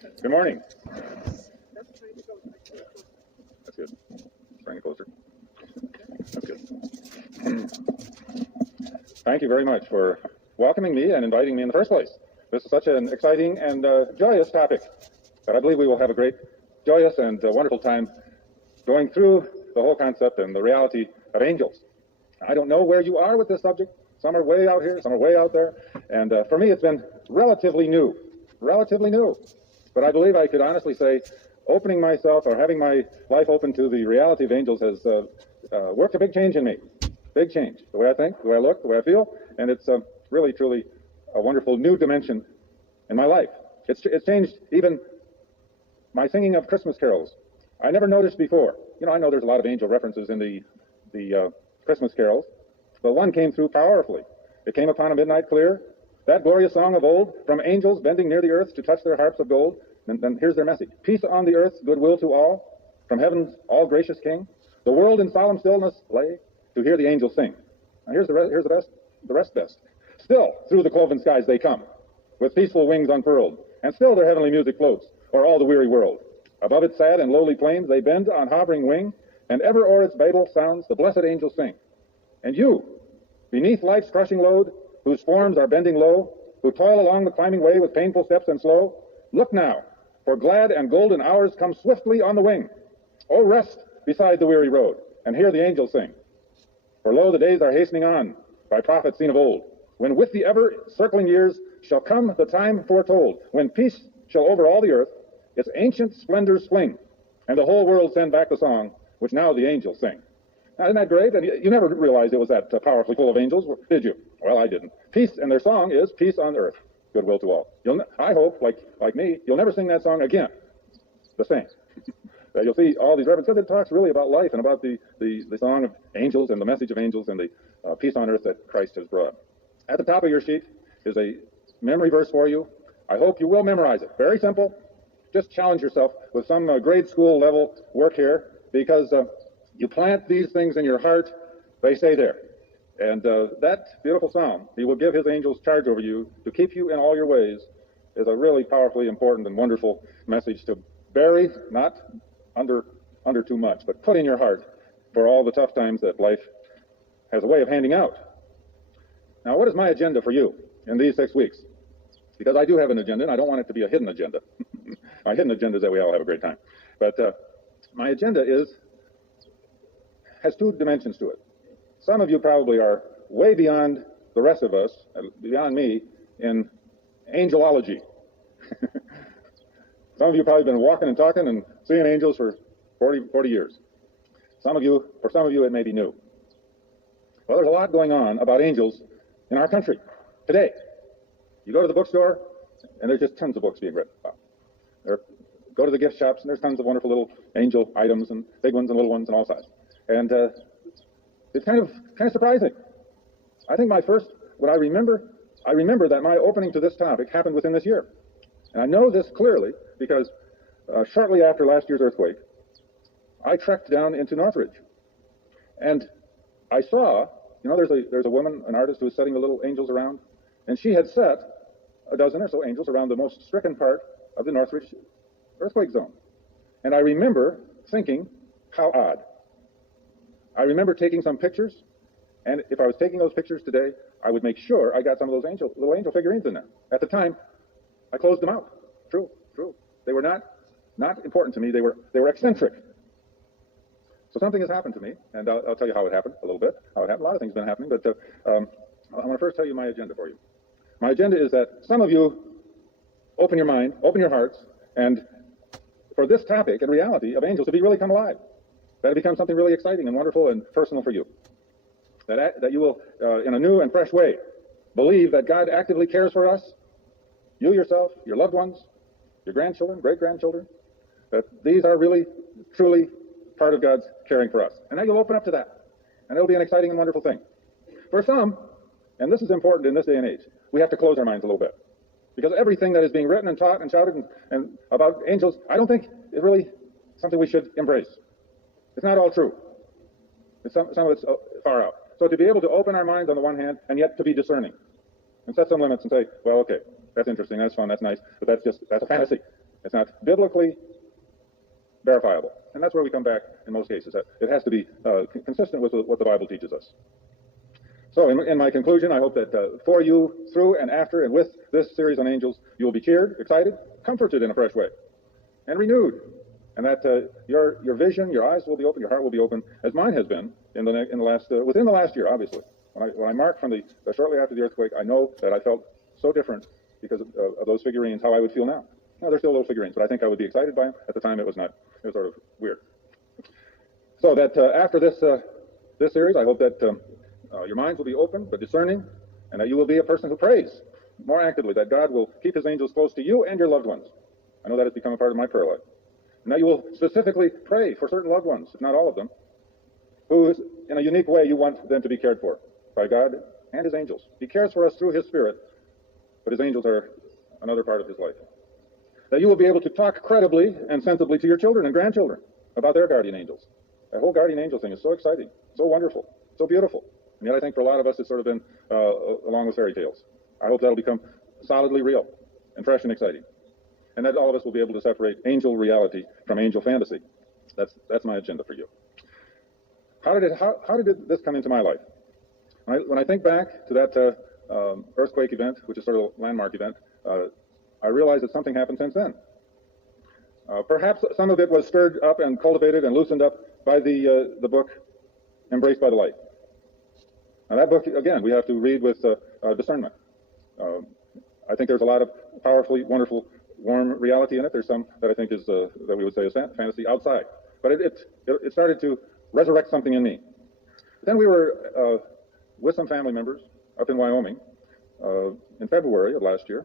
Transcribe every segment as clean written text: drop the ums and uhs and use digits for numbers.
Good morning. That's good. Bring it closer. That's good. Thank you very much for welcoming me and inviting me in the first place. This is such an exciting and joyous topic that I believe we will have a great, joyous, and wonderful time going through the whole concept and the reality of angels. I don't know where you are with this subject. Some are way out here, some are way out there. And for me, it's been relatively new. But I believe I could honestly say opening myself or having my life open to the reality of angels has worked a big change in me. Big change. The way I think, the way I look, the way I feel. And it's really, truly a wonderful new dimension in my life. It's changed even my singing of Christmas carols. I never noticed before. You know, I know there's a lot of angel references in the Christmas carols, but one came through powerfully. It came upon a midnight clear, that glorious song of old, from angels bending near the earth to touch their harps of gold. And then here's their message. Peace on the earth, goodwill to all, from heaven's all-gracious King. The world in solemn stillness lay to hear the angels sing. Now here's the rest best. Still, through the cloven skies they come, with peaceful wings unfurled, and still their heavenly music floats o'er all the weary world. Above its sad and lowly plains they bend on hovering wing, and ever o'er its vital sounds the blessed angels sing. And you, beneath life's crushing load, whose forms are bending low, who toil along the climbing way with painful steps and slow, look now, for glad and golden hours come swiftly on the wing. Oh, rest beside the weary road, and hear the angels sing. For lo, the days are hastening on, by prophets seen of old, when with the ever-circling years shall come the time foretold, when peace shall over all the earth its ancient splendors fling, and the whole world send back the song which now the angels sing. Now, isn't that great? And you never realized it was that powerfully full of angels, did you? Well, I didn't. Peace, and their song is Peace on Earth, Goodwill to All. I hope, like me, you'll never sing that song again the same. You'll see all these references, because it talks really about life and about the song of angels and the message of angels and the peace on earth that Christ has brought. At the top of your sheet is a memory verse for you. I hope you will memorize it. Very simple. Just challenge yourself with some grade school level work here, because you plant these things in your heart, they stay there. And that beautiful psalm, he will give his angels charge over you to keep you in all your ways, is a really powerfully important and wonderful message to bury, not under too much, but put in your heart for all the tough times that life has a way of handing out. Now, what is my agenda for you in these 6 weeks? Because I do have an agenda, and I don't want it to be a hidden agenda. My hidden agenda is that we all have a great time. But my agenda has two dimensions to it. Some of you probably are way beyond the rest of us, beyond me, in angelology. Some of you probably been walking and talking and seeing angels for 40 years. For some of you, it may be new. Well, there's a lot going on about angels in our country today. You go to the bookstore, and there's just tons of books being written about. Go to the gift shops, and there's tons of wonderful little angel items, and big ones and little ones and all sizes. And it's kind of surprising. I think I remember that my opening to this topic happened within this year. And I know this clearly because shortly after last year's earthquake, I trekked down into Northridge. And I saw, there's a woman, an artist, who was setting the little angels around, and she had set a dozen or so angels around the most stricken part of the Northridge earthquake zone. And I remember thinking, how odd. I remember taking some pictures, and if I was taking those pictures today, I would make sure I got some of those little angel figurines in there. At the time, I closed them out. True. They were not important to me. They were eccentric. So something has happened to me, and I'll tell you how it happened a little bit. How it happened. A lot of things have been happening, but I want to first tell you my agenda for you. My agenda is that some of you open your mind, open your hearts, and for this topic and reality of angels to be really come alive. That it becomes something really exciting and wonderful and personal for you. That you will, in a new and fresh way, believe that God actively cares for us, you yourself, your loved ones, your grandchildren, great-grandchildren, that these are really, truly part of God's caring for us. And now you'll open up to that. And it'll be an exciting and wonderful thing. For some, and this is important in this day and age, we have to close our minds a little bit. Because everything that is being written and taught and shouted and about angels, I don't think is really something we should embrace. It's not all true. Some of it's far out. So to be able to open our minds on the one hand, and yet to be discerning, and set some limits and say, well, okay, that's interesting, that's fun, that's nice, but that's a fantasy. It's not biblically verifiable. And that's where we come back in most cases. It has to be consistent with what the Bible teaches us. So in my conclusion, I hope that for you, through and after and with this series on angels, you will be cheered, excited, comforted in a fresh way, and renewed. And that your vision, your eyes will be open, your heart will be open, as mine has been within the last year, obviously. When I marked from shortly after the earthquake, I know that I felt so different because of those figurines, how I would feel now. No, they're still little figurines, but I think I would be excited by them. At the time, it was not. It was sort of weird. So that after this series, I hope that your minds will be open but discerning, and that you will be a person who prays more actively, that God will keep his angels close to you and your loved ones. I know that has become a part of my prayer life. And that you will specifically pray for certain loved ones, if not all of them, who in a unique way you want them to be cared for by God and his angels. He cares for us through his Spirit, but his angels are another part of his life. That you will be able to talk credibly and sensibly to your children and grandchildren about their guardian angels. That whole guardian angel thing is so exciting, so wonderful, so beautiful. And yet I think for a lot of us it's sort of been along with fairy tales. I hope that'll become solidly real and fresh and exciting. And that all of us will be able to separate angel reality from angel fantasy. That's my agenda for you. How did this come into my life? When I think back to that earthquake event, which is sort of a landmark event, I realize that something happened since then. Perhaps some of it was stirred up and cultivated and loosened up by the book Embraced by the Light. Now that book, again, we have to read with discernment. I think there's a lot of powerfully wonderful, warm reality in it. There's some that I think is that we would say is fantasy outside. But it started to resurrect something in me. Then we were with some family members up in Wyoming in February of last year.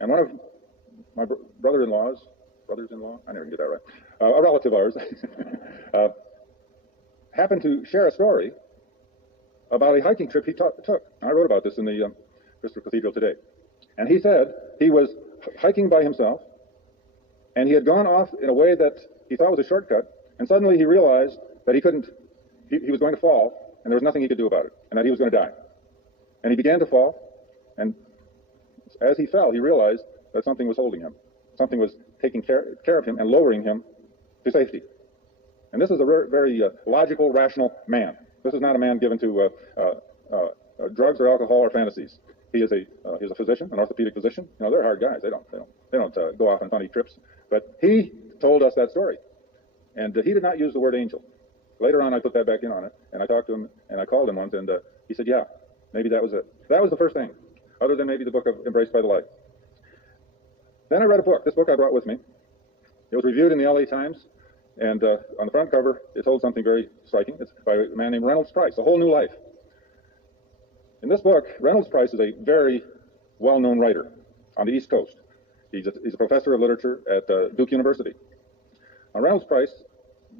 And one of my brothers-in-law, I never can get that right, a relative of ours, happened to share a story about a hiking trip he took. I wrote about this in the Bristol Cathedral today. And he said he was hiking by himself, and he had gone off in a way that he thought was a shortcut, and suddenly he realized that he was going to fall, and there was nothing he could do about it, and that he was going to die. And he began to fall, and as he fell, he realized that something was holding him. Something was taking care of him and lowering him to safety. And this is a very logical, rational man. This is not a man given to drugs or alcohol or fantasies. He's a physician, an orthopedic physician. You know, they're hard guys. They don't go off on funny trips. But he told us that story, and he did not use the word angel. Later on, I put that back in on it, and I talked to him, and I called him once, and he said, "Yeah, maybe that was it." That was the first thing, other than maybe the book of Embraced by the Light. Then I read a book. This book I brought with me. It was reviewed in the LA Times, and on the front cover, it told something very striking. It's by a man named Reynolds Price, A Whole New Life. In this book, Reynolds Price is a very well-known writer on the East Coast. He's a professor of literature at Duke University. Now, Reynolds Price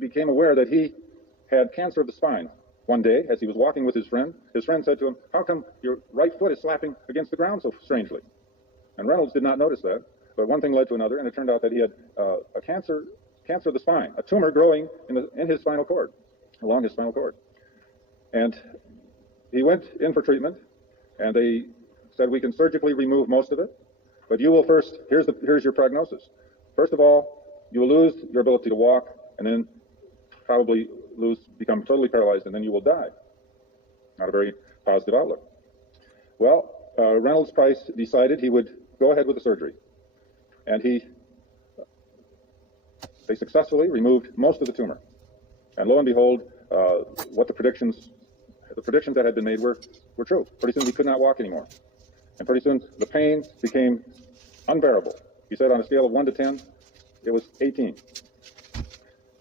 became aware that he had cancer of the spine one day as he was walking with his friend. His friend said to him, "How come your right foot is slapping against the ground so strangely?" And Reynolds did not notice that, but one thing led to another, and it turned out that he had a cancer of the spine, a tumor growing in his spinal cord, along his spinal cord. And he went in for treatment, and they said, "We can surgically remove most of it, but you will first, here's your prognosis. First of all, you will lose your ability to walk, and then probably become totally paralyzed, and then you will die." Not a very positive outlook. Well, Reynolds Price decided he would go ahead with the surgery, and they successfully removed most of the tumor. And lo and behold, the predictions that had been made were true. Pretty soon he could not walk anymore. And pretty soon the pain became unbearable. He said on a scale of 1 to 10, it was 18.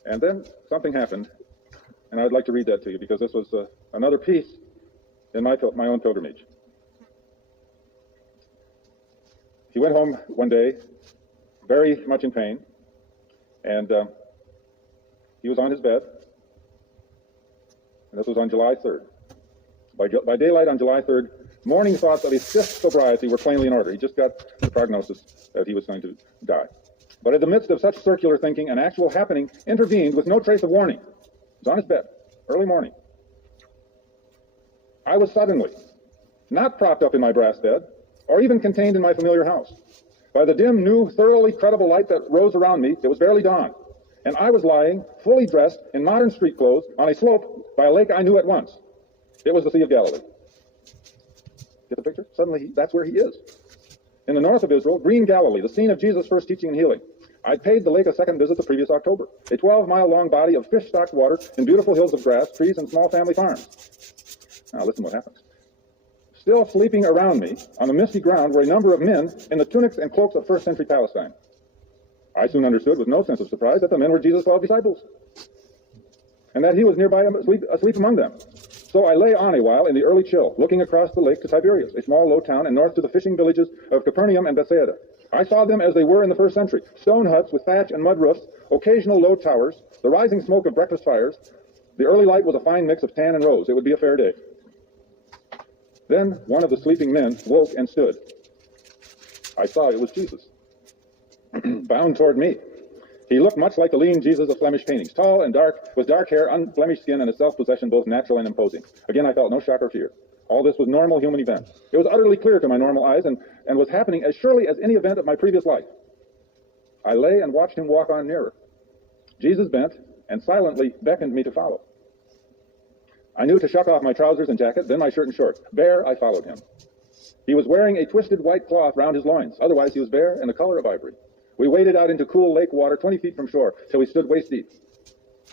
And then something happened, and I'd like to read that to you because this was another piece in my own pilgrimage. He went home one day, very much in pain, and he was on his bed, and this was on July 3rd. By daylight on July 3rd, morning thoughts of his fifth sobriety were plainly in order. He just got the prognosis that he was going to die. But in the midst of such circular thinking, an actual happening intervened with no trace of warning. He was on his bed, early morning. I was suddenly not propped up in my brass bed, or even contained in my familiar house, By the dim, new, thoroughly credible light that rose around me, it was barely dawn, and I was lying, fully dressed, in modern street clothes, on a slope by a lake I knew at once. It was the Sea of Galilee. Get the picture? Suddenly, that's where he is. In the north of Israel, green Galilee, the scene of Jesus' first teaching and healing. I'd paid the lake a second visit the previous October. A 12-mile-long body of fish-stocked water and beautiful hills of grass, trees, and small family farms. Now listen what happens. Still sleeping around me on the misty ground were a number of men in the tunics and cloaks of first-century Palestine. I soon understood with no sense of surprise that the men were Jesus' 12 disciples, and that he was nearby asleep among them. So I lay on a while in the early chill, looking across the lake to Tiberias, a small low town, and north to the fishing villages of Capernaum and Bethsaida. I saw them as they were in the first century, stone huts with thatch and mud roofs, occasional low towers, the rising smoke of breakfast fires. The early light was a fine mix of tan and rose. It would be a fair day. Then one of the sleeping men woke and stood. I saw it was Jesus, bound toward me. He looked much like the lean Jesus of Flemish paintings, tall and dark, with dark hair, unblemished skin, and a self-possession both natural and imposing. Again, I felt no shock or fear. All this was normal human events. It was utterly clear to my normal eyes and was happening as surely as any event of my previous life. I lay and watched him walk on nearer. Jesus bent and silently beckoned me to follow. I knew to shuck off my trousers and jacket, then my shirt and shorts. Bare, I followed him. He was wearing a twisted white cloth round his loins. Otherwise, he was bare and the color of ivory. We waded out into cool lake water 20 feet from shore till we stood waist deep.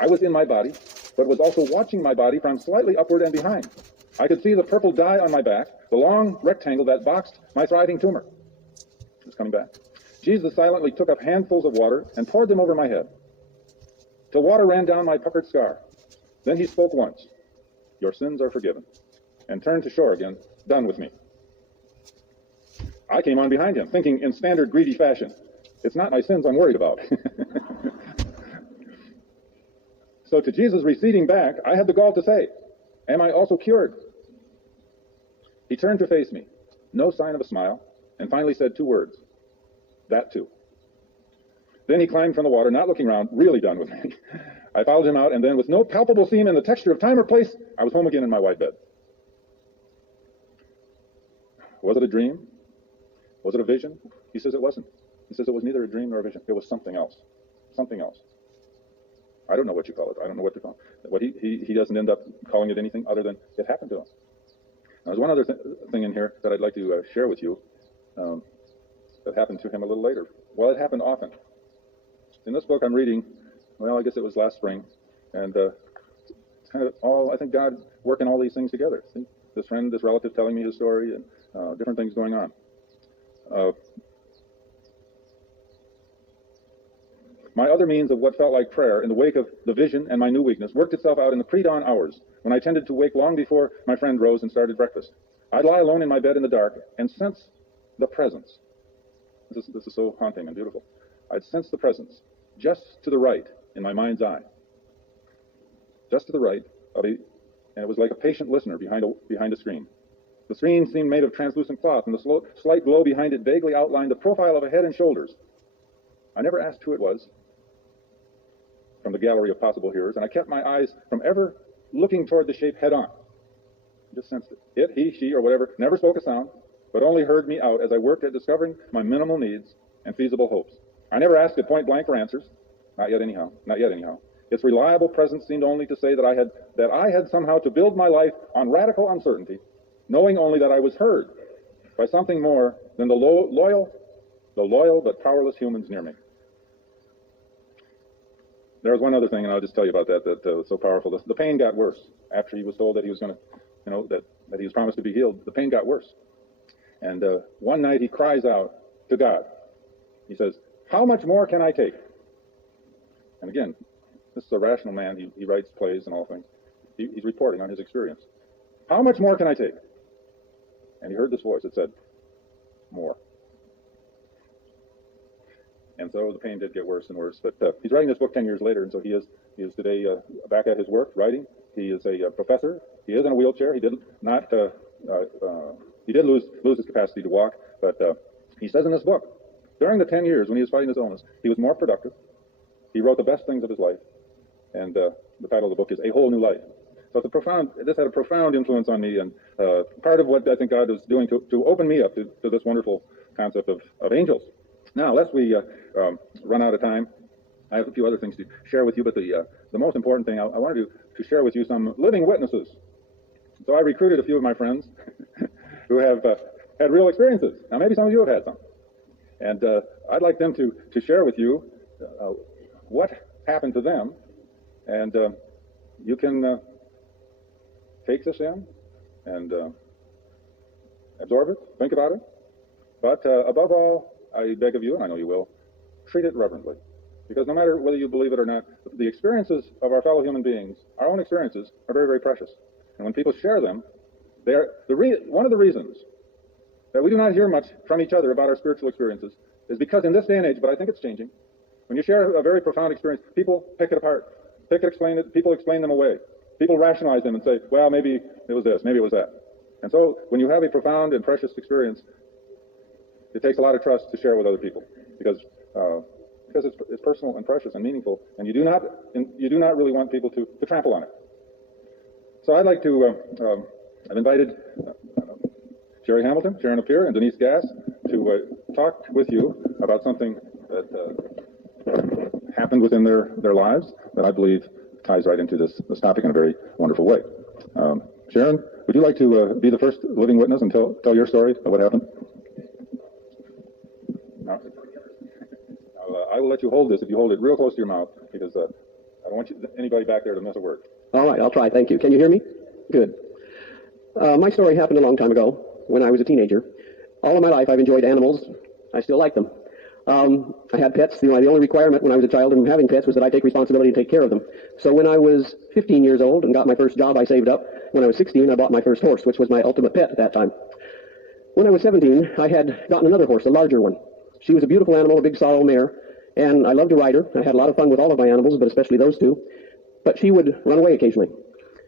I was in my body, but was also watching my body from slightly upward and behind. I could see the purple dye on my back, the long rectangle that boxed my thriving tumor. It's coming back. Jesus silently took up handfuls of water and poured them over my head, till water ran down my puckered scar. Then he spoke once, "Your sins are forgiven," and turned to shore again, done with me. I came on behind him, thinking in standard greedy fashion, it's not my sins I'm worried about. So to Jesus receding back, I had the gall to say, am I also cured? He turned to face me, no sign of a smile, and finally said 2 words, that too. Then he climbed from the water, not looking round, really done with me. I followed him out, and then with no palpable seam in the texture of time or place, I was home again in my white bed. Was it a dream? Was it a vision? He says it wasn't. He says it was neither a dream nor a vision. It was something else. Something else. I don't know what you call it. I don't know what to call it. What he doesn't end up calling it anything other than it happened to him. Now, there's one other thing in here that I'd like to share with you that happened to him a little later. Well, it happened often. In this book I'm reading, well, I guess it was last spring, and it's kind of all, I think God working all these things together. See? This friend, this relative telling me his story, and different things going on. My other means of what felt like prayer in the wake of the vision and my new weakness worked itself out in the pre-dawn hours when I tended to wake long before my friend rose and started breakfast. I'd lie alone in my bed in the dark and sense the presence. This is so haunting and beautiful. I'd sense the presence just to the right in my mind's eye. Just to the right of and it was like a patient listener behind a screen. The screen seemed made of translucent cloth, and the slight glow behind it vaguely outlined the profile of a head and shoulders. I never asked who it was from the gallery of possible hearers, and I kept my eyes from ever looking toward the shape head on. I just sensed it. It, he, she, or whatever, never spoke a sound, but only heard me out as I worked at discovering my minimal needs and feasible hopes. I never asked it point blank for answers. Not yet anyhow. Its reliable presence seemed only to say that I had somehow to build my life on radical uncertainty, knowing only that I was heard by something more than the loyal but powerless humans near me. There was one other thing, and I'll just tell you about that was so powerful. The pain got worse after he was told that he was going to, that he was promised to be healed. The pain got worse. And one night he cries out to God. He says, "How much more can I take?" And again, this is a rational man. He writes plays and all things. He's reporting on his experience. How much more can I take? And he heard this voice. It said, more. And so the pain did get worse and worse. But he's writing this book 10 years later, and so he is today back at his work, writing. He is a professor. He is in a wheelchair. He did not. He did lose his capacity to walk. But he says in this book, during the 10 years when he was fighting his illness, he was more productive. He wrote the best things of his life. And the title of the book is A Whole New Life. So this had a profound influence on me, and part of what I think God was doing to open me up to this wonderful concept of angels. Now, lest we run out of time, I have a few other things to share with you, but the most important thing I wanted to share with you some living witnesses. So I recruited a few of my friends who have had real experiences. Now, maybe some of you have had some. And I'd like them to share with you what happened to them. And you can take this in and absorb it, think about it. But above all, I beg of you, and I know you will, treat it reverently. Because no matter whether you believe it or not, the experiences of our fellow human beings, our own experiences, are very, very precious. And when people share them, they're one of the reasons that we do not hear much from each other about our spiritual experiences is because in this day and age, but I think it's changing, when you share a very profound experience, people pick it apart, explain it, people explain them away. People rationalize them and say, well, maybe it was this, maybe it was that. And so when you have a profound and precious experience, it takes a lot of trust to share with other people because it's personal and precious and meaningful, and you do not really want people to trample on it. So I'd like to, I've invited Sherry Hamilton, Sharon Appier, and Denise Gass to talk with you about something that happened within their lives that I believe ties right into this topic in a very wonderful way. Sharon, would you like to be the first living witness and tell your story of what happened? No. I will let you hold this if you hold it real close to your mouth, because I don't want anybody back there to miss a word. All right, I'll try. Thank you. Can you hear me? Good. My story happened a long time ago when I was a teenager. All of my life I've enjoyed animals. I still like them. I had pets. The only requirement when I was a child in having pets was that I take responsibility to take care of them. So when I was 15 years old and got my first job, I saved up. When I was 16, I bought my first horse, which was my ultimate pet at that time. When I was 17, I had gotten another horse, a larger one. She was a beautiful animal, a big sorrel mare, and I loved to ride her. I had a lot of fun with all of my animals, but especially those two. But she would run away occasionally.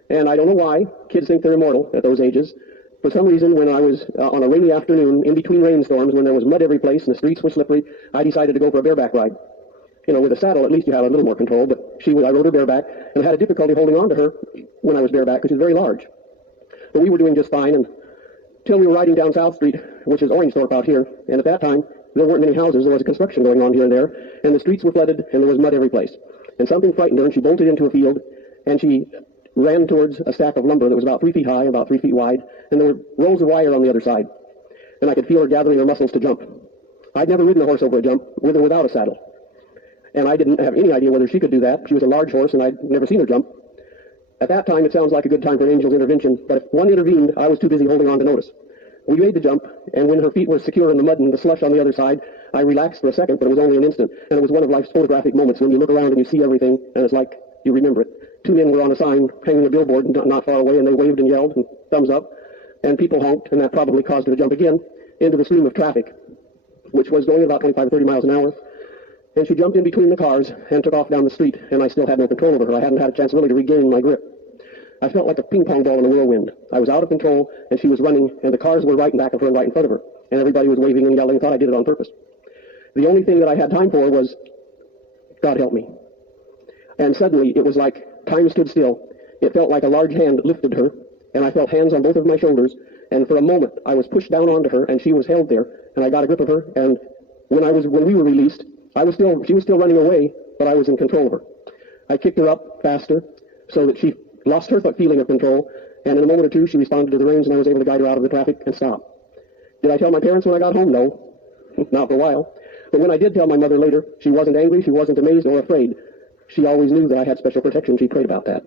And I don't know why. Kids think they're immortal at those ages. For some reason, when I was on a rainy afternoon, in between rainstorms, when there was mud every place and the streets were slippery, I decided to go for a bareback ride. You know, with a saddle, at least you have a little more control, but I rode her bareback, and I had a difficulty holding on to her when I was bareback, because she was very large. But we were doing just fine until we were riding down South Street, which is Orangethorpe out here, and at that time, there weren't many houses. There was a construction going on here and there, and the streets were flooded, and there was mud every place. And something frightened her, and she bolted into a field, and she ran towards a stack of lumber that was about 3 feet high, about 3 feet wide, and there were rolls of wire on the other side. And I could feel her gathering her muscles to jump. I'd never ridden a horse over a jump, with or without a saddle. And I didn't have any idea whether she could do that. She was a large horse, and I'd never seen her jump. At that time, it sounds like a good time for an angel's intervention, but if one intervened, I was too busy holding on to notice. We made the jump, and when her feet were secure in the mud and the slush on the other side, I relaxed for a second, but it was only an instant. And it was one of life's photographic moments when you look around and you see everything, and it's like you remember it. 2 men were on a sign hanging a billboard not far away, and they waved and yelled and thumbs up, and people honked, and that probably caused her to jump again into the stream of traffic, which was going about 25 or 30 miles an hour. And she jumped in between the cars and took off down the street, and I still had no control over her. I hadn't had a chance really to regain my grip. I felt like a ping-pong ball in a whirlwind. I was out of control, and she was running, and the cars were right in back of her and right in front of her. And everybody was waving and yelling and thought I did it on purpose. The only thing that I had time for was, God help me. And suddenly, it was like time stood still. It felt like a large hand lifted her, and I felt hands on both of my shoulders, and for a moment, I was pushed down onto her, and she was held there, and I got a grip of her, and when we were released, she was still running away, but I was in control of her. I kicked her up faster, so that she lost her feeling of control, and in a moment or two, she responded to the reins, and I was able to guide her out of the traffic and stop. Did I tell my parents when I got home? No. Not for a while. But when I did tell my mother later, she wasn't angry, she wasn't amazed or afraid. She always knew that I had special protection. She prayed about that.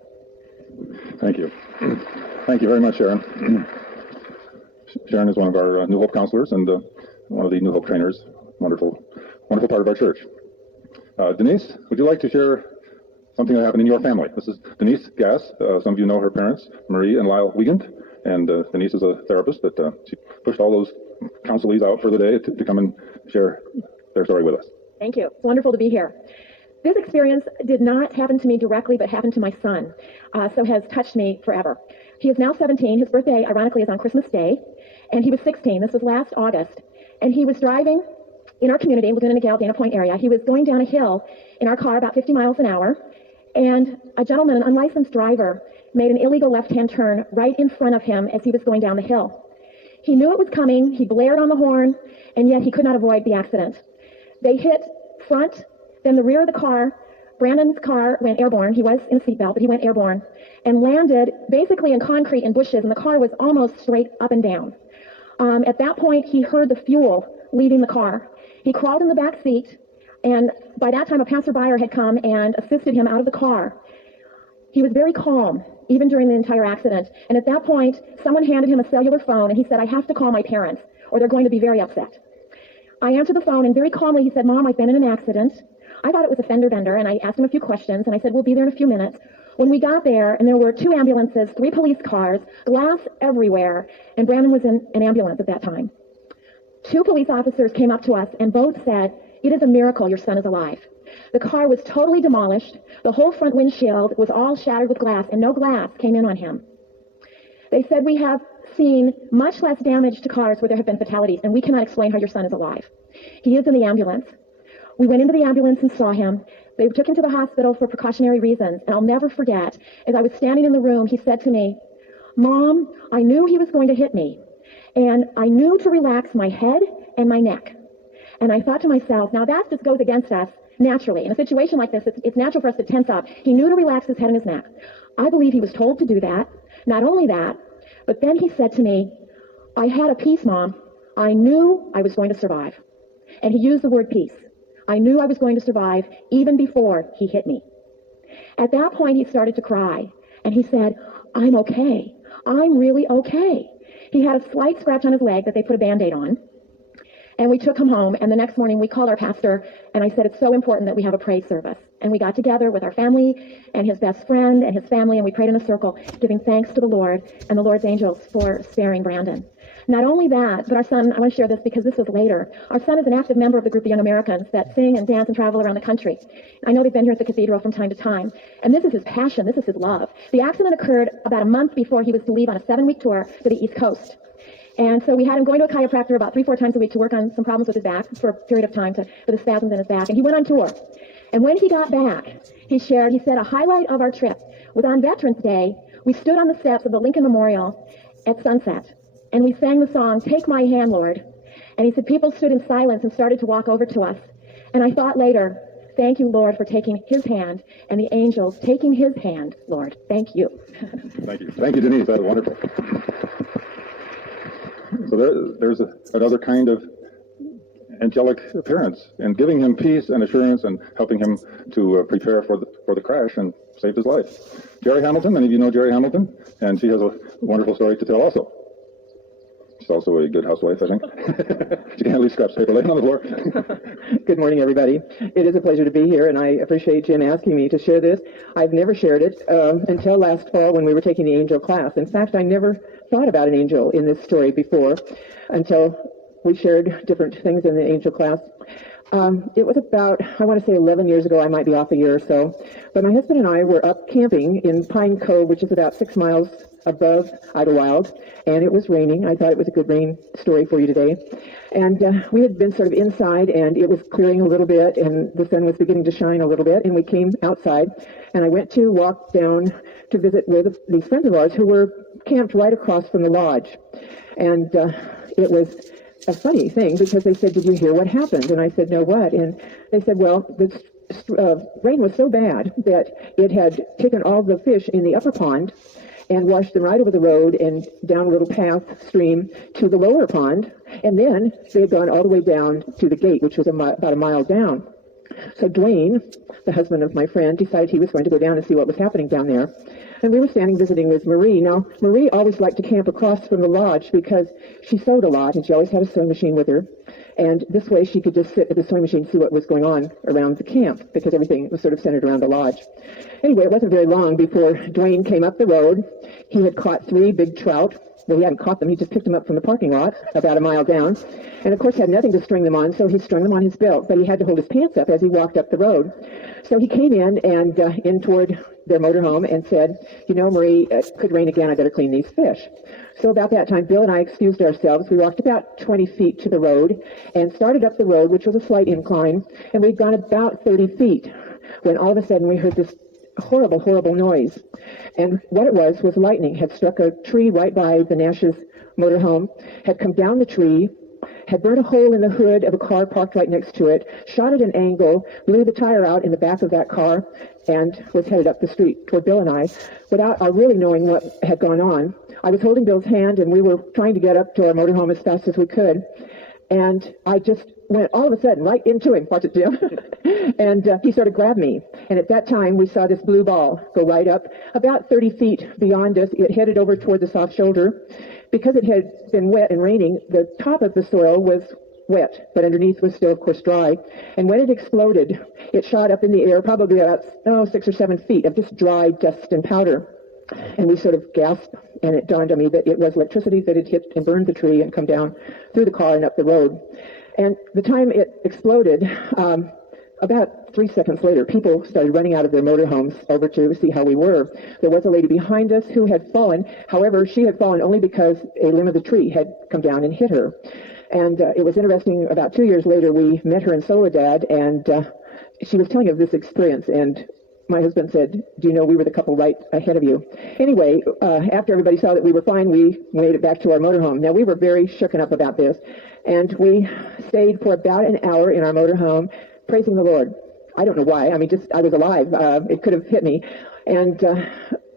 Thank you. Thank you very much, Sharon. Sharon is one of our New Hope counselors and one of the New Hope trainers. Wonderful, wonderful part of our church. Denise, would you like to share something that happened in your family? This is Denise Gass. Some of you know her parents, Marie and Lyle Wiegand. And Denise is a therapist, but she pushed all those counselees out for the day to come and share their story with us. Thank you. It's wonderful to be here. This experience did not happen to me directly, but happened to my son, so has touched me forever. He is now 17. His birthday, ironically, is on Christmas Day, and he was 16. This was last August, and he was driving in our community within the Dana Point area. He was going down a hill in our car about 50 miles an hour, and a gentleman, an unlicensed driver, made an illegal left-hand turn right in front of him as he was going down the hill. He knew it was coming, he blared on the horn, and yet he could not avoid the accident. They hit front, then the rear of the car. Brandon's car went airborne. He was in a seatbelt, but he went airborne and landed basically in concrete and bushes, and the car was almost straight up and down. At that point, he heard the fuel leaving the car. He crawled in the back seat, and by that time, a passerby had come and assisted him out of the car. He was very calm, even during the entire accident. And at that point, someone handed him a cellular phone, and he said, "I have to call my parents, or they're going to be very upset." I answered the phone, and very calmly he said, "Mom, I've been in an accident." I thought it was a fender bender, and I asked him a few questions, and I said, "We'll be there in a few minutes." When we got there, and there were 2 ambulances, 3 police cars, glass everywhere, and Brandon was in an ambulance at that time. 2 police officers came up to us, and both said, "It is a miracle your son is alive." The car was totally demolished. The whole front windshield was all shattered with glass, and no glass came in on him. They said, "We have seen much less damage to cars where there have been fatalities, and we cannot explain how your son is alive." He is in the ambulance. We went into the ambulance and saw him. They took him to the hospital for precautionary reasons, and I'll never forget, as I was standing in the room, he said to me, "Mom, I knew he was going to hit me, and I knew to relax my head and my neck." And I thought to myself, now that just goes against us naturally. In a situation like this, it's natural for us to tense up. He knew to relax his head and his neck. I believe he was told to do that. Not only that, but then he said to me, "I had a peace, Mom. I knew I was going to survive." And he used the word peace. I knew I was going to survive even before he hit me. At that point, he started to cry, and he said, "I'm okay. I'm really okay." He had a slight scratch on his leg that they put a Band-Aid on. And we took him home, and the next morning we called our pastor, and I said, "It's so important that we have a praise service." And we got together with our family and his best friend and his family, and we prayed in a circle, giving thanks to the Lord and the Lord's angels for sparing Brandon. Not only that, but our son, I want to share this because this was later. Our son is an active member of the group of Young Americans that sing and dance and travel around the country. I know they've been here at the cathedral from time to time, and this is his passion, this is his love. The accident occurred about a month before he was to leave on a 7-week tour to the East Coast. And so we had him going to a chiropractor about 3-4 times a week to work on some problems with his back for a period of time for the spasms in his back. And he went on tour. And when he got back, he said, a highlight of our trip was on Veterans Day. We stood on the steps of the Lincoln Memorial at sunset. And we sang the song, "Take My Hand, Lord." And he said, people stood in silence and started to walk over to us. And I thought later, thank you, Lord, for taking his hand, and the angels taking his hand, Lord. Thank you. Thank you. Thank you, Denise. That was wonderful. So there's another kind of angelic appearance, and giving him peace and assurance and helping him to prepare for the crash, and saved his life. Jerry Hamilton, many of you know Jerry Hamilton, and she has a wonderful story to tell also. She's also a good housewife, I think. She can't leave scraps of paper laying on the floor. Good morning, everybody. It is a pleasure to be here, and I appreciate Jim asking me to share this. I've never shared it until last fall when we were taking the angel class. In fact, I never thought about an angel in this story before until we shared different things in the angel class. It was about, I want to say 11 years ago, I might be off a year or so, but my husband and I were up camping in Pine Cove, which is about 6 miles above Idlewild, and it was raining. I thought it was a good rain story for you today. And we had been sort of inside, and it was clearing a little bit, and the sun was beginning to shine a little bit, and we came outside, and I went to walk down to visit with these friends of ours who were camped right across from the lodge. And it was a funny thing, because they said, "Did you hear what happened?" And I said, "No, what?" And they said, "Well, the rain was so bad that it had taken all the fish in the upper pond and washed them right over the road and down a little path stream to the lower pond, and then they had gone all the way down to the gate, which was about a mile down." So Dwayne, the husband of my friend, decided he was going to go down and see what was happening down there. And we were standing visiting with Marie. Now, Marie always liked to camp across from the lodge because she sewed a lot, and she always had a sewing machine with her. And this way she could just sit at the sewing machine and see what was going on around the camp, because everything was sort of centered around the lodge. Anyway, it wasn't very long before Dwayne came up the road. He had caught 3 big trout. Well, he hadn't caught them. He just picked them up from the parking lot about a mile down. And, of course, had nothing to string them on, so he strung them on his belt. But he had to hold his pants up as he walked up the road. So he came in and in toward their motorhome and said, "You know, Marie, it could rain again. I better clean these fish." So about that time, Bill and I excused ourselves. We walked about 20 feet to the road and started up the road, which was a slight incline. And we'd gone about 30 feet when all of a sudden we heard this horrible, horrible noise. And what it was lightning had struck a tree right by the Nash's motorhome, had come down the tree, had burnt a hole in the hood of a car parked right next to it, shot at an angle, blew the tire out in the back of that car, and was headed up the street toward Bill and I, without our really knowing what had gone on. I was holding Bill's hand, and we were trying to get up to our motorhome as fast as we could. And I just went all of a sudden right into him. Watch it, Jim. And he sort of grabbed me. And at that time, we saw this blue ball go right up about 30 feet beyond us. It headed over toward the soft shoulder. Because it had been wet and raining, the top of the soil was wet, but underneath was still, of course, dry. And when it exploded, it shot up in the air probably about 6 or 7 feet of just dry dust and powder. And we sort of gasped, and it dawned on me that it was electricity that had hit and burned the tree and come down through the car and up the road. And the time it exploded, about 3 seconds later, people started running out of their motorhomes over to see how we were. There was a lady behind us who had fallen. However, she had fallen only because a limb of the tree had come down and hit her. And it was interesting, about 2 years later, we met her in Soledad, and she was telling of this experience, and my husband said, "Do you know we were the couple right ahead of you?" Anyway, after everybody saw that we were fine, we made it back to our motorhome. Now, we were very shooken up about this, and we stayed for about an hour in our motorhome, praising the Lord. I don't know why. I mean, just I was alive. It could have hit me. And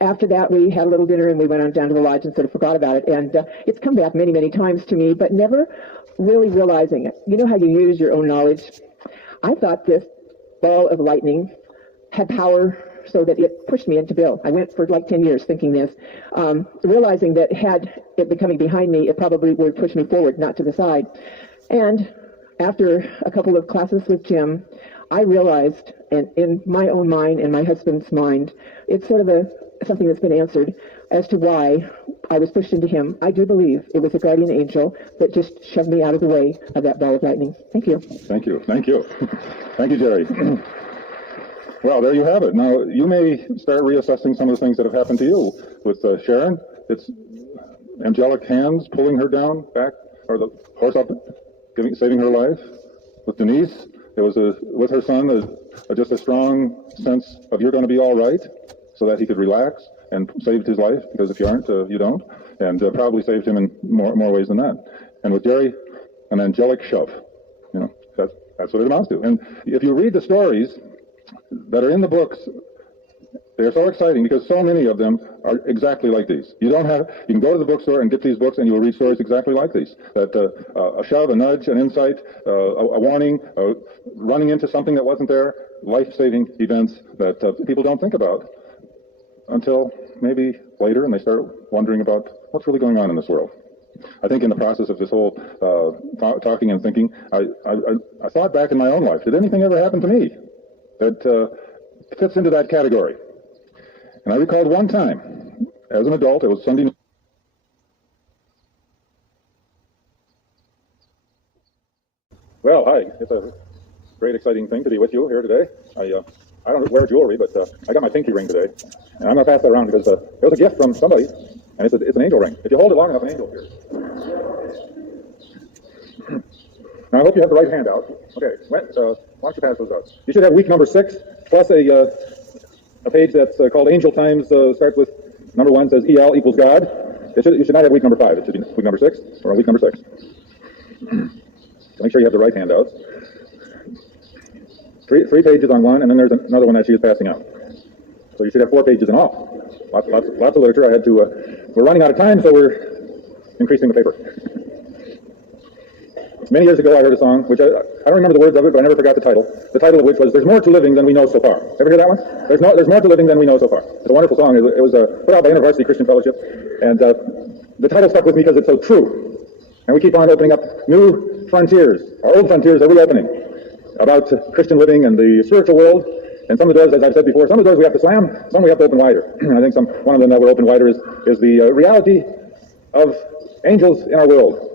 after that, we had a little dinner, and we went on down to the lodge and sort of forgot about it. And it's come back many, many times to me, but never really realizing it. You know how you use your own knowledge? I thought this ball of lightning had power so that it pushed me into Bill. I went for like 10 years thinking this, realizing that had it been coming behind me, it probably would push me forward, not to the side. And after a couple of classes with Jim, I realized, and in my own mind and my husband's mind, it's sort of something that's been answered as to why I was pushed into him. I do believe it was a guardian angel that just shoved me out of the way of that ball of lightning. Thank you. Thank you. Thank you. Thank you, Jerry. Well, there you have it. Now, you may start reassessing some of the things that have happened to you. With Sharon, it's angelic hands pulling her down back, or the horse up, saving her life. With Denise, it was with her son, just a strong sense of you're going to be all right, so that he could relax, and saved his life, because if you aren't, you don't, and probably saved him in more ways than that. And with Jerry, an angelic shove. You know, that's what it amounts to. And if you read the stories that are in the books, they're so exciting because so many of them are exactly like these. You can go to the bookstore and get these books, and you will read stories exactly like these. That a shove, a nudge, an insight, a warning, running into something that wasn't there, life-saving events that people don't think about until maybe later, and they start wondering about what's really going on in this world. I think in the process of this whole talking and thinking, I thought back in my own life, did anything ever happen to me that fits into that category? And I recalled one time, as an adult, it was Sunday night. Well, hi. It's a great, exciting thing to be with you here today. I don't wear jewelry, but I got my pinky ring today. And I'm going to pass that around because it was a gift from somebody, and it's an angel ring. If you hold it long enough, an angel appears. Now, I hope you have the right hand out. Okay, why don't you pass those out? You should have week number 6, plus a page that's called Angel Times, starts with number 1, says EL equals God. You should not have week number 5. It should be week number 6, or week number 6. Make sure you have the right hand out. Three pages on one, and then there's another one that she is passing out. So you should have 4 pages in all. Lots of literature. We're running out of time, so we're increasing the paper. Many years ago, I heard a song, which I don't remember the words of it, but I never forgot the title. The title of which was "There's More to Living Than We Know So Far." Ever hear that one? There's more to living than we know so far. It's a wonderful song. It was put out by InterVarsity Christian Fellowship, and the title stuck with me because it's so true. And we keep on opening up new frontiers, our old frontiers are reopening about Christian living and the spiritual world. And some of the doors, as I've said before, some of the doors we have to slam, some we have to open wider. I think one of them that will open wider is the reality of angels in our world.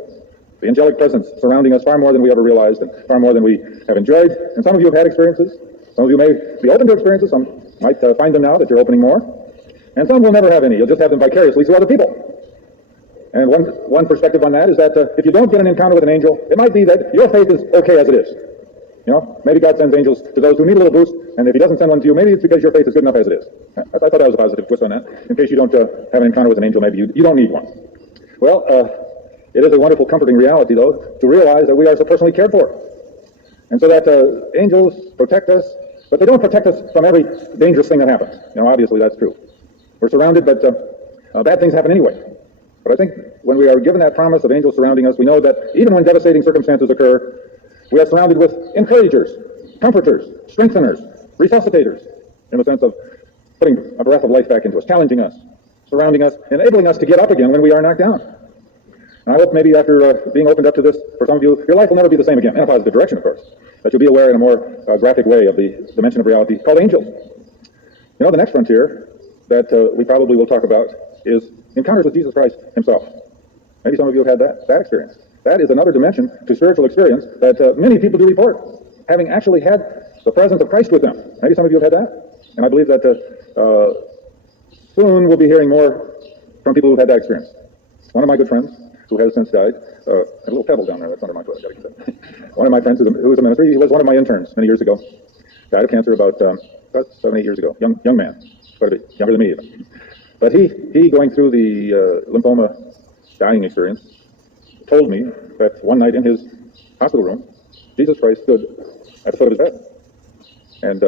The angelic presence surrounding us far more than we ever realized and far more than we have enjoyed. And some of you have had experiences. Some of you may be open to experiences. Some might find them now that you're opening more. And some will never have any. You'll just have them vicariously through other people. And one perspective on that is that if you don't get an encounter with an angel, it might be that your faith is okay as it is. You know, maybe God sends angels to those who need a little boost, and if he doesn't send one to you, maybe it's because your faith is good enough as it is. I thought that was a positive twist on that. In case you don't have an encounter with an angel, maybe you don't need one. Well, It is a wonderful, comforting reality, though, to realize that we are so personally cared for. And so that angels protect us, but they don't protect us from every dangerous thing that happens. Obviously that's true. We're surrounded, but bad things happen anyway. But I think when we are given that promise of angels surrounding us, we know that even when devastating circumstances occur, we are surrounded with encouragers, comforters, strengtheners, resuscitators, in the sense of putting a breath of life back into us, challenging us, surrounding us, enabling us to get up again when we are knocked down. And I hope maybe after being opened up to this, for some of you, your life will never be the same again, in a positive direction, of course, that you'll be aware in a more graphic way of the dimension of reality called angels. The next frontier that we probably will talk about is encounters with Jesus Christ himself. Maybe some of you have had that experience. That is another dimension to spiritual experience that many people do report, having actually had the presence of Christ with them. Maybe some of you have had that. And I believe that soon we'll be hearing more from people who've had that experience. One of my good friends, who has since died, a little pebble down there, that's under my foot, I gotta get that. One of my friends who was a minister, he was one of my interns many years ago, died of cancer about 7-8 years ago, young man, quite a bit younger than me even. But he going through the lymphoma dying experience, told me that one night in his hospital room, Jesus Christ stood at the foot of his bed and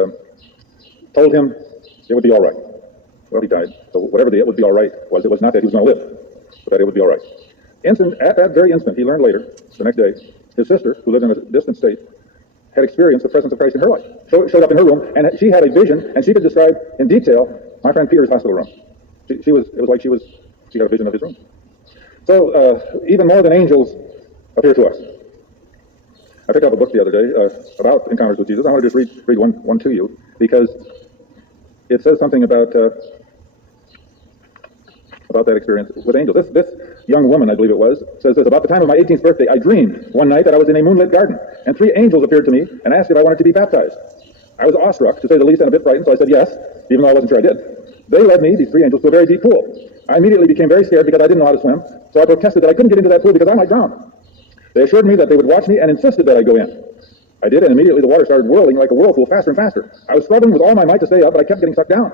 told him it would be all right. Well, he died, so whatever the it would be all right was, it was not that he was going to live, but that it would be all right. At that very instant, he learned later, the next day, his sister, who lived in a distant state, had experienced the presence of Christ in her life. Showed up in her room, and she had a vision, and she could describe in detail my friend Peter's hospital room. It was like she had a vision of his room. So, even more than angels appear to us. I picked up a book the other day about encounters with Jesus. I want to just read one to you, because it says something about that experience with angels. This young woman, I believe it was, says this: about the time of my 18th birthday, I dreamed one night that I was in a moonlit garden, and 3 angels appeared to me and asked if I wanted to be baptized. I was awestruck, to say the least, and a bit frightened, so I said yes, even though I wasn't sure I did. They led me, these 3 angels, to a very deep pool. I immediately became very scared because I didn't know how to swim, so I protested that I couldn't get into that pool because I might drown. They assured me that they would watch me and insisted that I go in. I did, and immediately the water started whirling like a whirlpool, faster and faster. I was struggling with all my might to stay up, but I kept getting sucked down.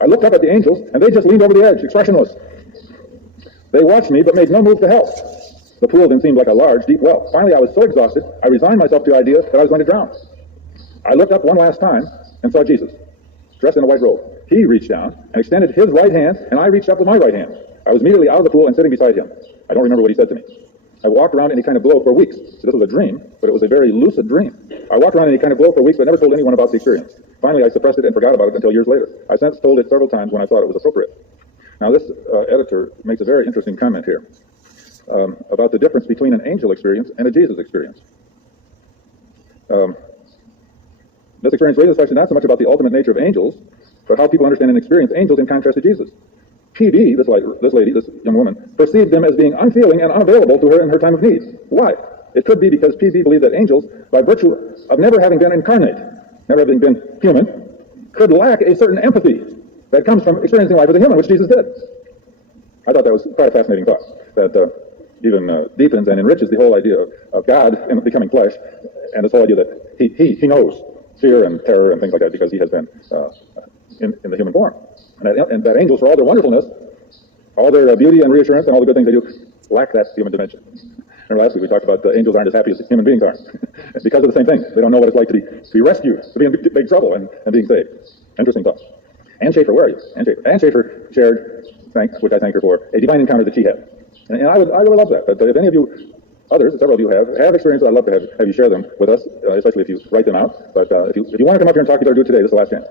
I looked up at the angels, and they just leaned over the edge, expressionless. They watched me, but made no move to help. The pool then seemed like a large, deep well. Finally, I was so exhausted, I resigned myself to the idea that I was going to drown. I looked up one last time and saw Jesus, dressed in a white robe. He reached down and extended his right hand, and I reached up with my right hand. I was immediately out of the pool and sitting beside him. I don't remember what he said to me. I walked around in a kind of glow for weeks. So this was a dream, but it was a very lucid dream. I walked around in a kind of glow for weeks, but never told anyone about the experience. Finally, I suppressed it and forgot about it until years later. I since told it several times when I thought it was appropriate. Now, this editor makes a very interesting comment here about the difference between an angel experience and a Jesus experience. This experience raises the question not so much about the ultimate nature of angels, but how people understand and experience angels in contrast to Jesus. P.B., this young woman, perceived them as being unfeeling and unavailable to her in her time of need. Why? It could be because P.B. believed that angels, by virtue of never having been incarnate, never having been human, could lack a certain empathy that comes from experiencing life with a human, which Jesus did. I thought that was quite a fascinating thought, that even deepens and enriches the whole idea of God in becoming flesh, and this whole idea that he knows fear and terror and things like that because he has been in the human form. And that angels, for all their wonderfulness, all their beauty and reassurance and all the good things they do, lack that human dimension. Remember last week we talked about the angels aren't as happy as human beings are. Because of the same thing. They don't know what it's like to be rescued, to be in big trouble and being saved. Interesting thought. Ann Schaefer, where are you? Ann Schaefer shared, which I thank her for, a divine encounter that she had. And I really love that. But if any of you, others, several of you have experiences, I'd love to have you share them with us, especially if you write them out. But if you want to come up here and talk, you better do it today. This is the last chance.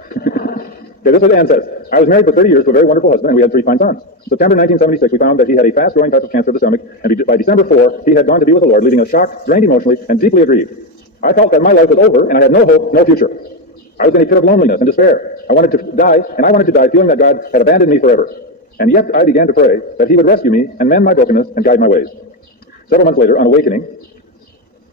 Okay, this is what Ann says. I was married for 30 years to a very wonderful husband, and we had 3 fine sons. September 1976, we found that he had a fast-growing type of cancer of the stomach, and by December 4, he had gone to be with the Lord, leaving us shocked, drained emotionally, and deeply aggrieved. I felt that my life was over, and I had no hope, no future. I was in a pit of loneliness and despair. I wanted to die, and I wanted to die feeling that God had abandoned me forever. And yet I began to pray that he would rescue me and mend my brokenness and guide my ways. Several months later, on awakening,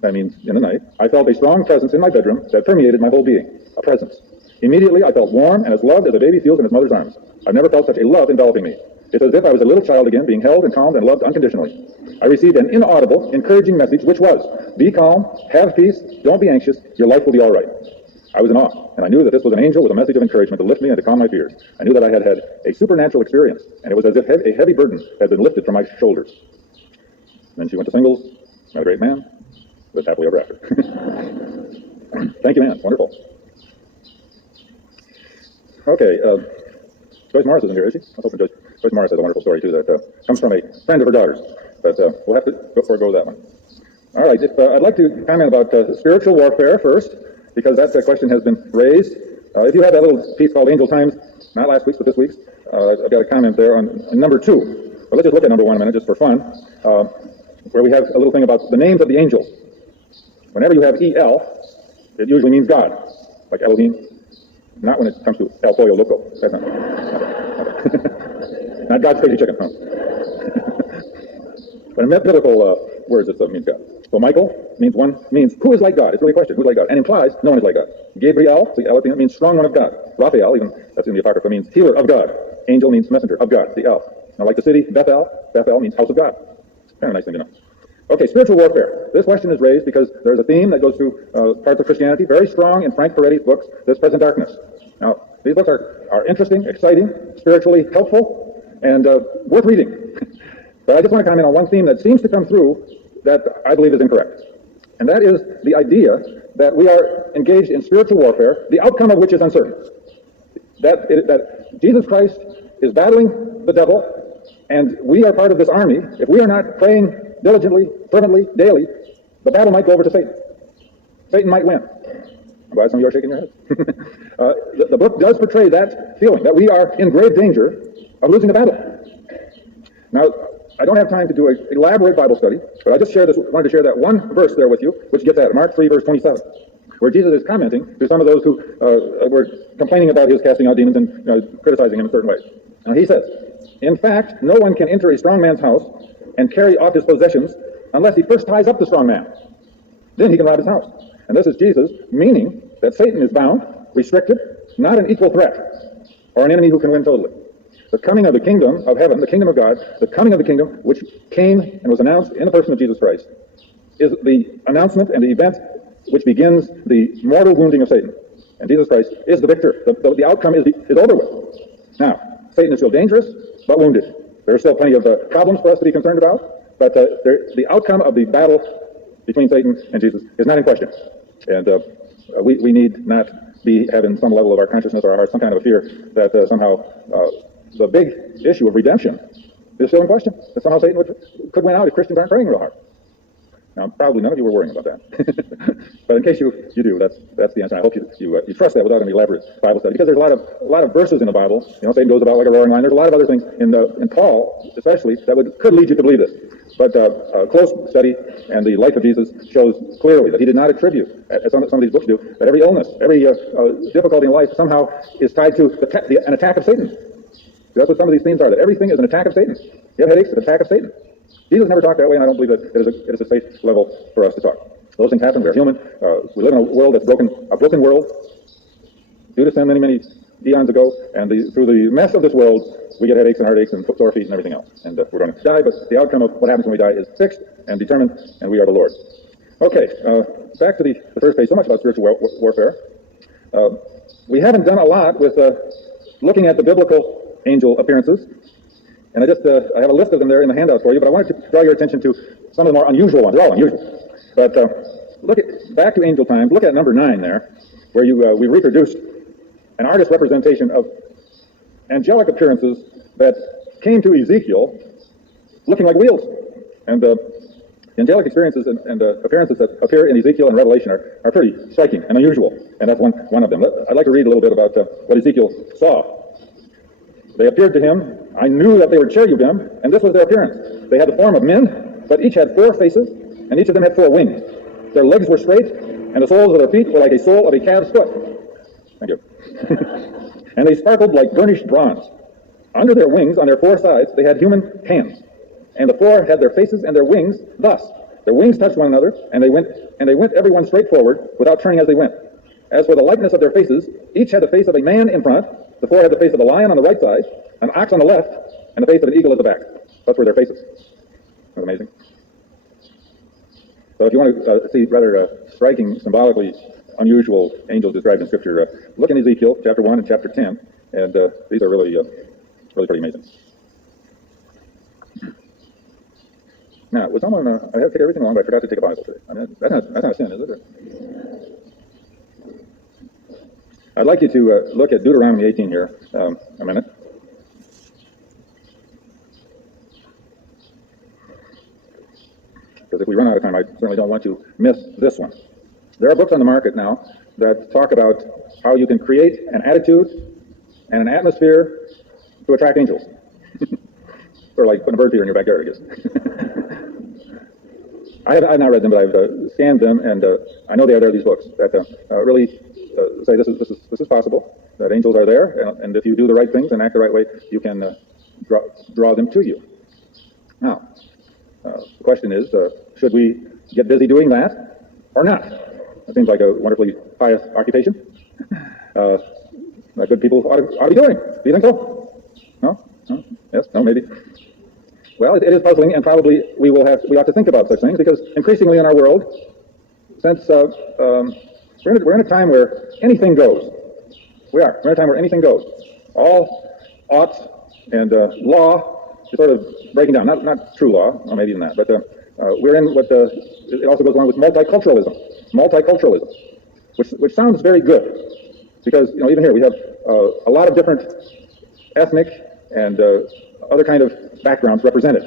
that means in the night, I felt a strong presence in my bedroom that permeated my whole being, a presence. Immediately, I felt warm and as loved as a baby feels in its mother's arms. I've never felt such a love enveloping me. It's as if I was a little child again, being held and calmed and loved unconditionally. I received an inaudible, encouraging message, which was, be calm, have peace, don't be anxious, your life will be all right. I was in awe, and I knew that this was an angel with a message of encouragement to lift me and to calm my fears. I knew that I had had a supernatural experience, and it was as if a heavy burden had been lifted from my shoulders. Then she went to singles, met a great man, lived happily ever after. Thank you, man. Wonderful. Okay, Joyce Morris isn't here, is she? I was hoping Joyce Morris has a wonderful story, too, that comes from a friend of her daughter's. But we'll have to forego that one. All right, I'd like to comment about spiritual warfare first, because that question has been raised. If you have that little piece called Angel Times, not last week's, but this week's, I've got a comment there on number 2. But let's just look at number 1 a minute, just for fun, where we have a little thing about the names of the angels. Whenever you have E-L, it usually means God, like Elohim. Not when it comes to El Pollo Loco. That's not. Not God's crazy chicken. No. But in biblical words, it means God. So Michael means who is like God. It's really a question, who's like God, and implies no one is like God. Gabriel, the L at the end, means strong one of God. Raphael, even that's in the Apocrypha, means healer of God. Angel means messenger of God. The L. Now, like the city Bethel means house of God. Kind of a nice thing to know. Okay, spiritual warfare. This question is raised because there's a theme that goes through parts of Christianity, very strong in Frank Peretti's books, This Present Darkness. Now, these books are interesting, exciting, spiritually helpful, and worth reading. But I just want to comment on one theme that seems to come through that I believe is incorrect. And that is the idea that we are engaged in spiritual warfare, the outcome of which is uncertain. That Jesus Christ is battling the devil, and we are part of this army. If we are not praying diligently, fervently, daily, the battle might go over to Satan. Satan might win. I'm glad some of you are shaking your heads. The book does portray that feeling, that we are in grave danger of losing the battle. Now, I don't have time to do an elaborate Bible study, but I just wanted to share that one verse there with you, which gets at Mark 3, verse 27, where Jesus is commenting to some of those who were complaining about his casting out demons and criticizing him in certain ways. Now, he says, "In fact, no one can enter a strong man's house and carry off his possessions unless he first ties up the strong man. Then he can rob his house." And this is Jesus meaning that Satan is bound, restricted, not an equal threat, or an enemy who can win totally. The coming of the kingdom of heaven, the kingdom of God, the coming of the kingdom, which came and was announced in the person of Jesus Christ, is the announcement and the event which begins the mortal wounding of Satan. And Jesus Christ is the victor. The outcome is over with. Now, Satan is still dangerous, but wounded. There are still plenty of problems for us to be concerned about, but the outcome of the battle between Satan and Jesus is not in question. And we need not be having some level of our consciousness or our heart some kind of a fear that somehow the big issue of redemption is still in question, that somehow Satan could win out if Christians aren't praying real hard. Now, probably none of you were worrying about that. But in case you do, that's the answer. I hope you trust that without an elaborate Bible study, because there's a lot of verses in the Bible. Satan goes about like a roaring lion. There's a lot of other things in Paul, especially, that could lead you to believe this. But a close study and the life of Jesus shows clearly that he did not attribute, as some of these books do, that every illness, every difficulty in life somehow is tied to an attack of Satan. That's what some of these themes are, that everything is an attack of Satan. You have headaches, it's an attack of Satan. Jesus never talked that way, and I don't believe that it is a safe level for us to talk. Those things happen. We're human. We live in a world that's a broken world, due to sin many eons ago, and through the mess of this world, we get headaches and heartaches and sore feet and everything else. And we're going to die, but the outcome of what happens when we die is fixed and determined, and we are the Lord. Okay, back to the first page. So much about spiritual warfare. We haven't done a lot with looking at the biblical angel appearances. And I have a list of them there in the handout for you, but I wanted to draw your attention to some of the more unusual ones. They're all unusual. But back to Angel Times, look at number 9 there, where we reproduced an artist representation of angelic appearances that came to Ezekiel looking like wheels. And the angelic experiences and appearances that appear in Ezekiel and Revelation are pretty striking and unusual, and that's one of them. I'd like to read a little bit about what Ezekiel saw. "They appeared to him. I knew that they were cherubim, and this was their appearance. They had the form of men, but each had 4 faces, and each of them had 4 wings. Their legs were straight, and the soles of their feet were like a sole of a calf's foot." Thank you. "And they sparkled like burnished bronze. Under their wings, on their 4 sides, they had human hands. And the 4 had their faces and their wings thus. Their wings touched one another, and they went every one straight forward, without turning as they went. As for the likeness of their faces, each had the face of a man in front. The 4 had the face of a lion on the right side, an ox on the left, and the face of an eagle at the back." Those were their faces. That's amazing. So if you want to see rather striking, symbolically unusual angels described in Scripture, look in Ezekiel chapter 1 and chapter 10, and these are really pretty amazing. Now, would someone, I have to take everything along, but I forgot to take a Bible today. I mean, that's not a sin, is it? I'd like you to look at Deuteronomy 18 here a minute. Because if we run out of time, I certainly don't want to miss this one. There are books on the market now that talk about how you can create an attitude and an atmosphere to attract angels. Or like putting a bird feeder in your backyard, I guess. I've not read them, but I've scanned them, and I know there are these books that really say this is possible, that angels are there, and if you do the right things and act the right way, you can draw them to you. Now, the question is, should we get busy doing that or not? It seems like a wonderfully pious occupation that good people ought to be doing. Do you think so? No? No? Yes? No? Maybe? Well, it is puzzling, and probably we ought to think about such things, because increasingly in our world, since we're in a time where anything goes. We're in a time where anything goes. All oughts and law is sort of breaking down. Not true law, or maybe even that, but we're in what it also goes along with multiculturalism. Multiculturalism, which sounds very good, because even here we have a lot of different ethnic and other kind of backgrounds represented.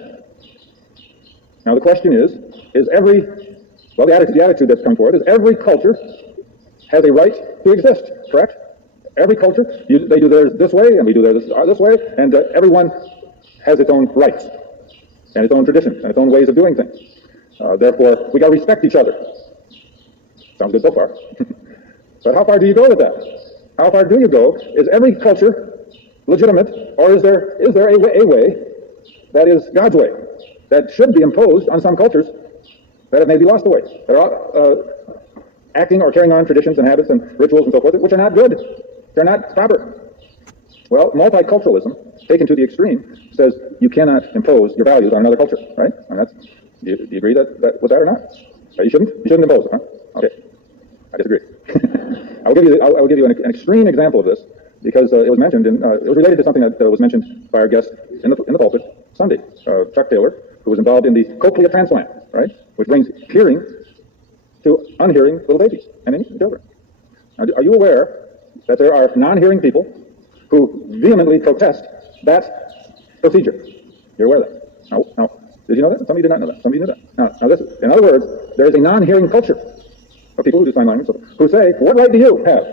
Now the question is the attitude that's come forward is every culture has a right to exist, correct? Every culture, they do theirs this way, and we do theirs this way, and everyone has its own rights, and its own traditions, and its own ways of doing things. Therefore, we got to respect each other. Sounds good so far. But how far do you go with that? How far do you go? Is every culture legitimate, or is there a way that is God's way, that should be imposed on some cultures that have maybe lost the way, that are acting or carrying on traditions and habits and rituals and so forth, which are not good. They're not proper. Well, multiculturalism, taken to the extreme, says you cannot impose your values on another culture, right? And do you agree with that or not? You shouldn't impose it, huh? Okay. I disagree. I will give you an extreme example of this, because it was mentioned it was related to something that was mentioned by our guest in the pulpit Sunday, Chuck Taylor, who was involved in the cochlea transplant, right, which brings hearing to unhearing little babies and infant children. Now, are you aware that there are non-hearing people who vehemently protest that procedure? You're aware of that? Now, did you know that? Some of you did not know that. Some of you knew that. Now this is, in other words, there is a non-hearing culture of people who do sign language, who say, what right do you have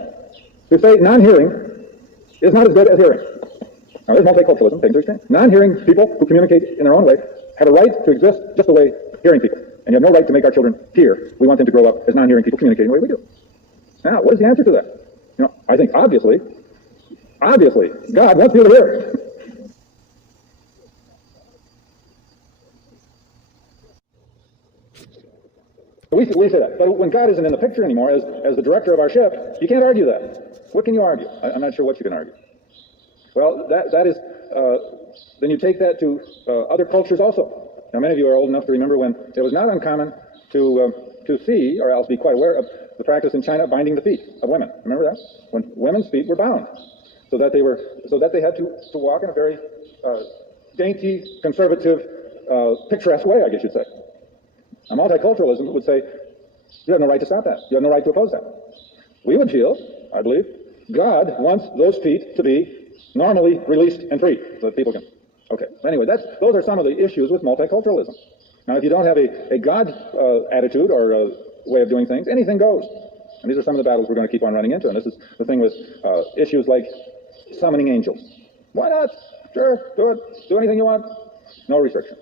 to say non-hearing is not as good as hearing? Now, there's multiculturalism taken to extreme. Non-hearing people who communicate in their own way have a right to exist just the way hearing people. And you have no right to make our children hear. We want them to grow up as non-hearing people communicating the way we do. Now, what is the answer to that? I think obviously, God wants people to hear. We say that. But when God isn't in the picture anymore as the director of our ship, you can't argue that. What can you argue? I'm not sure what you can argue. Well, that is, then you take that to other cultures also. Now, many of you are old enough to remember when it was not uncommon to see, or else be quite aware of, the practice in China binding the feet of women. Remember that? When women's feet were bound, so that they had to walk in a very dainty, conservative, picturesque way, I guess you'd say. Now, multiculturalism would say, you have no right to stop that. You have no right to oppose that. We would feel, I believe, God wants those feet to be normally released and free, so that people can. Okay. Anyway, those are some of the issues with multiculturalism. Now, if you don't have a God attitude or a way of doing things, anything goes. And these are some of the battles we're going to keep on running into. And this is the thing with issues like summoning angels. Why not? Sure, do it. Do anything you want. No restrictions.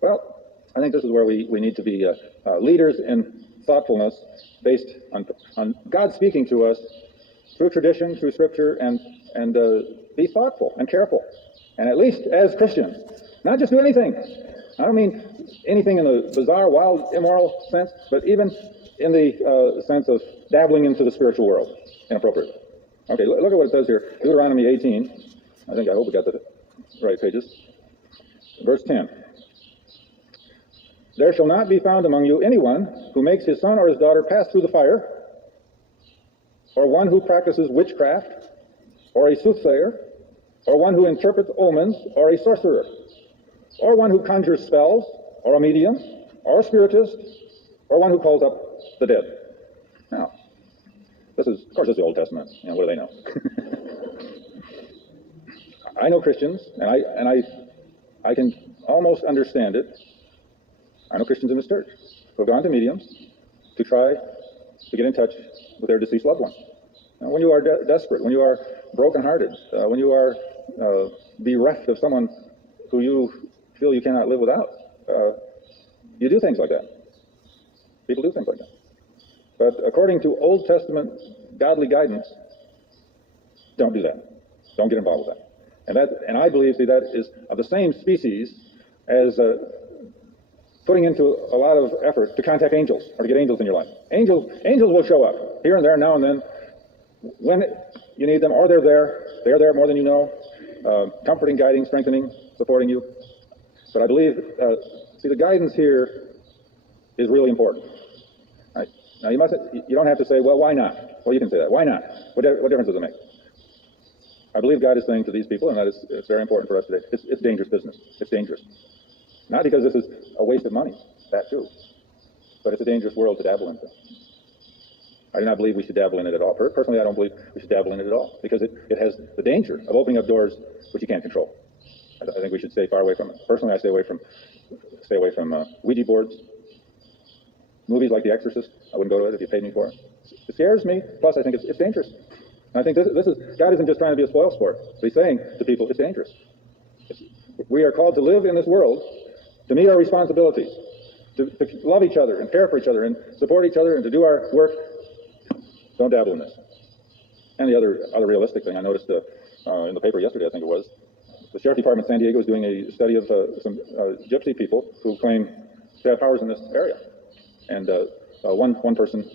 Well, I think this is where we need to be leaders in thoughtfulness based on God speaking to us through tradition, through Scripture, and be thoughtful and careful. And at least as Christians, not just do anything. I don't mean anything in the bizarre, wild, immoral sense, but even in the sense of dabbling into the spiritual world inappropriately. Okay, look at what it says here. Deuteronomy 18. I hope we got the right pages. Verse 10. There shall not be found among you anyone who makes his son or his daughter pass through the fire, or one who practices witchcraft, or a soothsayer, or one who interprets omens, or a sorcerer, or one who conjures spells, or a medium, or a spiritist, or one who calls up the dead. Now, of course, this is the Old Testament. What do they know? I know Christians, and I can almost understand it. I know Christians in this church who have gone to mediums to try to get in touch with their deceased loved ones. Now, when you are desperate, when you are brokenhearted, when you are bereft of someone who you feel you cannot live without, you do things like that. People do things like that. But according to Old Testament godly guidance, don't do that. Don't get involved with that. And I believe, that is of the same species as putting into a lot of effort to contact angels or to get angels in your life. Angels will show up here and there, now and then, when you need them, or they're there. They're there more than you know, comforting, guiding, strengthening, supporting you. But I believe, the guidance here is really important. Right? Now, you don't have to say, well, why not? Well, you can say that. Why not? What difference does it make? I believe God is saying to these people, and it's very important for us today, it's dangerous business. It's dangerous. Not because this is a waste of money, that too, but it's a dangerous world to dabble into. I do not believe we should dabble in it at all. Personally, I don't believe we should dabble in it at all, because it has the danger of opening up doors which you can't control. I think we should stay far away from it. Personally, I stay away from Ouija boards, movies like The Exorcist. I wouldn't go to it if you paid me for it. It scares me. Plus, I think it's dangerous. And I think this is God isn't just trying to be a spoilsport. He's saying to people, it's dangerous. We are called to live in this world, to meet our responsibilities, to love each other and care for each other and support each other and to do our work. Don't dabble in this. And the other realistic thing I noticed in the paper yesterday, I think it was, the Sheriff Department of San Diego is doing a study of some gypsy people who claim to have powers in this area. And one person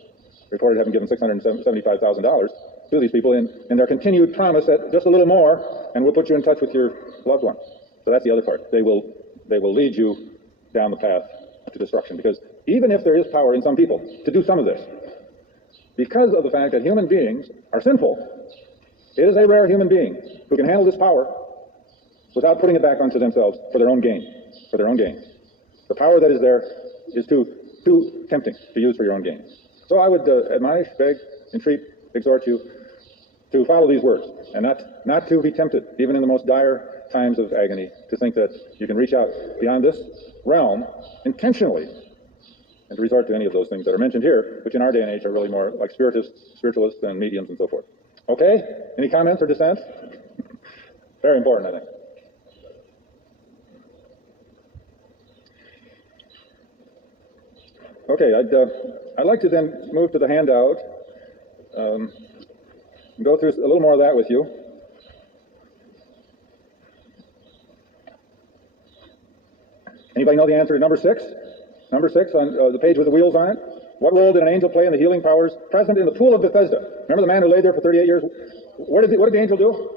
reported having given $675,000 to these people in their continued promise that just a little more and we'll put you in touch with your loved one. So that's the other part. They will lead you down the path to destruction, because even if there is power in some people to do some of this, because of the fact that human beings are sinful, it is a rare human being who can handle this power without putting it back onto themselves for their own gain. For their own gain. The power that is there is too tempting to use for your own gain. So I would admonish, beg, entreat, exhort you to follow these words, and not to be tempted, even in the most dire times of agony, to think that you can reach out beyond this realm intentionally and to resort to any of those things that are mentioned here, which in our day and age are really more like spiritualists and mediums and so forth. Okay? Any comments or dissent? Very important, I think. Okay, I'd like to then move to the handout and go through a little more of that with you. Anybody know the answer to number 6? Number 6 on the page with the wheels on it. What role did an angel play in the healing powers present in the pool of Bethesda? Remember the man who lay there for 38 years? What did the angel do?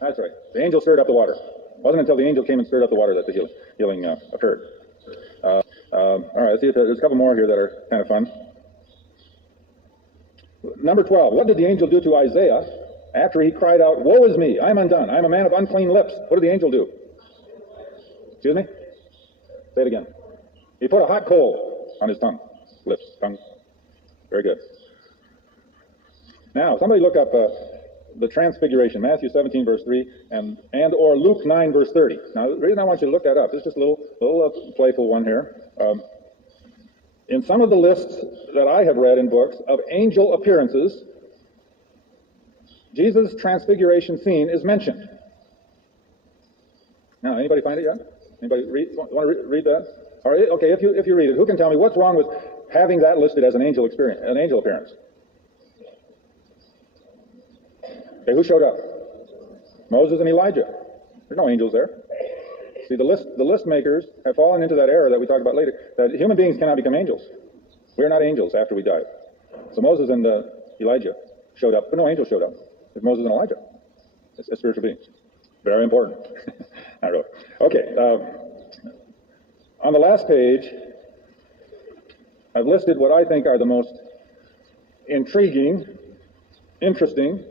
That's right. The angel stirred up the water. It wasn't until the angel came and stirred up the water that the healing occurred. All right, let's see if there's a couple more here that are kind of fun. Number 12. What did the angel do to Isaiah after he cried out, "Woe is me, I'm undone, I'm a man of unclean lips"? What did the angel do? Excuse me? Say it again. He put a hot coal on his tongue. Lips, tongue. Very good. Now, somebody look up the Transfiguration, Matthew 17, verse 3, and or Luke 9, verse 30. Now, the reason I want you to look that up, this is just a little playful one here. In some of the lists that I have read in books of angel appearances, Jesus' transfiguration scene is mentioned. Now, anybody find it yet? Anybody want to read that? All right, okay, if you read it, who can tell me what's wrong with having that listed as an angel appearance? Okay, who showed up? Moses and Elijah. There's no angels there. See, the list makers have fallen into that error that we talk about later, that human beings cannot become angels. We're not angels after we die. So Moses and Elijah showed up, but no angel showed up. It's Moses and Elijah. It's spiritual beings. Very important. Not really. Okay. On the last page, I've listed what I think are the most intriguing, interesting,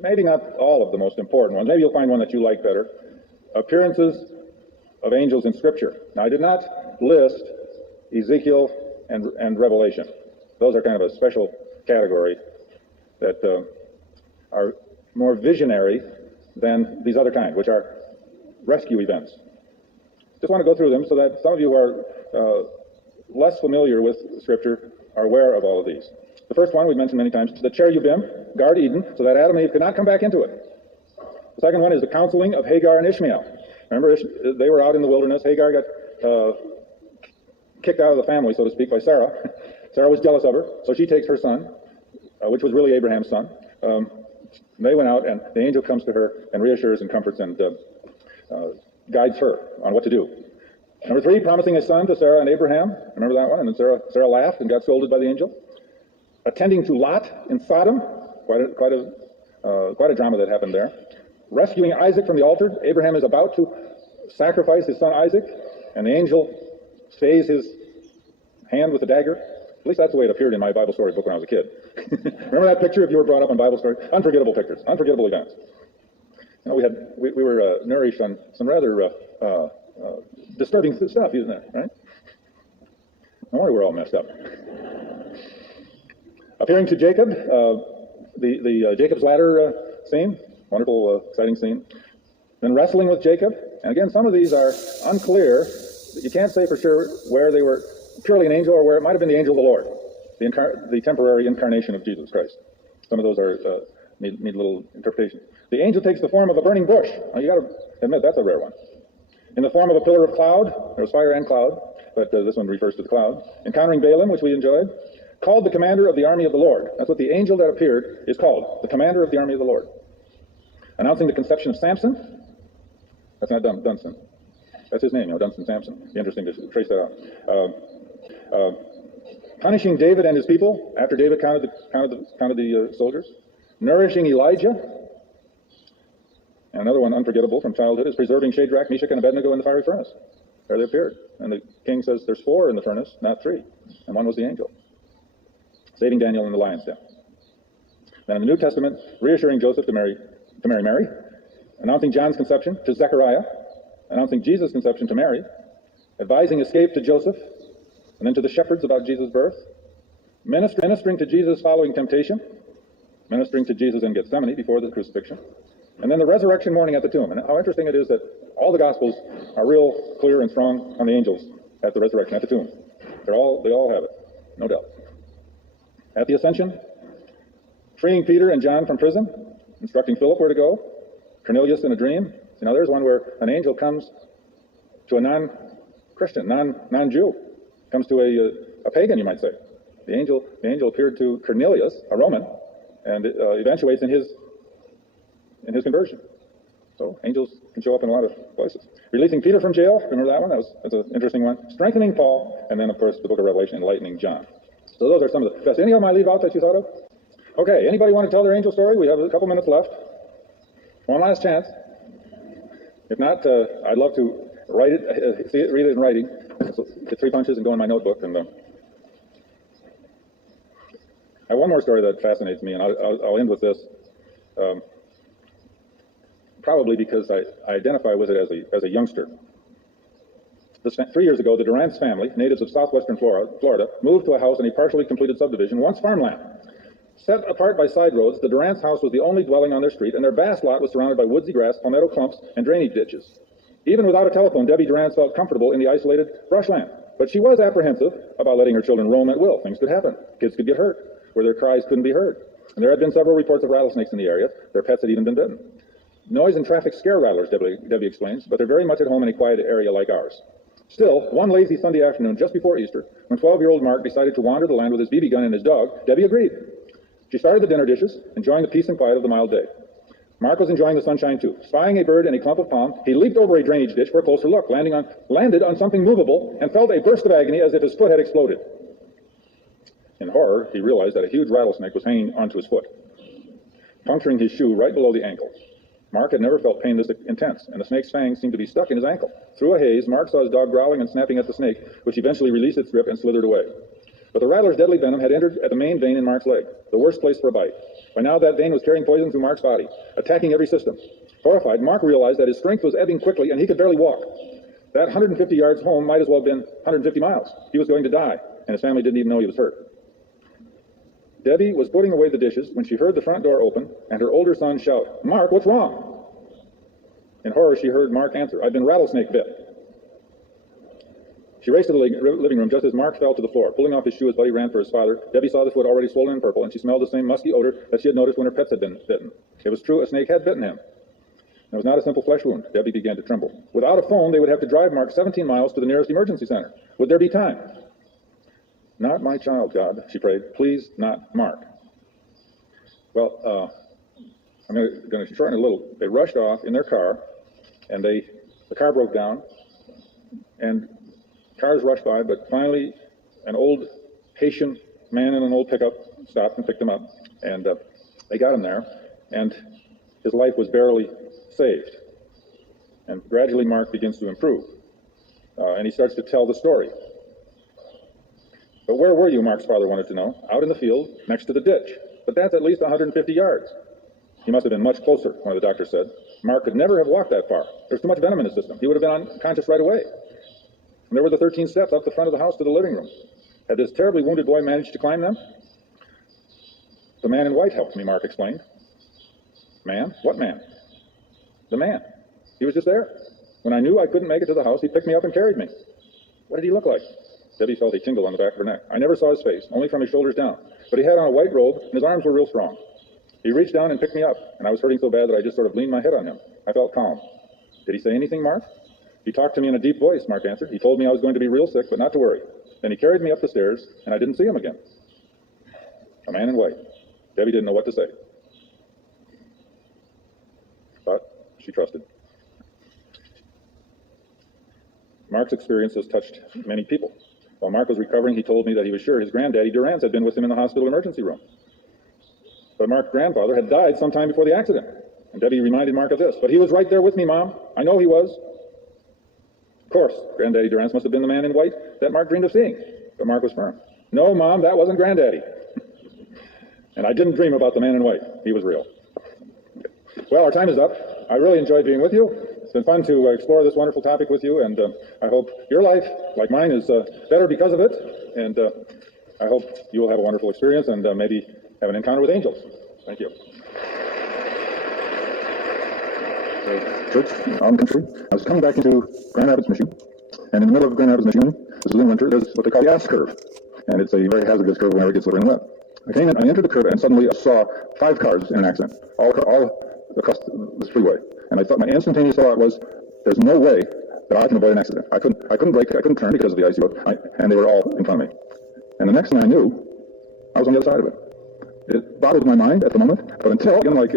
maybe not all of the most important ones. Maybe you'll find one that you like better. Appearances of angels in Scripture. Now, I did not list Ezekiel and Revelation. Those are kind of a special category that are more visionary than these other kind, which are rescue events. Just want to go through them so that some of you who are less familiar with Scripture are aware of all of these. The first one we've mentioned many times, the cherubim guard Eden so that Adam and Eve could not come back into it. The second one is the counseling of Hagar and Ishmael. Remember, they were out in the wilderness. Hagar got kicked out of the family, so to speak, by Sarah. Sarah was jealous of her, so she takes her son, which was really Abraham's son. They went out, and the angel comes to her and reassures and comforts and guides her on what to do. Number 3, promising a son to Sarah and Abraham. Remember that one? And then Sarah laughed and got scolded by the angel. Attending to Lot in Sodom. Quite a drama that happened there. Rescuing Isaac from the altar. Abraham is about to sacrifice his son Isaac, and the angel stays his hand with the dagger. At least that's the way it appeared in my Bible story book when I was a kid. Remember that picture if you were brought up on Bible story? Unforgettable pictures, unforgettable events. You know, we were nourished on some rather disturbing stuff, isn't it? Right? No wonder we're all messed up. Appearing to Jacob, the Jacob's ladder scene, wonderful, exciting scene. Then wrestling with Jacob, and again, some of these are unclear. You can't say for sure where they were purely an angel or where it might have been the angel of the Lord, the temporary incarnation of Jesus Christ. Some of those are need a little interpretation. The angel takes the form of a burning bush. Now, you got to admit that's a rare one. In the form of a pillar of cloud, there was fire and cloud, but this one refers to the cloud. Encountering Balaam, which we enjoyed, called the commander of the army of the Lord. That's what the angel that appeared is called, the commander of the army of the Lord. Announcing the conception of Samson. That's not Dunstan. That's his name, Dunstan Samson. It'd be interesting to trace that out. Punishing David and his people after David counted the soldiers. Nourishing Elijah. And another one unforgettable from childhood is preserving Shadrach, Meshach, and Abednego in the fiery furnace. There they appeared. And the king says there's 4 in the furnace, not 3. And one was the angel. Saving Daniel in the lion's den. Then in the New Testament, reassuring Joseph to marry Mary. Announcing John's conception to Zechariah. Announcing Jesus' conception to Mary. Advising escape to Joseph. And then to the shepherds about Jesus' birth. Ministering to Jesus following temptation. Ministering to Jesus in Gethsemane before the crucifixion. And then the resurrection morning at the tomb. And how interesting it is that all the Gospels are real clear and strong on the angels at the resurrection at the tomb. They all have it, no doubt. At the ascension, freeing Peter and John from prison, instructing Philip where to go, Cornelius in a dream. You know, there's one where an angel comes to a non-Christian, non-Jew, comes to a pagan, you might say. The angel appeared to Cornelius, a Roman, and eventuates in his conversion. So angels can show up in a lot of places. Releasing Peter from jail, remember that one? That's an interesting one. Strengthening Paul, and then of course the book of Revelation, enlightening John. So those are some of the best. Any of them I leave out that you thought of? Okay, anybody want to tell their angel story? We have a couple minutes left. One last chance. If not, I'd love to write it, see it, read it in writing. So get 3 punches and go in my notebook. And I have one more story that fascinates me, and I'll end with this. Probably because I identify with it as a youngster. 3 years ago, the Durant's family, natives of southwestern Florida, moved to a house in a partially completed subdivision, once farmland. Set apart by side roads, the Durant's house was the only dwelling on their street, and their vast lot was surrounded by woodsy grass, palmetto clumps, and drainage ditches. Even without a telephone, Debbie Durant felt comfortable in the isolated brushland. But she was apprehensive about letting her children roam at will. Things could happen. Kids could get hurt, where their cries couldn't be heard. And there had been several reports of rattlesnakes in the area. Their pets had even been bitten. Noise and traffic scare rattlers, Debbie explains, but they're very much at home in a quiet area like ours. Still, one lazy Sunday afternoon just before Easter, when 12-year-old Mark decided to wander the land with his BB gun and his dog, Debbie agreed. She started the dinner dishes, enjoying the peace and quiet of the mild day. Mark was enjoying the sunshine too. Spying a bird in a clump of palm, he leaped over a drainage ditch for a closer look, landed on something movable, and felt a burst of agony as if his foot had exploded. In horror, he realized that a huge rattlesnake was hanging onto his foot, puncturing his shoe right below the ankle. Mark had never felt pain this intense, and the snake's fangs seemed to be stuck in his ankle. Through a haze, Mark saw his dog growling and snapping at the snake, which eventually released its grip and slithered away. But the rattler's deadly venom had entered at the main vein in Mark's leg, the worst place for a bite. By now, that vein was carrying poison through Mark's body, attacking every system. Horrified, Mark realized that his strength was ebbing quickly, and he could barely walk. That 150 yards home might as well have been 150 miles. He was going to die, and his family didn't even know he was hurt. Debbie was putting away the dishes when she heard the front door open and her older son shout, "Mark, what's wrong?" In horror, she heard Mark answer, "I've been rattlesnake bit." She raced to the living room just as Mark fell to the floor. Pulling off his shoe as Buddy ran for his father, Debbie saw the foot already swollen and purple, and she smelled the same musky odor that she had noticed when her pets had been bitten. It was true, a snake had bitten him. It was not a simple flesh wound. Debbie began to tremble. Without a phone, they would have to drive Mark 17 miles to the nearest emergency center. Would there be time? "Not my child, God," she prayed. "Please, not Mark." Well, I'm going to shorten it a little. They rushed off in their car, and the car broke down, and cars rushed by, but finally an old Haitian man in an old pickup stopped and picked him up, and they got him there, and his life was barely saved. And gradually Mark begins to improve, and he starts to tell the story. "But where were you?" Mark's father wanted to know. "Out in the field, next to the ditch. But that's at least 150 yards. "He must have been much closer," one of the doctors said. "Mark could never have walked that far. There's too much venom in his system. He would have been unconscious right away." And there were the 13 steps up the front of the house to the living room. Had this terribly wounded boy managed to climb them? "The man in white helped me," Mark explained. "Man? What man?" "The man. He was just there. When I knew I couldn't make it to the house, he picked me up and carried me." "What did he look like?" Debbie felt a tingle on the back of her neck. "I never saw his face, only from his shoulders down. But he had on a white robe, and his arms were real strong. He reached down and picked me up, and I was hurting so bad that I just sort of leaned my head on him. I felt calm." "Did he say anything, Mark?" "He talked to me in a deep voice," Mark answered. "He told me I was going to be real sick, but not to worry. Then he carried me up the stairs, and I didn't see him again." A man in white. Debbie didn't know what to say. But she trusted. Mark's experiences touched many people. While Mark was recovering, he told me that he was sure his granddaddy, Durans, had been with him in the hospital emergency room. But Mark's grandfather had died sometime before the accident. And Debbie reminded Mark of this. "But he was right there with me, Mom. I know he was." Of course, Granddaddy Durans must have been the man in white that Mark dreamed of seeing. But Mark was firm. "No, Mom, that wasn't Granddaddy. And I didn't dream about the man in white. He was real." Well, our time is up. I really enjoyed being with you. It's been fun to explore this wonderful topic with you, and I hope your life, like mine, is better because of it. And I hope you will have a wonderful experience and maybe have an encounter with angels. Thank you. Church, out in the country. I was coming back into Grand Rapids, Michigan, and in the middle of Grand Rapids, Michigan, this is in winter, there's what they call the ass curve, and it's a very hazardous curve whenever it gets slippery and wet. I entered the curve, and suddenly I saw 5 cars in an accident, all across this freeway. And I thought, my instantaneous thought was, there's no way that I can avoid an accident. I couldn't brake, I couldn't turn because of the icy road, and they were all in front of me. And the next thing I knew, I was on the other side of it. It boggled my mind at the moment, but until, like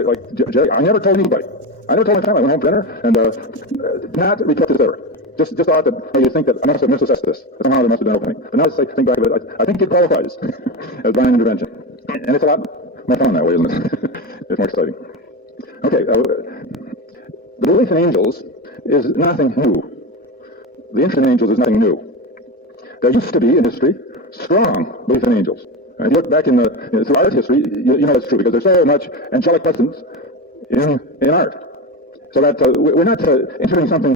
Jay, I never told anybody. I never told my family. I went home for dinner and not reflected this ever. Just thought that you think that I must have misassessed this. Somehow there must have been an opening. But now as I think back of it, I think it qualifies as divine intervention. And it's a lot more fun that way, isn't it? It's more exciting. Okay, the belief in angels is nothing new. The interest in angels is nothing new. There used to be in history strong belief in angels. And if you look back through art history, you know that's true because there's so much angelic presence in art. So that we're not entering something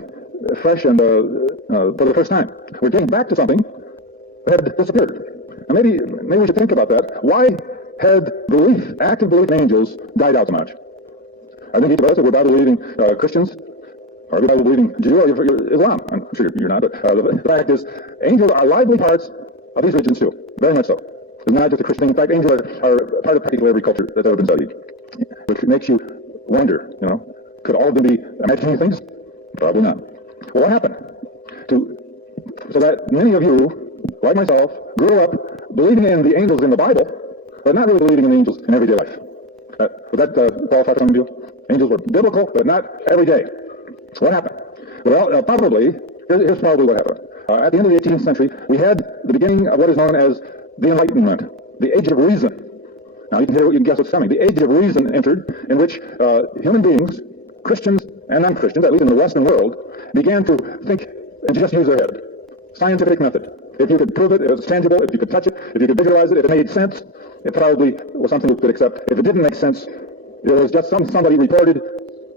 fresh and for the first time. We're getting back to something that had disappeared. And maybe we should think about that. Why had active belief in angels died out so much? I think each of us, if we're Bible-believing Christians, or if you're Bible-believing Jew, or you're Islam, I'm sure you're not, but the fact is, angels are lively parts of these religions too, very much so. It's not just a Christian thing. In fact, angels are part of practically every culture that's ever been studied, which makes you wonder, could all of them be imagining things? Probably not. Well, what happened? So that many of you, like myself, grew up believing in the angels in the Bible, but not really believing in the angels in everyday life. Would that qualify for some of you? Angels were biblical, but not every day. What happened? Well, here's probably what happened. At the end of the 18th century, we had the beginning of what is known as the Enlightenment, the Age of Reason. Now, you can guess what's coming. The Age of Reason entered, in which human beings, Christians and non-Christians, at least in the Western world, began to think and just use their head. Scientific method. If you could prove it, it was tangible. If you could touch it, if you could visualize it, if it made sense, it probably was something you could accept. If it didn't make sense, it was just somebody reported,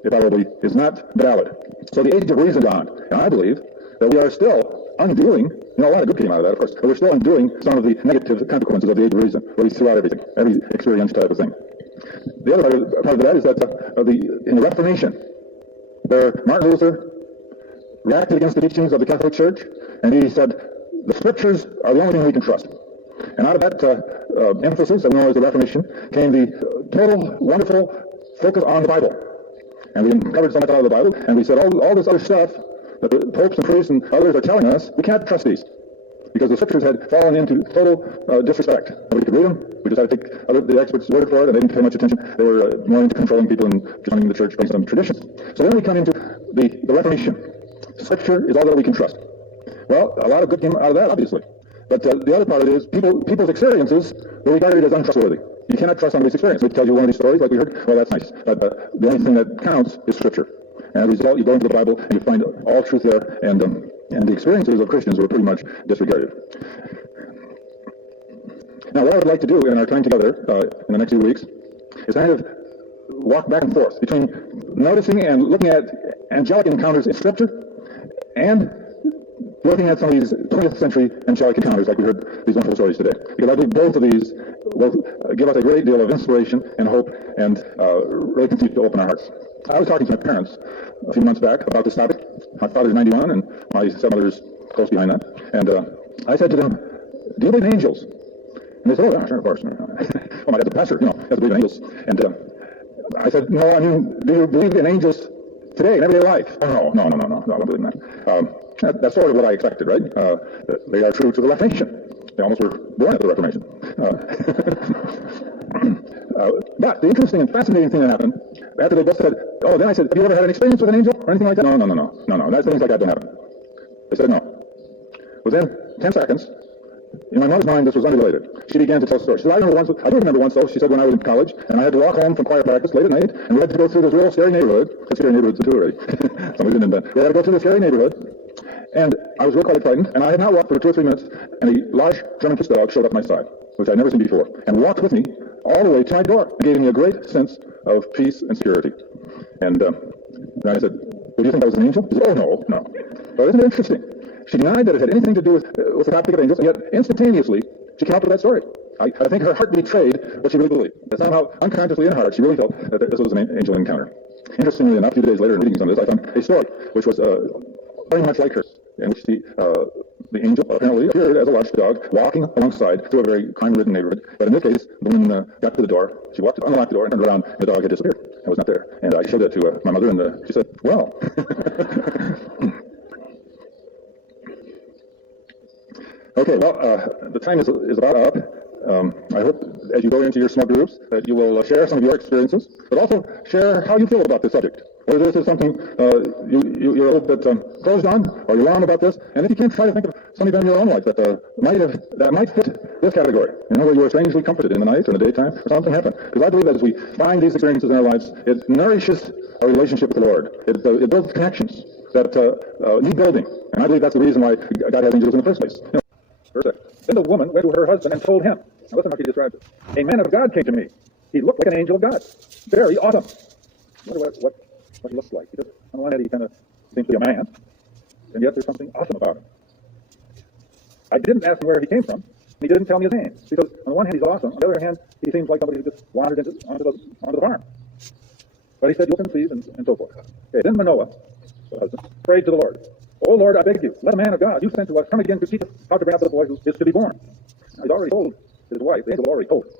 it probably is not valid. So the Age of Reason is on. And I believe that we are still undoing, a lot of good came out of that, of course, but we're still undoing some of the negative consequences of the age of reason, where we threw out everything, every experience type of thing. The other part of that is that in the Reformation, where Martin Luther reacted against the teachings of the Catholic Church, and he said, the Scriptures are the only thing we can trust. And out of that emphasis, that we know as the Reformation, came the total, wonderful focus on the Bible. And we uncovered so much out of the Bible, and we said all this other stuff that the popes and priests and others are telling us, we can't trust these. Because the Scriptures had fallen into total disrespect. Nobody could read them. We just had to take the experts' word for it, and they didn't pay much attention. They were more into controlling people and running the church based on traditions. So then we come into the Reformation. Scripture is all that we can trust. Well, a lot of good came out of that, obviously. But the other part of it is people's experiences were regarded as untrustworthy. You cannot trust somebody's experience. They tell you one of these stories like we heard. Well, that's nice. But the only thing that counts is Scripture. And as a result, you go into the Bible and you find all truth there, and the experiences of Christians were pretty much disregarded. Now, what I would like to do in our time together in the next few weeks is kind of walk back and forth between noticing and looking at angelic encounters in Scripture and looking at some of these 20th century angelic encounters like we heard these wonderful stories today. Because I believe both of these will give us a great deal of inspiration and hope and really continue to open our hearts. I was talking to my parents a few months back about this topic. My father's 91 and my stepmother's close behind that. And I said to them, do you believe in angels? And they said, oh, yeah, sure, of course. Well, my dad's a pastor, has to believe in angels. And I said, no, I mean, do you believe in angels today in everyday life? Oh, no, I don't believe in that. That's sort of what I expected, right? They are true to the Reformation. They almost were born at the Reformation. But the interesting and fascinating thing that happened, after they both said, oh, then I said, have you ever had an experience with an angel or anything like that? No, that's things like that don't happen. They said no. Within 10 seconds, in my mother's mind, this was unrelated. She began to tell stories. She said, I do remember once, though, she said, when I was in college, and I had to walk home from choir practice late at night, and we had to go through this real scary neighborhood. It's scary neighborhoods too already. Somebody's been in bed. We had to go through this scary neighborhood, and I was real quite frightened, and I had not walked for 2 or 3 minutes, and a large German Kiss dog showed up at my side, which I'd never seen before, and walked with me all the way to my door, and gave me a great sense of peace and security. And then I said, well, do you think I was an angel? She said, oh, no. Well, isn't it interesting? She denied that it had anything to do with the topic of angels, and yet instantaneously she came up with that story. I think her heart betrayed what she really believed. That somehow, unconsciously in her heart, she really felt that this was an angel encounter. Interestingly enough, a few days later, in reading some of this, I found a story which was very much like hers, in which the angel apparently appeared as a large dog walking alongside through a very crime-ridden neighborhood. But in this case, the woman got to the door, she walked, unlocked the door, and turned around, and the dog had disappeared. It was not there. And I showed that to my mother, and she said, well... Okay, well, the time is about up. I hope as you go into your small groups that you will share some of your experiences, but also share how you feel about this subject. Whether this is something you're a little bit closed on, or you're wrong about this, and if you can, try to think of some event in your own life that might fit this category. Where you were strangely comforted in the night or in the daytime, or something happened. Because I believe that as we find these experiences in our lives, it nourishes our relationship with the Lord. It builds connections that need building, and I believe that's the reason why God had angels in the first place. Then the woman went to her husband and told him. Now listen how she describes it. A man of God came to me. He looked like an angel of God. Very awesome. I wonder what he looks like. Because on the one hand, he kind of seems to be a man, and yet there's something awesome about him. I didn't ask him where he came from, and he didn't tell me his name. Because on the one hand, he's awesome. On the other hand, he seems like somebody who just wandered onto the farm. But he said, you'll conceive, and so forth. Okay, then Manoah, the husband, prayed to the Lord. Oh, Lord, I beg you, let a man of God you sent to us come again to teach us how to bring up the boy who is to be born. Now, he's already told his wife, the angel already told her.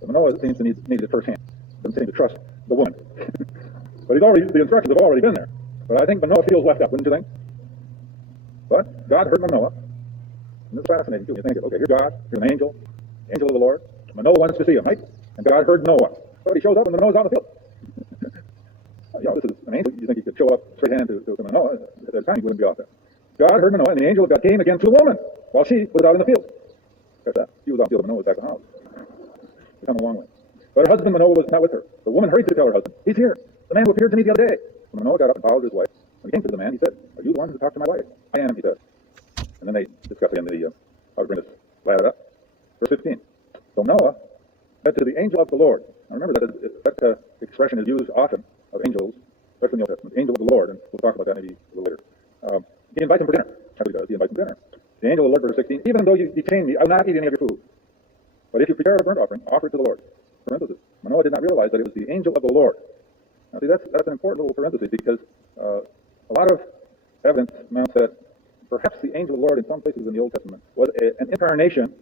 But Manoah seems to need it firsthand. Doesn't seem to trust the woman. But the instructions have already been there. But I think Manoah feels left out, wouldn't you think? But God heard Manoah. And it's fascinating, too. You think, okay, you're God, you're an angel of the Lord. Manoah wants to see him, right? And God heard Noah. But he shows up and Manoah's out in the field. This is an angel. You think he could show up straight hand to Manoah? At that time, he wouldn't be out there. God heard Manoah, and the angel of God came again to the woman while she was out in the field. Catch that. She was out in the field, and Manoah was back in the house. She's come a long way. But her husband, Manoah, was not with her. The woman hurried to tell her husband, he's here. The man who appeared to me the other day. When Manoah got up and followed his wife. When he came to the man, he said, are you the one who talked to my wife? I am, he said. And then they discussed again how to bring this ladder up. Verse 15. So Noah said to the angel of the Lord. Now remember that expression is used often of angels, especially in the Old Testament. Angel of the Lord, and we'll talk about that maybe a little later. He invites him for dinner. That's what he does. He invites them to dinner. The angel of the Lord, verse 16, even though you detain me, I will not eat any of your food. But if you prepare a burnt offering, offer it to the Lord. Parenthesis. Manoah did not realize that it was the angel of the Lord. Now, see, that's an important little parenthesis because a lot of evidence mounts that perhaps the angel of the Lord in some places in the Old Testament was an incarnation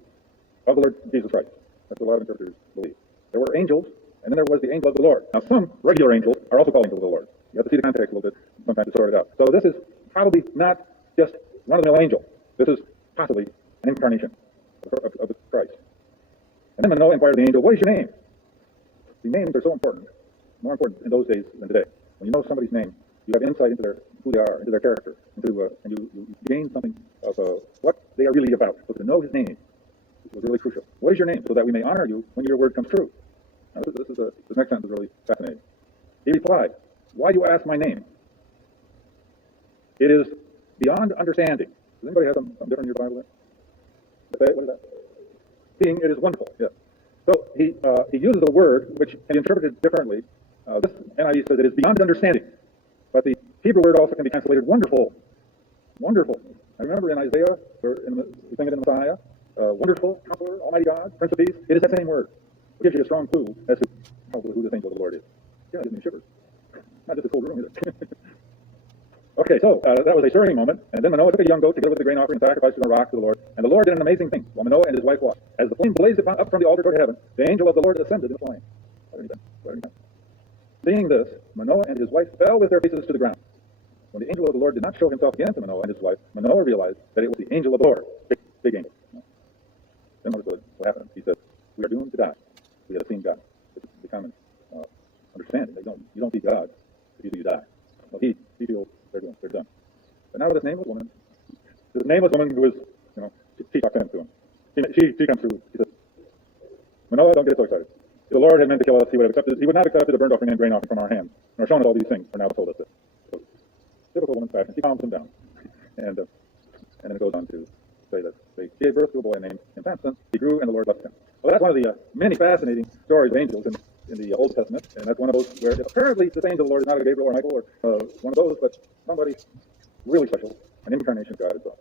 of the Lord Jesus Christ. That's what a lot of interpreters believe. There were angels, and then there was the angel of the Lord. Now, some regular angels are also called angels of the Lord. You have to see the context a little bit sometimes to sort it out. So this is probably not just run-of-the-mill angel. This is possibly an incarnation of Christ. And then Manoah inquired the angel, what is your name? The names are so important, more important in those days than today. When you know somebody's name, you have insight into who they are, into their character, and you gain something of what they are really about. So to know his name was really crucial. What is your name? So that we may honor you when your word comes true. Now, this next sentence is really fascinating. He replied, why do you ask my name? It is beyond understanding. Does anybody have something different in your Bible there? What is that? Seeing it is wonderful, yes. So he uses a word which can be interpreted differently. This NIV says it is beyond understanding. But the Hebrew word also can be translated wonderful. Wonderful. I remember in Isaiah, we think it in Messiah, wonderful, counselor, almighty God, Prince of Peace. It is that same word. It gives you a strong clue as to who this angel of the Lord is. Yeah, it gives me shivers. Not just this whole room either. Okay, so that was a stirring moment. And then Manoah took a young goat together with the grain offering and sacrificed it on a rock to the Lord. And the Lord did an amazing thing while Manoah and his wife watched. As the flame blazed up from the altar toward heaven, the angel of the Lord ascended in the flame. Seeing this, Manoah and his wife fell with their faces to the ground. When the angel of the Lord did not show himself again to Manoah and his wife, Manoah realized that it was the angel of the Lord. Big angel. Then what happened? He said, we are doomed to die. We have seen God. It's the common understanding. You don't see God if you die. Well, he feels they're done. But now this nameless woman who is, she talks to him. She comes through. She says, Manoah, don't get so excited. If the Lord had meant to kill us, he would not have accepted a burnt offering and grain offering from our hands, nor shown us all these things, for now told us this. So, typical woman's fashion. She calms him down. And then it goes on to say that they gave birth to a boy named Samson. He grew, and the Lord blessed him. Well, that's one of the many fascinating stories of angels in the Old Testament, and that's one of those where apparently this angel of the Lord is not a Gabriel or Michael or one of those, but somebody really special, an incarnation of God as well.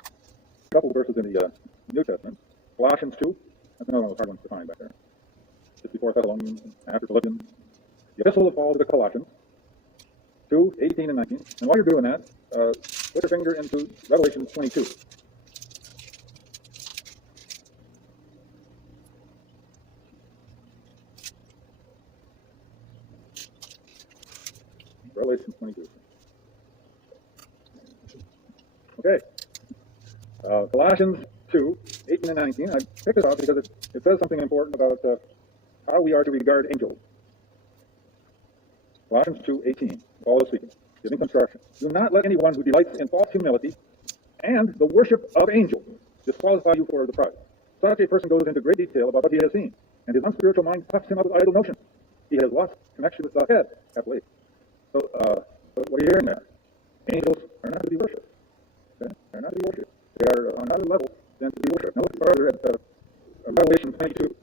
A couple of verses in the New Testament. Colossians 2. That's another one of the hard ones to find back there. Just before Thessalonians, after Philippians. The Epistle of Paul to the Colossians. 2, 18 and 19. And while you're doing that, put your finger into Revelation 22. Revelation 22. Okay. Colossians 2, 18 and 19. I picked this out because it says something important about how we are to regard angels. Colossians 2, 18. Paul is speaking, giving instruction. Do not let anyone who delights in false humility and the worship of angels disqualify you for the prize. Such a person goes into great detail about what he has seen, and his unspiritual mind puffs him up with idle notions. He has lost connection with the head, halfway. So, what are you hearing there? Angels are not to be worshipped. Okay? They're not to be worshipped. They are on another level than to be worshipped. Now, look further at Revelation 22.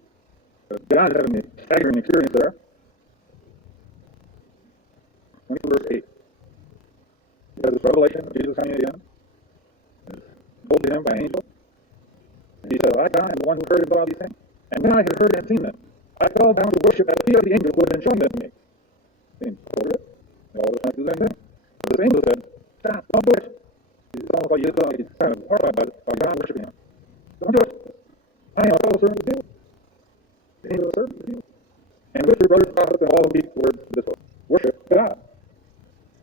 John is having a staggering experience there. 22 verse 8. He has this revelation of Jesus coming again. It's told to him by an angel. And he said, I, John, am the one who heard and saw these things. And when I had heard and seen them, I fell down to worship at the feet of the angel who had been showing them to me. Over it. They all trying to do the same thing. But this angel said, stop, don't do it. It's almost like he's kind of horrified by John worshiping him. Don't do it. I am a fellow servant with you. The angel is a servant with you. And with your brothers, prophets, and all who keep the words of this book. Worship God.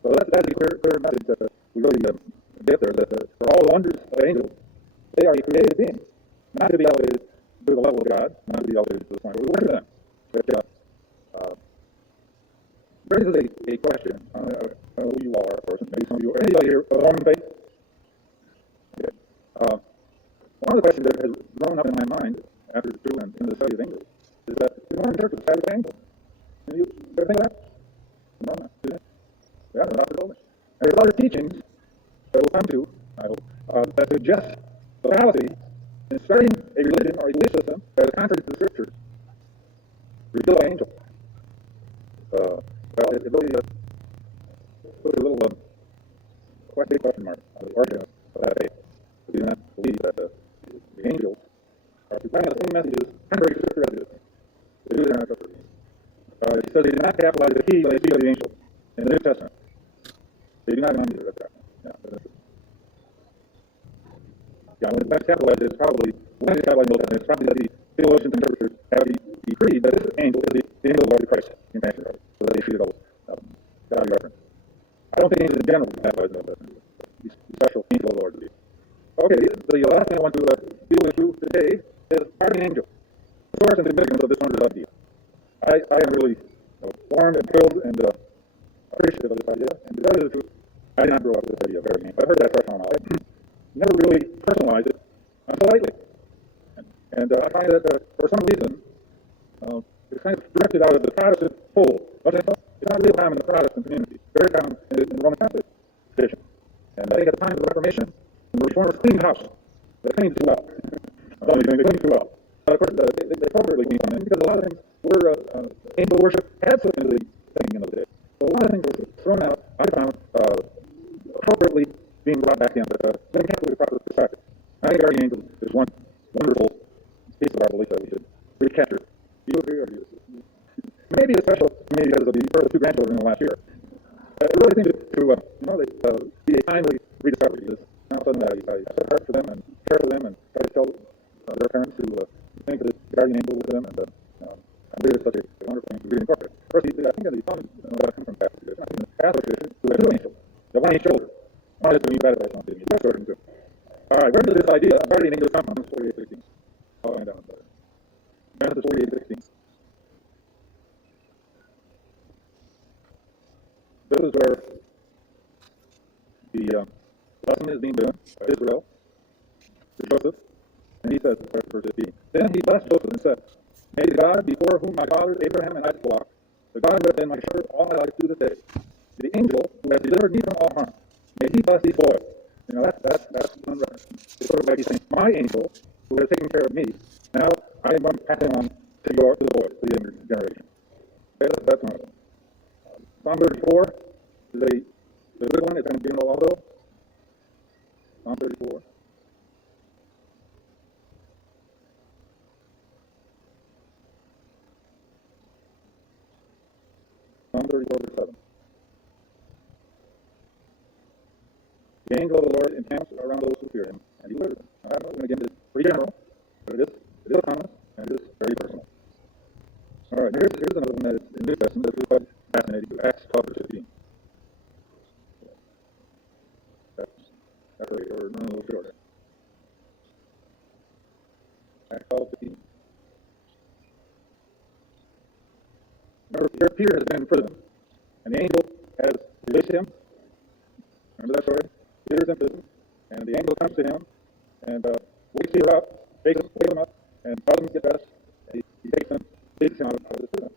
So that's a clear message that we really get there, that for all the wonders of angels, they are a created being, not to be elevated to the level of God, not to be elevated to the point where we worship them. Which raises a question. I don't know who you are, of course, maybe some of you, or anybody here of the Mormon faith. Okay. One of the questions that has grown up in my mind after doing the study of angels is that the Mormon Church is a Sabbath angel. Can you ever think of that? No, not. Yeah, the doctor told me. And there's other teachings that we'll come to, I hope, that suggest the fallacy in starting a religion or a belief system that is contrary to the Scriptures. Reveal an angel. Well, it really puts a little big question mark on the origin of that faith. We do not believe that the angels are supplying the same messages temporary scripture as it is. They do it in our scripture. It says they do not capitalize the he when they speak of the angels in the New Testament. They do not know either. That's right. Yeah, that's true. Yeah, when it's capitalized, it's probably, when it's capitalized in the Old Testament, it's probably that the theologians and interpreters have decreed that this angel is the angel of the Lord Christ in Passion, so that they treat it all God reference. I don't think angels in general have the special angel of the Lord. Okay, the last thing I want to deal with you today is guardian angel. The source and significance of this wondrous idea. I am really warmed and thrilled and appreciative of this idea. And to tell you the truth, I did not grow up with this idea of guardian angel. I've heard that for a while. Never really personalized it until lately. And I find that for some reason, it's kind of drifted out of the Protestant fold. It's not real common in the Protestant community. Very common in the Roman Catholic tradition. And I think at the time of the Reformation, when the Reformers cleaned house, they cleaned too well. I'm telling you, they cleaned too well. But of course, they appropriately cleaned them because a lot of things were, angel worship had slipped into the thing in those days. So a lot of things were thrown out, I found, appropriately being brought back in, but then can't with a proper perspective. I think guardian angel is one wonderful piece of our belief that we should recapture. Do you agree or do you disagree? Maybe it's special to me because of the birth of 2 grandchildren in the last year. It really seems to be a timely rediscovery because now suddenly I set heart for them and care for them and try to tell their parents to think of this guardian angel with them, and I believe it's such a wonderful thing to really incorporate. Of course, I think the thought that come from Catholic tradition, the Catholic tradition, who had 2 angels, the one each shoulder. One is to be better by something, that's sort of too. All right, where does this idea of guardian angel come from? It's 48:16. Oh, I down there. Genesis 48:16. This is where the lesson is being given by Israel to Joseph, and he says, verse 15, then he blessed Joseph and said, may the God before whom my fathers Abraham and Isaac walked, the God who has been my shepherd all my life to this day, the angel who has delivered me from all harm, may he bless these boys. You know, that's one reference. It's sort of like he's saying, my angel who has taken care of me, now I am going to pass him on to the boys, to the younger generation. Okay, that's one of them. Psalm 34 is a good one. It's going to be in the also. Psalm 34. Psalm 34, verse 7. The angel of the Lord encamps around those who fear him, and he delivers them. I'm not going to get into pretty general, but it is common, and it is very personal. All right, here's another one that is in the New Testament that is quite fascinating. Acts 12, verse 15. That's really, we're running a little short. Acts 12, 15. Remember, Peter has been in prison, and the angel has released him. Remember that story? Peter's in prison, and the angel comes to him, and wakes Peter up, wakes him up, and tells him to get dressed, and he takes him out of the prison.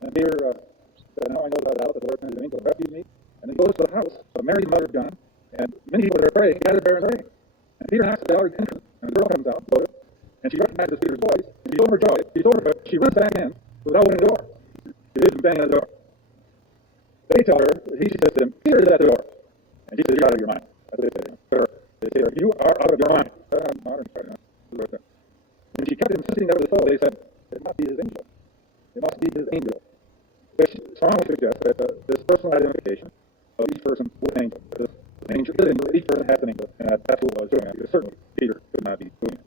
And Peter said, now I know without a doubt that the Lord sends an angel to rescue me. And he goes to the house of Mary, the mother of John, and many people that are praying gathered there and praying. And Peter knocks at the outer entrance, and the girl comes out, and she recognizes Peter's voice, and she's overjoyed. She's overjoyed. She runs back in without opening the door. She leaves him standing at the door. They tell her, she says to him, Peter is at the door. And she says, you're out of your mind. That's what they say to her. They say to her, you are out of your mind. And she kept insisting that it was so. They said, it must be his angel. It must be his angel. Which strongly suggests that this personal identification of each person with an angel. This angel is an angel. Each person has an angel. And that's what I was doing. Because certainly Peter could not be doing it.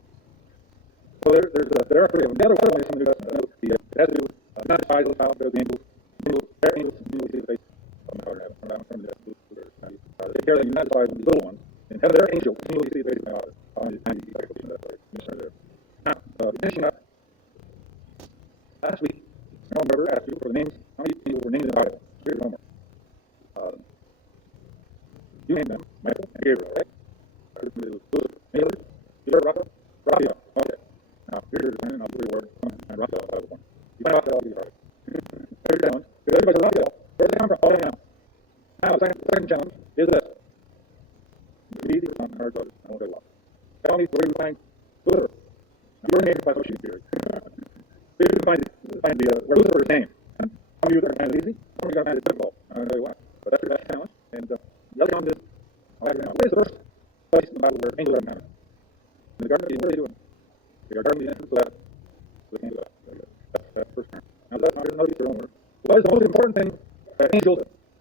So there are three of them. The other one is from the New Testament. It has to do with not despise the child, because the angels continually see the face of my Father in heaven. Take care that you not despise the little ones. And have their angel continually see the face of my Father. Now, finishing up, last week, I don't remember, asked you for the names, how many people were named in the Bible? Here's one more. You named them, Michael and Gabriel, right? It was Joseph, Mary, Peter, Raphael. Okay. Now, here's your friend, and I'll give you a word. And Raphael, I have one. You find Raphael, you'll be right. There's your challenge. Because everybody's a Raphael. Where does it come from? Oh, yeah. Now, the second challenge is this. It's easy for some, hard for others. I won't say what. Tell me where you find Lucifer. Your name is by social theory. You can find where Lucifer is named. And some of you are going to find it easy, some of you are going to find it difficult. I'll tell you why. But that's your best challenge. And the other challenge is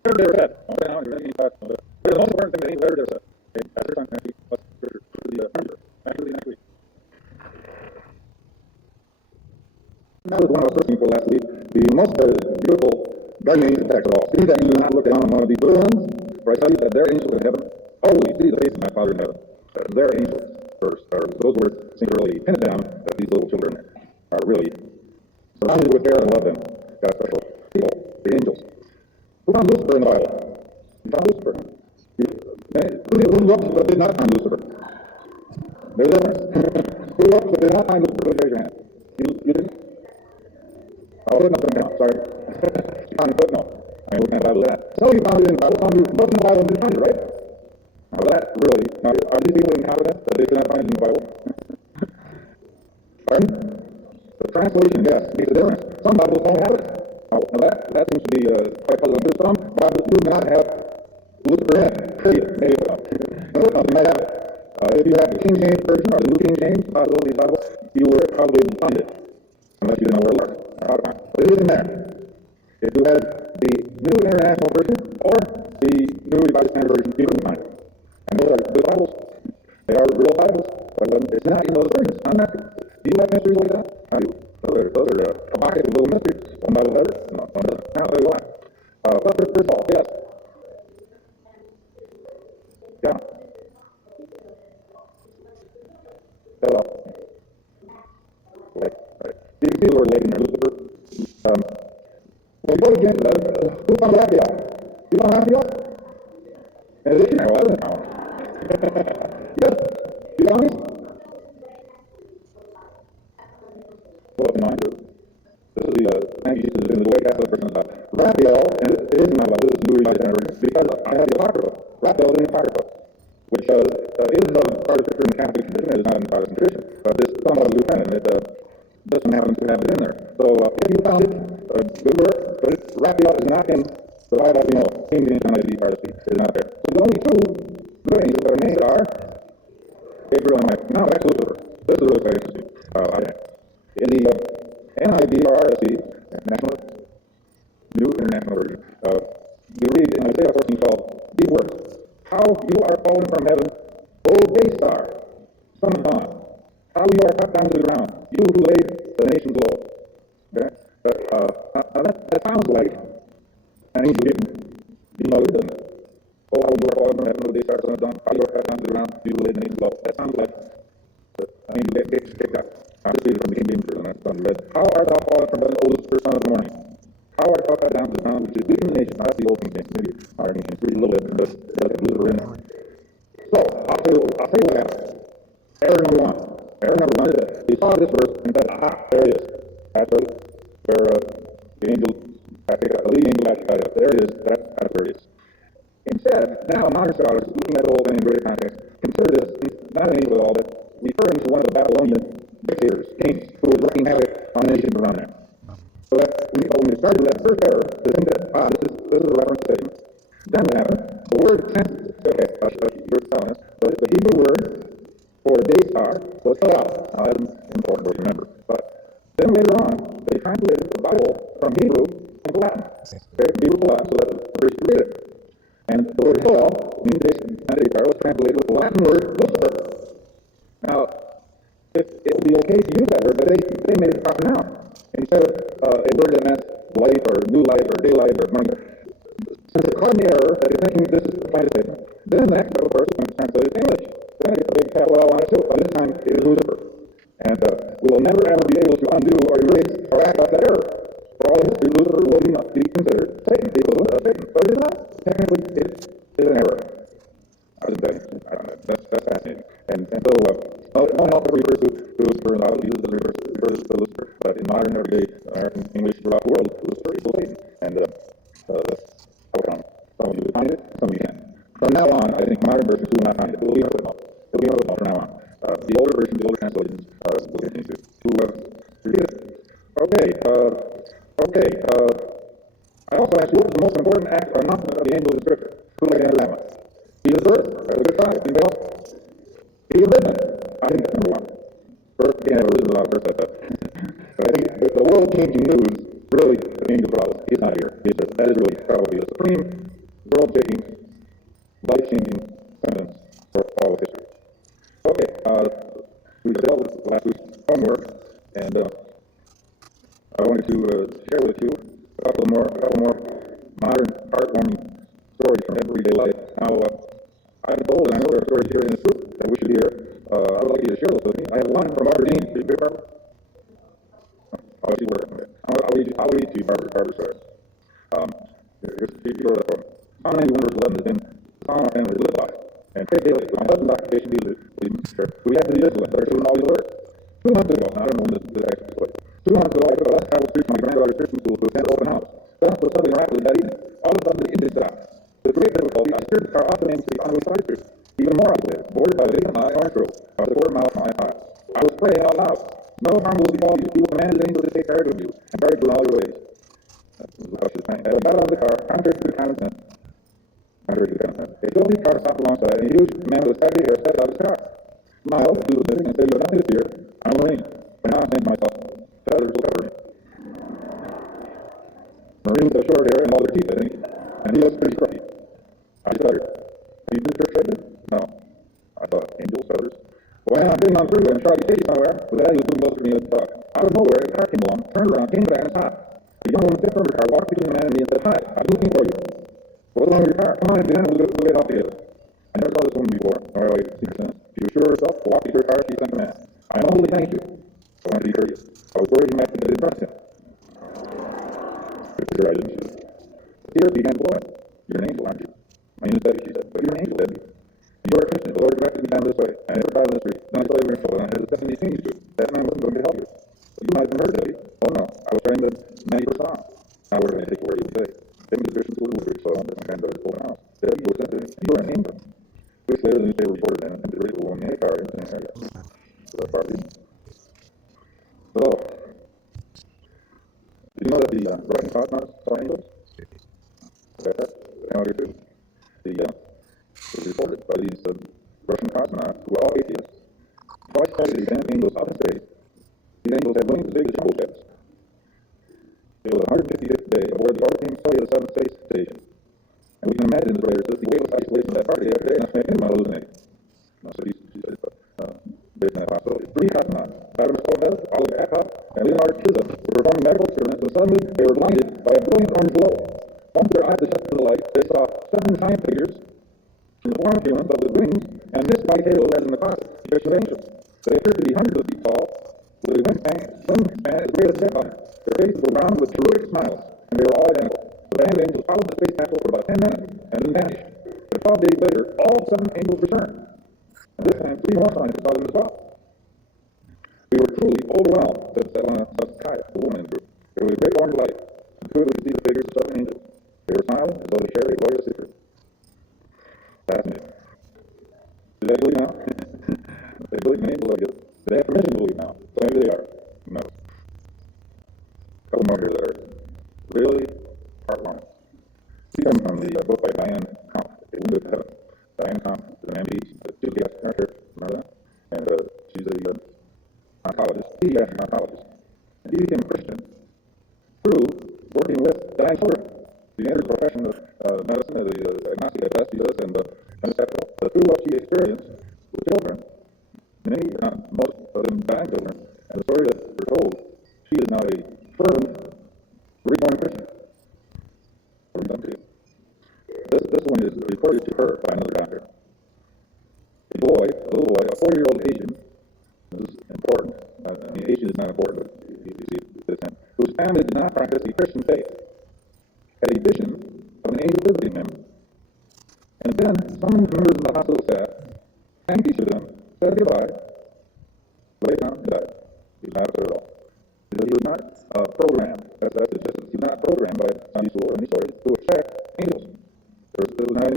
They were dead. Don't say now, you're reading about it. But the most important thing that any literature said. Okay, as your son, Matthew, let's go to the furniture. Back to the next week. That was one I was searching for last week. The most beautiful guardian angel text of all. See that you do not look down on one of these little ones, for I tell you that their angels in heaven always see the face of my Father in heaven. Their angels first. Those words seem to really pin it down that these little children are really surrounded with care and love them. God's special people, the angels. Who found Lucifer in the Bible? You found Lucifer. Who looked but did not find Lucifer? There's a difference. Who looked but did not find Lucifer? Please raise your hand. You didn't? Oh, footnote didn't count, sorry. You found a footnote. I mean, what kind of Bible is that? So you found it in the Bible. Some of you looked in the Bible and didn't find it, right? Now that really, now are these people incompetent that they could not find it in the Bible? Pardon? The translation, yes, makes a difference. Some Bibles don't have it. Oh, now that seems to be quite puzzling. Some Bibles do not have Lucifer in it. Period. Maybe a footnote. You might have it. If you have the King James Version or the New King James possibility Bible, you would probably able to find it. Unless you didn't know where to look. But it isn't there. If you had the New International Version or the New Revised Standard Version, you couldn't find it. And those are good Bibles. They are real Bibles. But it's not in those versions. I'm not. Do you like mysteries like that? How do you? Those are a bucket of little mysteries. One Bible better. No, one doesn't. Now, there you are. But first of all, yes. Yeah. Hello. Right. You can see the word lady in Lucifer. Well, before we get into that, who found Raphael? You found Raphael? And is it well, I didn't know. Yes. You found him? Well, it's mine too. This is the Angie is in the way Catholic version of Raphael, and it is in my Bible, this is Louis Revised because I have the Apocrypha. Raphael is in the Apocrypha, which is part of scripture in the Catholic tradition, it is not in the Protestant tradition. This is somewhat independent. This one happens to have it in there. So if you found it, good work, but Raphael is not in the Bible as we know. King James and NIV part of speech is not there. So the only two good angels that are named are Gabriel and Michael. Now back to Lucifer. This is really quite interesting. In the NIV or RSV, New International Version, you read in Isaiah 14:12 these words: "How you are fallen from heaven, O day star, son of dawn! How you are cut down to the ground, you who laid the nations low." Okay? That sounds like an angel getting demoted, doesn't it? "Oh, how you are fallen from heaven, O day star, son of dawn! How you are cut down to the ground, you who laid the nations low." That sounds like an angel gets kicked out. I'll just read it from the King James Version. That's what read. "How art thou fallen from heaven, O Lucifer, son of the morning? How art thou cut down to the ground, which is weak in the nation?" That's the old King James. Maybe our King James read a little bit, but it doesn't have Lucifer in there. So I'll tell you what happened. Error number one. Error number one is that he saw this verse and said, "Aha, there it is." That's where the angel, the leading angel actually got it. There it is. That's where it is. Instead, now modern scholars, looking at the whole thing in greater context, consider this not an angel at all, but referring to one of the Babylonian dictators, kings, who was wreaking havoc on the nations around them. So that when we started with that first error, to think that, this is a reference statement. Then what happened? The word you're telling us, the Hebrew word for day star was Salah. Now that's an important word to remember. But then later on, they translated the Bible from Hebrew into Latin. Okay, from Hebrew to Latin, so that the British could read it. And the word Hillel, means day star, was translated with the Latin word Lucifer. Now, it would be okay to use that word, but they made it proper noun. Instead of a word that meant light or new light or daylight or morning. Since it caused the error that is thinking this is the final statement, then the next of course is going to translate it to English. Then it gets a big capital L on it too. By this time it is Lucifer. And we will never ever be able to undo or erase or act out that error. For all history, Lucifer will be considered Satan, the equivalent of Satan. But it is not. Technically, it is an error. I don't know. That's fascinating. And so, no one else ever refers to Lucifer in the Bible. He refers to Lucifer. But in modern, everyday American English throughout the world, Lucifer is Satan. And that's how it comes. Some of you will find it, some of you can't. From now on, I think modern versions will not find it. It will be footnote. It will be footnote from now on. The older versions, the older translations, will continue to read it. Okay. I also asked you what was the most important act or announcement of the angel of the Scripture. Who laid that one? He was first. That was a good try. Anybody else? He was risen. I think that's number one. First, can't have a risen without first, but I think the world-changing news really the angel problem. He's not here. That is really probably the supreme, world-shaking, life-changing sentence for all of history. Okay, we dealt with last week's homework, and I wanted to share with you a couple more modern, heartwarming stories from everyday life. Now, I've been told, and I know there are stories here in this group that we should hear. I would like you to share those with me. I have one from Barbara Dean. Are you good, Barbara? Oh, she worked. Okay. I'll read to you Barbara's story. Here's your from Psalm 91, verse 11 has been the song our family live by. And pray daily. So my husband's occupation we have to be vigilant that our children always alert. 2 months ago, I don't know when this actually took place. 2 months ago, I took a less traveled street from my granddaughter's Christian school to attend open house. Thus was suddenly miraculously that evening. All of a sudden, the engine stopped. With great difficulty, I steered the car off the main street onto a side street. Even more isolated, bordered by a vacant orange grove. I was a quarter mile from my house. I was praying out loud. No harm will befall you. He will command his angels to take charge of you and guard you in all your ways. That was how she was saying. As I got out of the car, contrary to the common sense, a filthy car stopped alongside, and a huge man with a saggy hair stepped out of his car. Smiled, he was living, and said, "You have nothing to fear. I'm a Marine." By now I'm saying to myself, feathers will cover me. Marines have short hair and all their teeth, I think, and he looks pretty scruffy. I stuttered. "Have you been to church lately?" "No." I thought, angels, feathers. "Well, I'm getting on through and tried to take you somewhere." With that, he was moving closer to me as he talked. Out of nowhere, a car came along, turned around, came back, and stopped. A young woman stepped from her car, walked between the man and me, and said, "Hi, I'm looking for you." "What's wrong with your car? Come on in, Dan, we'll get out together." I never saw this woman before, nor have I seen her since. She was sure of herself, walked to her car, she sent the man. "I humbly thank you." I wanted to be courteous. I was worried he might think I didn't trust him. Good for her, I didn't choose. The tears began flowing. "You're an angel, aren't you?" "My name is Betty," she said. "But you're an angel, Debbie. And you're a Christian. The Lord directed me down this way. I never cried on the street. Then I saw you were in trouble, and I had the second seen you to. That man wasn't going to help you. But you might have been hurt, Debbie." "Oh, no. I was trying the 91st song." "Now we're going to take the word you say. Take me to the Christian school in Woodbridge, so I don't get my granddaughter's open house. Debbie, you were sent to me. You were an angel." Weeks later, the newspaper reported an attempted rape of a woman in a car in the same area. So that's part of it. So, did you know that the Russian cosmonauts saw angels? Okay, now I do. It was reported by these Russian cosmonauts, who are all atheists, twice sighted examining angels out in space. These angels had wings as big as jumbo jets. It was the 155th day aboard the Artemis Soyuz 7 space station. And we can imagine, as the writer says, the weightless isolation of that party after day, and that's making him hallucinate. No, so she said, based on that possibility. 3 cosmonauts, Vladimir Soloviev, Oleg Akov, and Leonard Kizov, were performing medical experiments, and suddenly they were blinded by a brilliant orange glow. Once their eyes adjusted to the light, they saw 7 giant figures in the form of humans, but with wings, and missed by halos as in the classic depiction of angels. They appeared to be hundreds of feet tall, with a wingspan as great as a jet liner. Their faces were round with terrific smiles, and they were all identical. The band of angels followed the space capsule for about 10 minutes, and then vanished. But 12 days later, all 7 angels returned. And this time, 3 more scientists saw them as well. "We were truly overwhelmed," said Svetlana Sutskaya, the woman in the group. "There was a great orange light, and soon we could see the figures of 7 angels. They were smiling as though they shared a glorious secret." Fascinating. Do they believe now? They believe in angels, I guess. Do they have permission to believe now? So maybe they are. Who knows? A couple more here that are really heartwarming. These come from the book by Diane Kampf, A Window to Heaven. Diane Kampf is an MD, she's a pediatric doctor, remember that? And she's a oncologist, pediatric oncologist. And she became a Christian through working with dying children. She entered the profession of medicine as a agnostic at best, she does, and unacceptable. But through what she experienced with children, many, most of them dying children, and the story that we're told, she is now a fervent, reborn Christian. What have we done to you? This one is reported to her by another doctor. A little boy, a 4-year-old Asian, this is important, Asian is not important, but you see this in, whose family did not practice a Christian faith, had a vision of an angel visiting him, and then some members of the hospital staff thanked each of them, said goodbye, lay down and died. He was not upset at all. Because he was not programmed, that's it, he was not programmed by Sunday school or any stories to attract angels. It was not in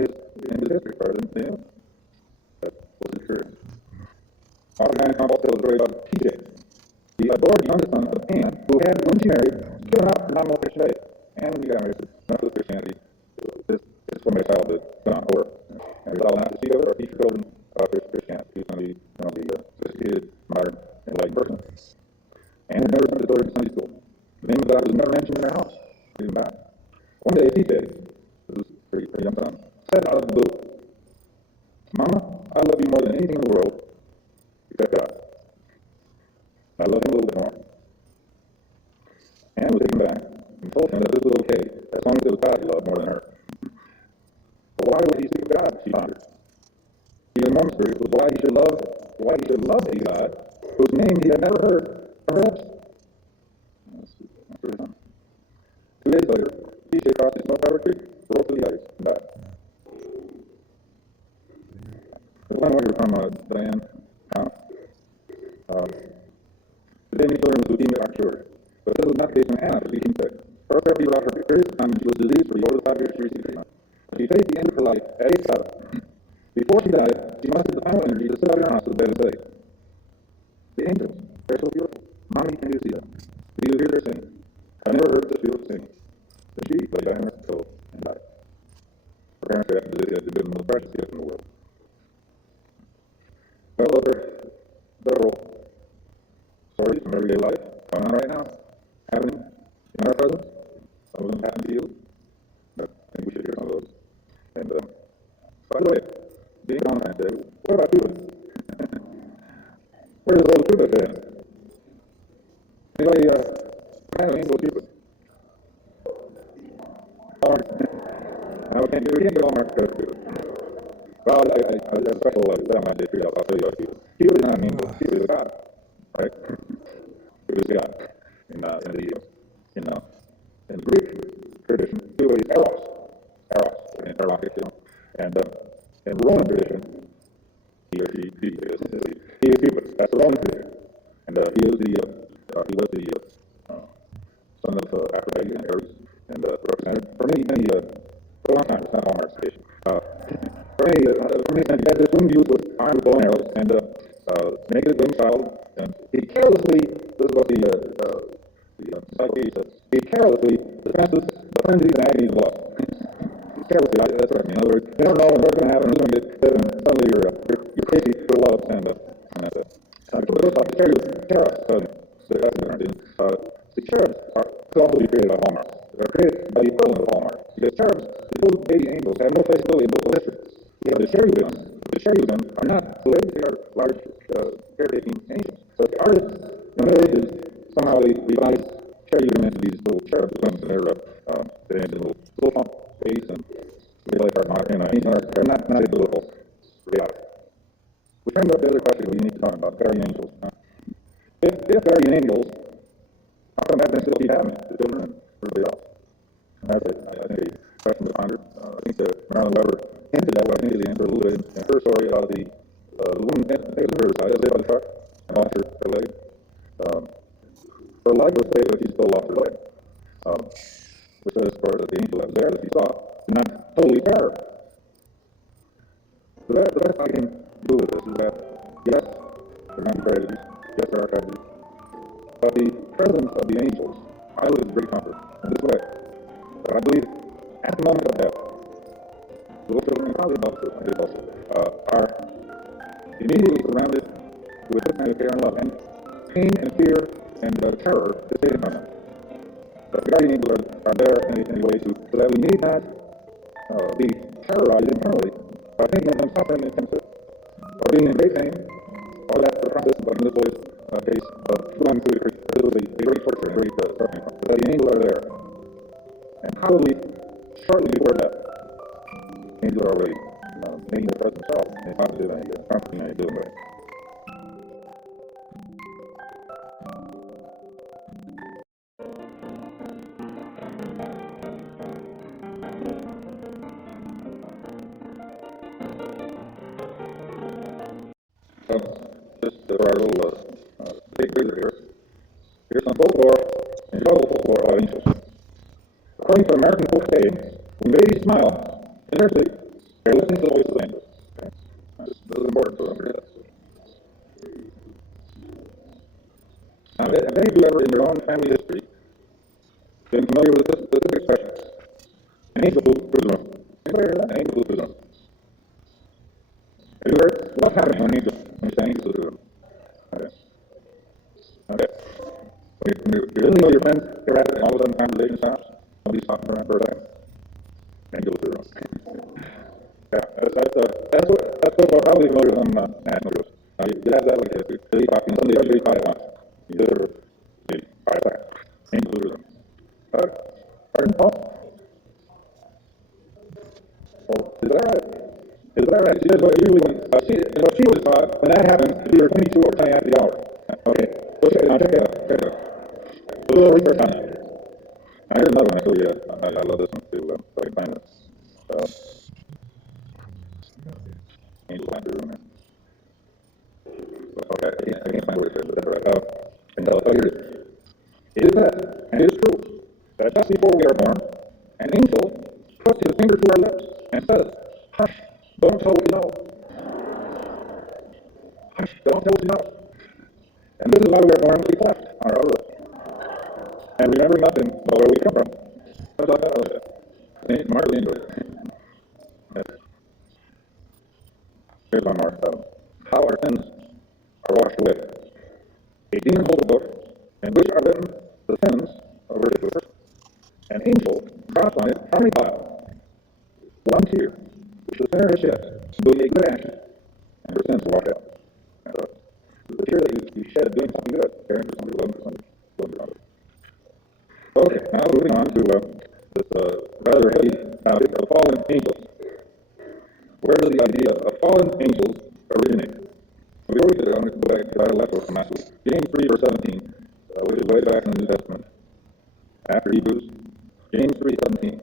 his history, part of the name. That was his experience. Our guy in Commonwealth tells a story about TJ. He adored the youngest son of Anne, who had, when she married, given up her nominal Christian faith. And when he got married, not with Christianity, it's from my childhood, but not over. And we all not to speak of it or teach your children Christianity. He's going to be the sophisticated, modern, enlightened person. And never sent his daughter to Sunday school. The name of the doctor was never mentioned in their anybody loved more than her. But why would he speak of God? She pondered. Even more mysterious was why he should love a God whose name he had never heard from her lips. 2 days later, he crossed the snow-covered creek, rolled through the ice, and died. There's one warrior from Diane. The day many children was leukemia are cured. But this was not the case when Anna was became sick. Her therapy allowed her periods of time when she was disease-free over the 5 years she received treatment. But she faced the end of her life at age 7. Before she died, she mustered the final energy to sit up in her house with the bed and say, "The angels, they're so beautiful. Mommy, can you see them? Do you hear their singing? I never heard such beautiful singing." Then she lay down in her pillow and died. Her parents said after had been the most precious gift in the world. Well, those are several stories from everyday life going on right now, happening in our presence. Some of them happen to you, but I think we should hear some of those. And by the way, being Valentine's Day, what about Cuba? Where does old Cuba fit in? Anybody kind of angel Cuba? We can't get all marked credit for Cuba. Well, I have a special Valentine's Day for you. I'll tell you about Cuba. Cuba is not an angel. Cuba is a god, right? Cuba is a god in the Greek tradition. Cuba is Eros, in Aramaic, and in Roman tradition, he or she he is Cupid. That's the Roman tradition, and he was the son of Aphrodite and Ares, and represented for a long time. It's not all markstation. For many centuries, his winged youth was armed with bow and arrows, and naked winged child, and he carelessly, this is what the encyclopedia says, he carelessly dispenses the frenzies and agonies of love. Carelessly, that's what I mean. In other words, you don't know what's going to happen, who's going to get hit, and suddenly you're crazy for love, and that's it. The cherubs, that's a different thing. The cherubs could also be created by Hallmark. They're created by the equivalent of Hallmark. Because cherubs, the little baby angels, have no flexibility in biblical history. We have the cherubim. The cherubim are not slaves, they are large, caretaking angels. So the artists in the Middle Ages, somehow they revised cherubim into these little cherubs with wings, and they're in little font space, and they like our modern, ancient art. They're not a biblical reality. Which brings up the other question we need to talk about, guardian angels. If guardian angels, how come that still keep happening to children and everybody else? And that's it. I think a question to ponder. I think that Marilyn Weber hinted at what I think is the answer a little bit in her story about the woman, I think it was in Riverside, was hit by the truck and lost her leg. Her leg was saved, but she still lost her leg. Which says, as far as the angel that was there that she saw, did not totally spare her. So the best I can do with this is that, yes, there are tragedies. Yes, there are tragedies. But the presence of the angels, I believe, is great comfort in this way. But I believe at the moment of death, little children, and probably adults also, are immediately surrounded with this kind of care and love. And pain and fear and terror is taken from them. But the guardian angels are there in ways so that we need not be terrorized internally by thinking of them suffering intensely, or being in great pain, or that the process, like in this boy's case, of going through it was a great torture and great suffering. But that the angels are there, and probably shortly before death, angels are already making their presence felt in a positive and comforting and good way. Just for our little big figure here, here's some folklore and trouble folklore about angels. According to American folk sayings, when babies smile in their sleep, they're listening to the voice of angels. Okay? This is important, so don't forget that. Now, have any of you ever in your own family history been familiar with this expression? An angel flew through the room. Anybody heard that? An angel flew through the room. Have you heard? What's happening when you say angels flew through the room? Okay. When you're in the middle of your friends, they're at it, and all of a sudden the conversation stops. Nobody's talking around for a second. Angel flew through the room. Yeah, that's what probably familiar with national news. Now, you have that like really talking, somebody everybody's quiet at once. You did it for maybe 5 seconds. Angel flew through the room. Pardon, Paul? Is that right? Is that right? She says, well, usually what she was taught, when that happens, it's either 22 or 20 after the hour. Okay. So now check it out. Check it out. A little research on that. Now here's another one. Actually, I love this one too. So I can find this. Angel Lamp room. Okay, I can't find where it says, but that's right. And here it is. It is that, and it is true, that just before we are born, an angel puts his finger to our lips and says, hush, don't tell what you know. Hush, don't tell what you know. And this is why we are born to be cleft on our earth. And remembering nothing but where we come from. How about that? I like that. Mark really enjoyed it. Yes. Here's one more. How our sins are washed away. A demon holds a book in which are written the sins of a particular person. An angel drops on it from a pile one tear which the sinner has shed, doing a good action, and her sins are washed out. And, the tear that you shed doing something good, caring for somebody, loving for somebody, loving for others. Okay, now moving on to this rather heavy topic of fallen angels. Where does the idea of fallen angels originate? Before we get there, I'm going to go back to our left from last week. James 3, verse 17, which is way back in the New Testament. After Hebrews, James 3:17.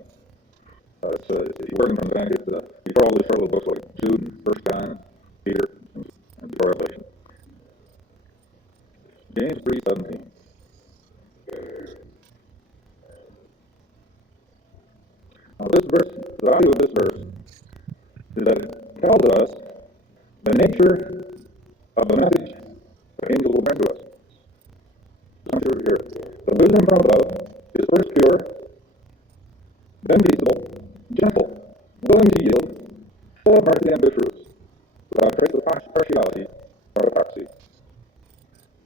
You're working from back. It's before all the trouble books like Jude, 1 John, Peter, and before Revelation. James 3:17. Now this verse, the value of this verse is that it tells us the nature of the message that angels will bring to us. I want you to hear it. The wisdom from above is first pure, then peaceable, gentle, willing to yield, full of mercy and good fruits, without trace of partiality or hypocrisy.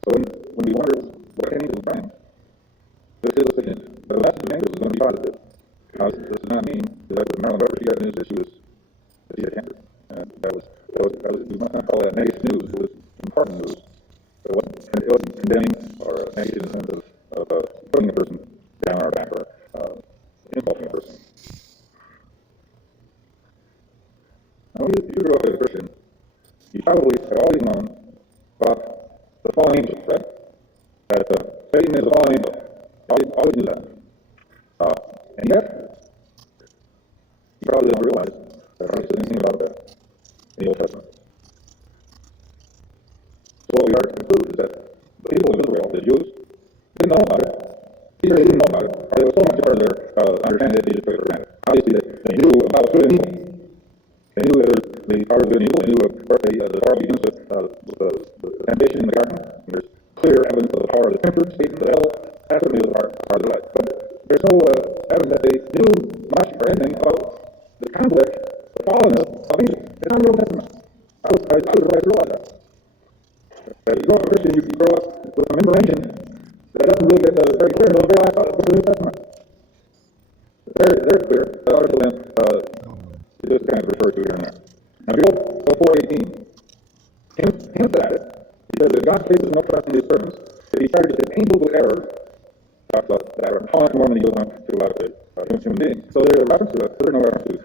So when we wonder what can angels bring, this is a signal that the message of angels is going to be positive. Now, this does not mean that with Marilyn Weber, she got news that she had cancer. We must not call that negative news. It was important news. It wasn't condemning or negative in the sense of putting a person down on our back or insulting a person. Now, if you grow up as a Christian, you probably have always known about the fallen angels, right? That Satan is a fallen angel. Always knew that. And yet, you probably don't realize that hardly says anything about that in the Old Testament. So what we are to conclude is that the people of Israel, the Jews, didn't know about it. Either they didn't know about it, or they were so much part of their understanding that they just took it for granted. Obviously, they knew about good and evil. They knew that the power of good and evil. They knew where the power begins with the temptation in the garden. And there's clear evidence of the power of the tempter, Satan, the devil. That's what they knew the power of the light. But there's no evidence that they knew much or anything about the conflict, the fallenness of angels. It's not in the Old Testament. I was surprised to realize that. As you grow up a Christian, you grow up with some information that doesn't really get very clear until the very last book of the New Testament. Very clear. That article then is just kind of referred to here and there. Now, if you go 4:18, hints at it. He says that God places no trust in his servants. If he charges his angels with error, talks about that, or how much more than he goes on to about human beings. So there's a reference to it. So there's no reference to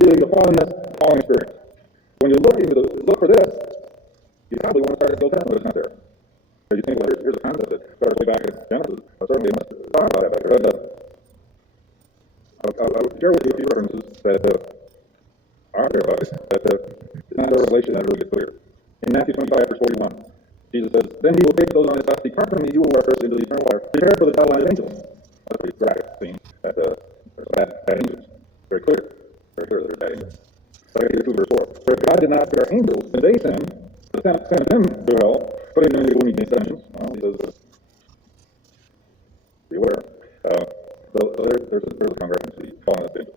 really the fallenness, fallen experience. When you look for this, you probably want to start at the Old Testament, but it's not there. So you think, well, here's a concept that starts way back in Genesis. Well, certainly you must talk about it back there. I'll share with you a few references that aren't there about it, that it's not a revelation that really gets clear. In Matthew 25, verse 41, Jesus says, "Then he will say to those on his left, depart from me, you will workers into the eternal fire, prepared for the devil and his angels." That's a pretty graphic scene that there's bad angels. Very clear that there's bad angels. So I get 2 verse 4. For if God did not spare angels, and they sinned, sent them to hell, putting them into gloomy dungeons. Well, he says, beware. So there's a strong reference to the fallen of angels.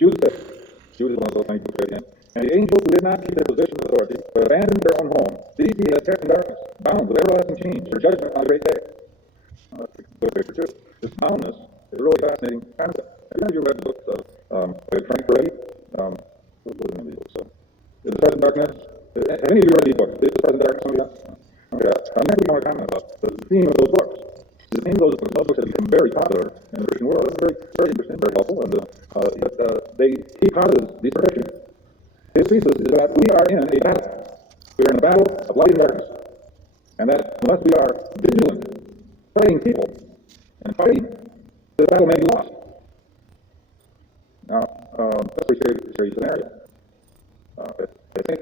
Jude is one of those things right in. And the angels who did not keep their position of authority, but abandoned their own home, these he has kept in darkness, bound with everlasting chains for judgment on the great day. That's a good picture too. This boundness is a really fascinating concept. Have you read the books of Frank Peretti? What was the name of these books? Is the Present Darkness? Have any of you read these books? Is the Present Darkness? Somebody else? Okay. Next we want to comment about the theme of those books. The theme of those books have become very popular in the Christian world. It's very, very interesting, very helpful, and he causes these perfections. His thesis is that we are in a battle. We are in a battle of light and darkness. And that unless we are vigilant, fighting people, and fighting, the battle may be lost. Now, that's a pretty scary scenario. I think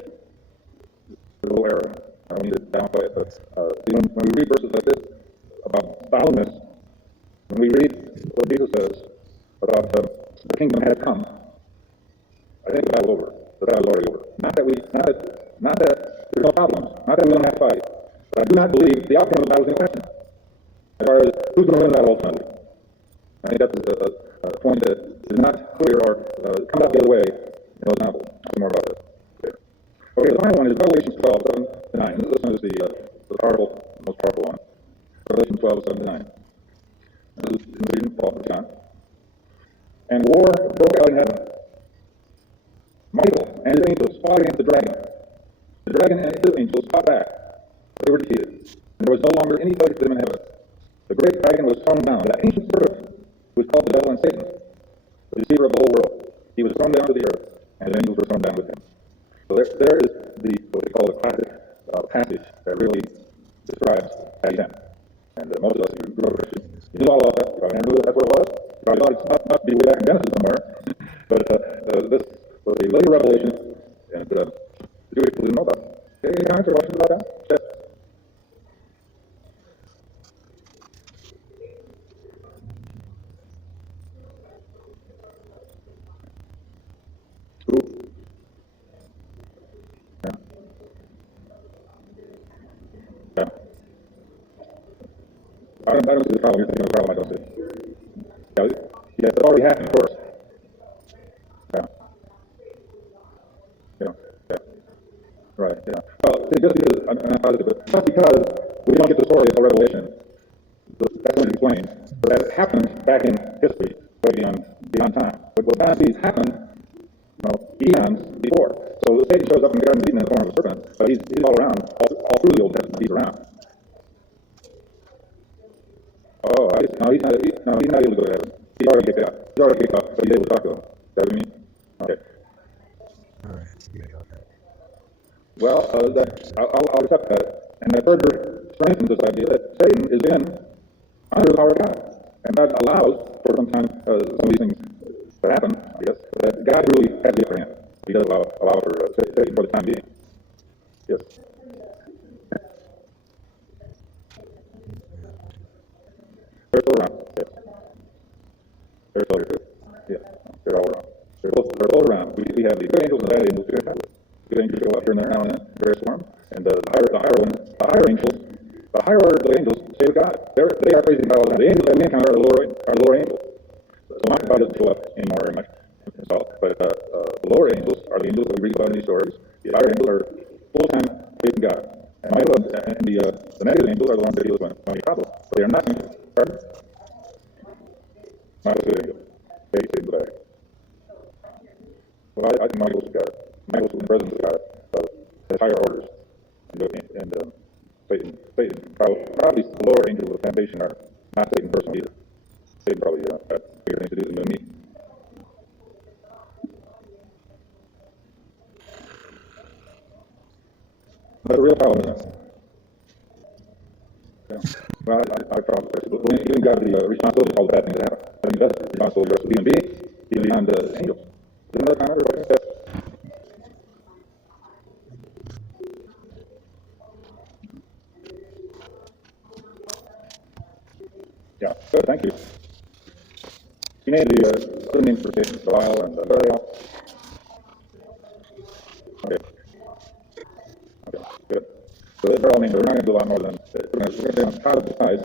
there's a little error. I don't need to downplay it, but when we read verses like this about boundless, when we read what Jesus says about the kingdom had come, I think the battle's over. The battle's already over. Not that there's no problems. Not that we don't have to fight. But I do not believe the outcome of the battle is in question. As far as who's going to win the battle ultimately. I think that's a point that is not clear or comes out the other way in those novels. I'll say more about that later. Okay, the final one is Revelation 12, 7 to 9. This one is the powerful, most powerful one. Revelation 12, 7 to 9. This is in the vision of John. And war broke out in heaven. Michael and his angels fought against the dragon. The dragon and his angels fought back, but they were defeated. And there was no longer any place for them in heaven. The great dragon was thrown down, that ancient serpent, who is called the devil and Satan, the deceiver of the whole world. He was thrown down to the earth, and the angels were thrown down with him. So there is what they call the classic passage that really describes that event. And most of us, if you grew up Christian, you knew all about that. You probably never knew that's what it was. You probably thought it must be way back in Genesis somewhere. But this was a later revelation, and the Jewish people didn't know about it. Any comments or questions about that? Yes. Who? Yeah. Yeah. I don't see the problem. You're thinking of the problem I don't see. Yeah, it already happened, of course. Yeah. Yeah. Yeah. Right, yeah. Well, just because, I'm not positive, but just because we don't get the story of Revelation, that's going to explain. But that happened back in history, way beyond time. But what God sees happened, eons before. So Satan shows up in the Garden of Eden in the form of a serpent, but he's all around, all through the Old Testament, he's around. Oh, he's not able to go to heaven. He's already kicked out. He's already kicked out, so he's able to talk to him. Is that what you mean? Okay. All right. Yeah, okay. Well, I'll accept that. And that further strengthens this idea that Satan is under the power of God. And God allows for sometimes some of these things to happen, I guess, but God really has the upper hand. He does allow for Satan for the time being. Yes. They're still around. Yes. They're still here. Yeah. They're all around. They're both around. We have the good angels and the bad angels to interact with. Good angels show up here and there now and then, in various forms. And the higher angels, the higher order of the angels stay with God. They are praising God all the time. The angels that we encounter are the lower angels. So my God doesn't show up anymore very much. But the lower angels are the angels that we read about in these stories. The higher angels are full-time praising God. And Michael and the negative angels are the ones that deal with money problems. So they are not angels. Pardon? Michael's a good angel. They take the bag. Well, I think Michael's God. Michael's in the presence of God. Has higher orders. And Satan probably the lower angels of temptation are not Satan personally either. Satan probably got bigger things to do than you and me. But the real problem is that. Yeah. Well, I probably even got the responsibility for all the bad things that happen. I think that's responsibility for us as human beings, even beyond angels. Is there another comment or what? Yeah, good, thank you. You named the other names for stations, Belial and Belial. Okay. Okay, good. So they're all named. We're not going to do a lot more than we're going to stay on positive sides.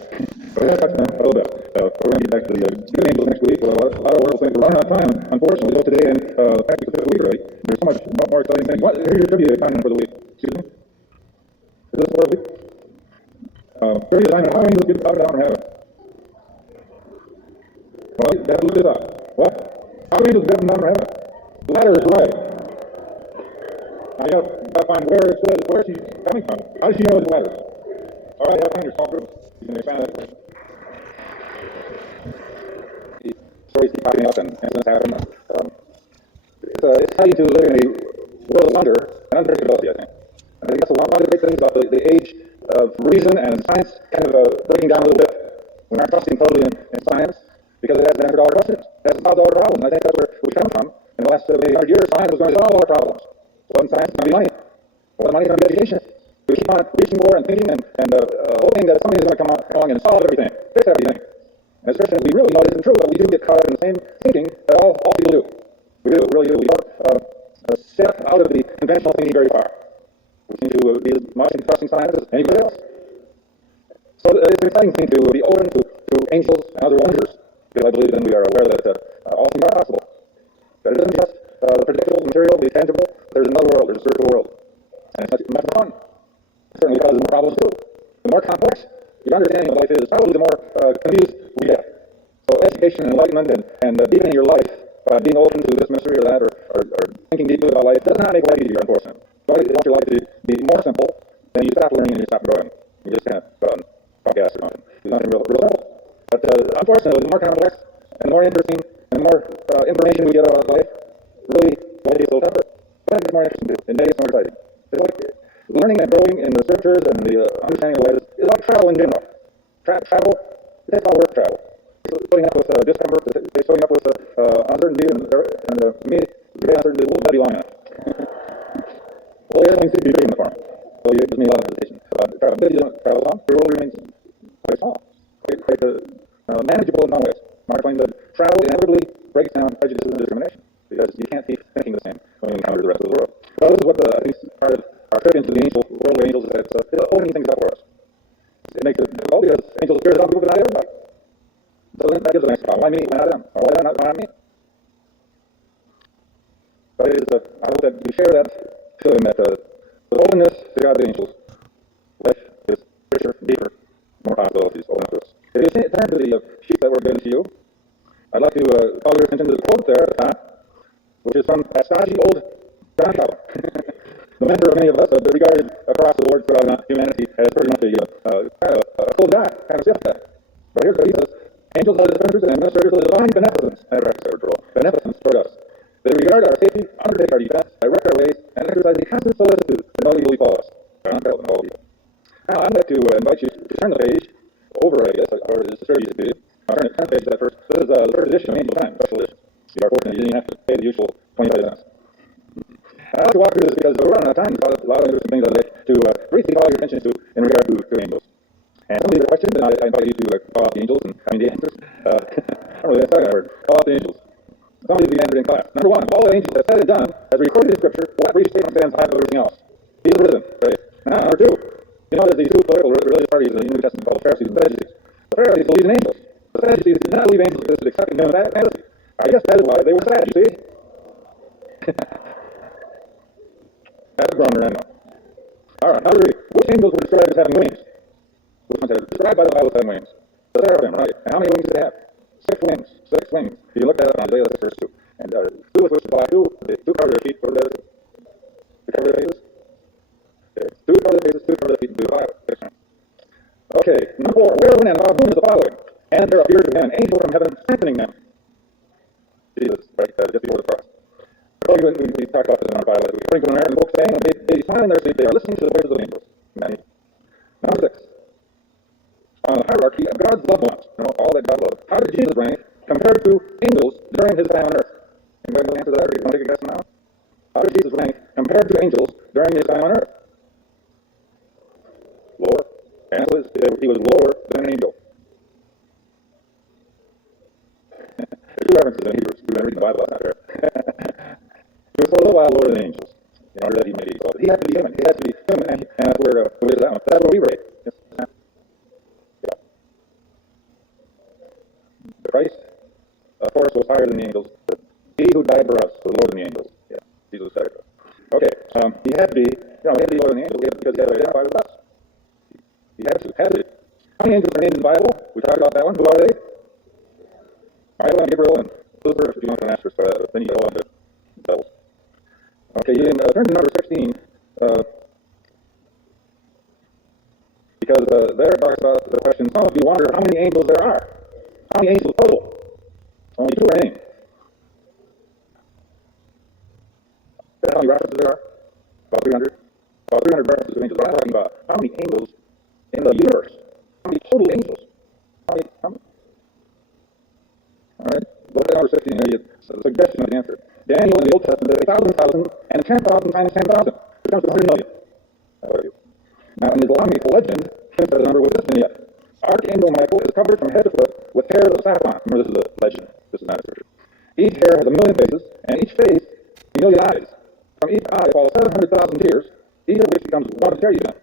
But we're going to touch on them a little bit. We're going to get back to the good angels next week. Well, a lot of wonderful things. We're running out of time, unfortunately. So today, and actually it's the fifth week already. There's so much more exciting things. Here's your trivia assignment for the week. Excuse me? Is this for the week? Trivia assignment. How angels get out of down from heaven? Well, you have to look this up. What? How do angels get down from heaven? The ladder is right. Now you gotta find where it says where she's coming from. How does she know it's letters? All right, you have to find your small group. You can expand that. The stories keep popping up and incidents happen. it's exciting to live in a world of wonder and unpredictability, I think. And I think that's one of the great things about the age of reason and science kind of breaking down a little bit. We aren't trusting totally in science because it hasn't answered all our questions. It hasn't solved all our problems. And I think that's where we come from. In the last maybe 100 years, science was going to solve all our problems. Wasn't science going to be money? Wasn't money going to be education? We keep on reaching more and thinking and hoping that something is going to come along and solve everything, fix everything. And as Christians, we really know it isn't true, but we do get caught up in the same thinking that all people do. We do, really do. We don't step out of the conventional thinking very far. We seem to be as much in trusting science as anybody else. So it's an exciting thing to be open to angels and other wonders, because I believe then we are aware that all things are possible. That it isn't just the predictable, material, the tangible. There's another world, there's a spiritual world. And it's much more fun. It certainly causes more problems too. The more complex your understanding of life is, probably the more confused we get. So education and enlightenment and deepening your life, being open to this mystery or that, or thinking deeply about life, does not make life easier, unfortunately. If you want your life to be more simple, then you stop learning and you stop growing. You just kind of go out and talk gas or something. It's not real simple. But unfortunately, the more complex and the more interesting and the more information we get about life, really, life gets a little tougher. But it gets more interesting too. It makes it more exciting. It's like learning and growing in the scriptures and the understanding of life is like travel in general. Travel, it takes all work to travel. Putting up with discomfort, putting up with uncertainty and me, the uncertainty will not be long enough. Well, the airplane seems to be big in the farm. So it gives me a lot of hesitation about travel. But if you don't travel long, your world remains quite small, quite manageable in some ways. Mark Twain said, travel inevitably breaks down prejudices and discrimination, because you can't keep thinking the same when you encounter the rest of the world. Well, this is what I think part of our trip into the world of angels is that it's opening things up for us. It makes it difficult because angels appear to some people, but not everybody. So then that gives a nice problem. Why me? Why not them? Or why not me? But it is, I hope that you share that feeling that with openness to God the angels, life is richer, deeper, more possibilities open up to us. If you turn to the sheet that we're given to you, I'd like to call your attention to the quote there at the top, which is from that stodgy old John Calvin. The mentor of many of us, regarded across the board throughout humanity as pretty much a cold guy, kind of stiff guy. But here's what he says. Angels are the defenders and administrators of the divine beneficence and beneficence toward us. They regard our safety, undertake our defense, direct our ways, and exercise a constant solicitude that no evil befall us. John Calvin, all evil. Now, I'd like to invite you to turn the page over, I guess, or it's a very easy to do. I'll turn the page to that first. This is the first edition of Angel Time, special edition. You are fortunate you didn't have to pay the usual 25 cents. I'd like to walk through this because we're running out of time. There's a lot of interesting things I'd like to briefly call your attention to in regard to angels. And some of these are questions, and I invite you to call out the angels, the answers. I don't really have a second word. Call out the angels. Some of these will be answered in class. Number one, all the angels have said and done, as recorded in Scripture, what brief statement stands high above everything else? He is risen. Right. Now, number two, you know there's these two political religious parties in the New Testament called the Pharisees and the Sadducees. The Pharisees believe in angels. The Sadducees did not believe angels existed except in human fantasy. I guess that is why they were sad, you see? That's a groaner, anyway. All right, number three, which angels were described as having wings? Which ones are described by the Bible as having wings? The seraphim, right? And how many wings did they have? 6 wings. 6 wings. You can look that up on Isaiah 6 verse 2. And 2 with which to fly, 2 cover their feet, what are the others? To cover their faces? Okay. 2 cover their faces, 2 cover their feet, and 2 fly. 6 wings. Okay, number 4, where, when, and about whom is the following? And there appeared to him an angel from heaven strengthening them. Jesus, right, just before the cross. So we talked about this in our Bible. According to an American book saying, they smile in their sleep, they are listening to the voices of angels. Number 6. On the hierarchy of God's loved ones, all that God loves. How did Jesus rank compared to angels during his time on earth? Anybody know the answer to that, or you want to take a guess now? How did Jesus rank compared to angels during his time on earth? Lower. The answer is he was lower than an angel. There are 2 references in Hebrews. You've been reading the Bible, that's not fair. He was for a little while lower than angels, in order that he may be exalted. He has to be human. He has to be human, and that's where that one. That's where we rate. Yes. Yeah. Christ, of course, was higher than the angels, but he who died for us was lower than the angels. Yeah, Jesus died for us. Okay, he had to be, he had to be lower than the angels because he had to identify with us. He had to. How many angels are named in the Bible? We talked about that one. Who are they? Michael and Gabriel and Lucifer, if you want to answer, then you go on to devils. Okay, you can turn to number 16, because there it talks about the question, some of you wonder how many angels there are. How many angels total? Only 2 are named. how many references there are? About 300? About 300 references to angels. We're not talking about how many angels in the universe. How many total angels? How many? All right. Look at number 16 here. It's a suggestion of the answer. Daniel in the Old Testament said 1,000, and 10,000 times 10,000. It comes to 100 million. How about you? Now, in the Islamic legend, Kim said the number with this vignette. Archangel Michael is covered from head to foot with hairs of saffron. Remember, this is a legend. This is not a scripture. Each hair has 1,000,000 faces, and each face 1,000,000 eyes. From each eye fall 700,000 tears, each of which becomes one cherubim.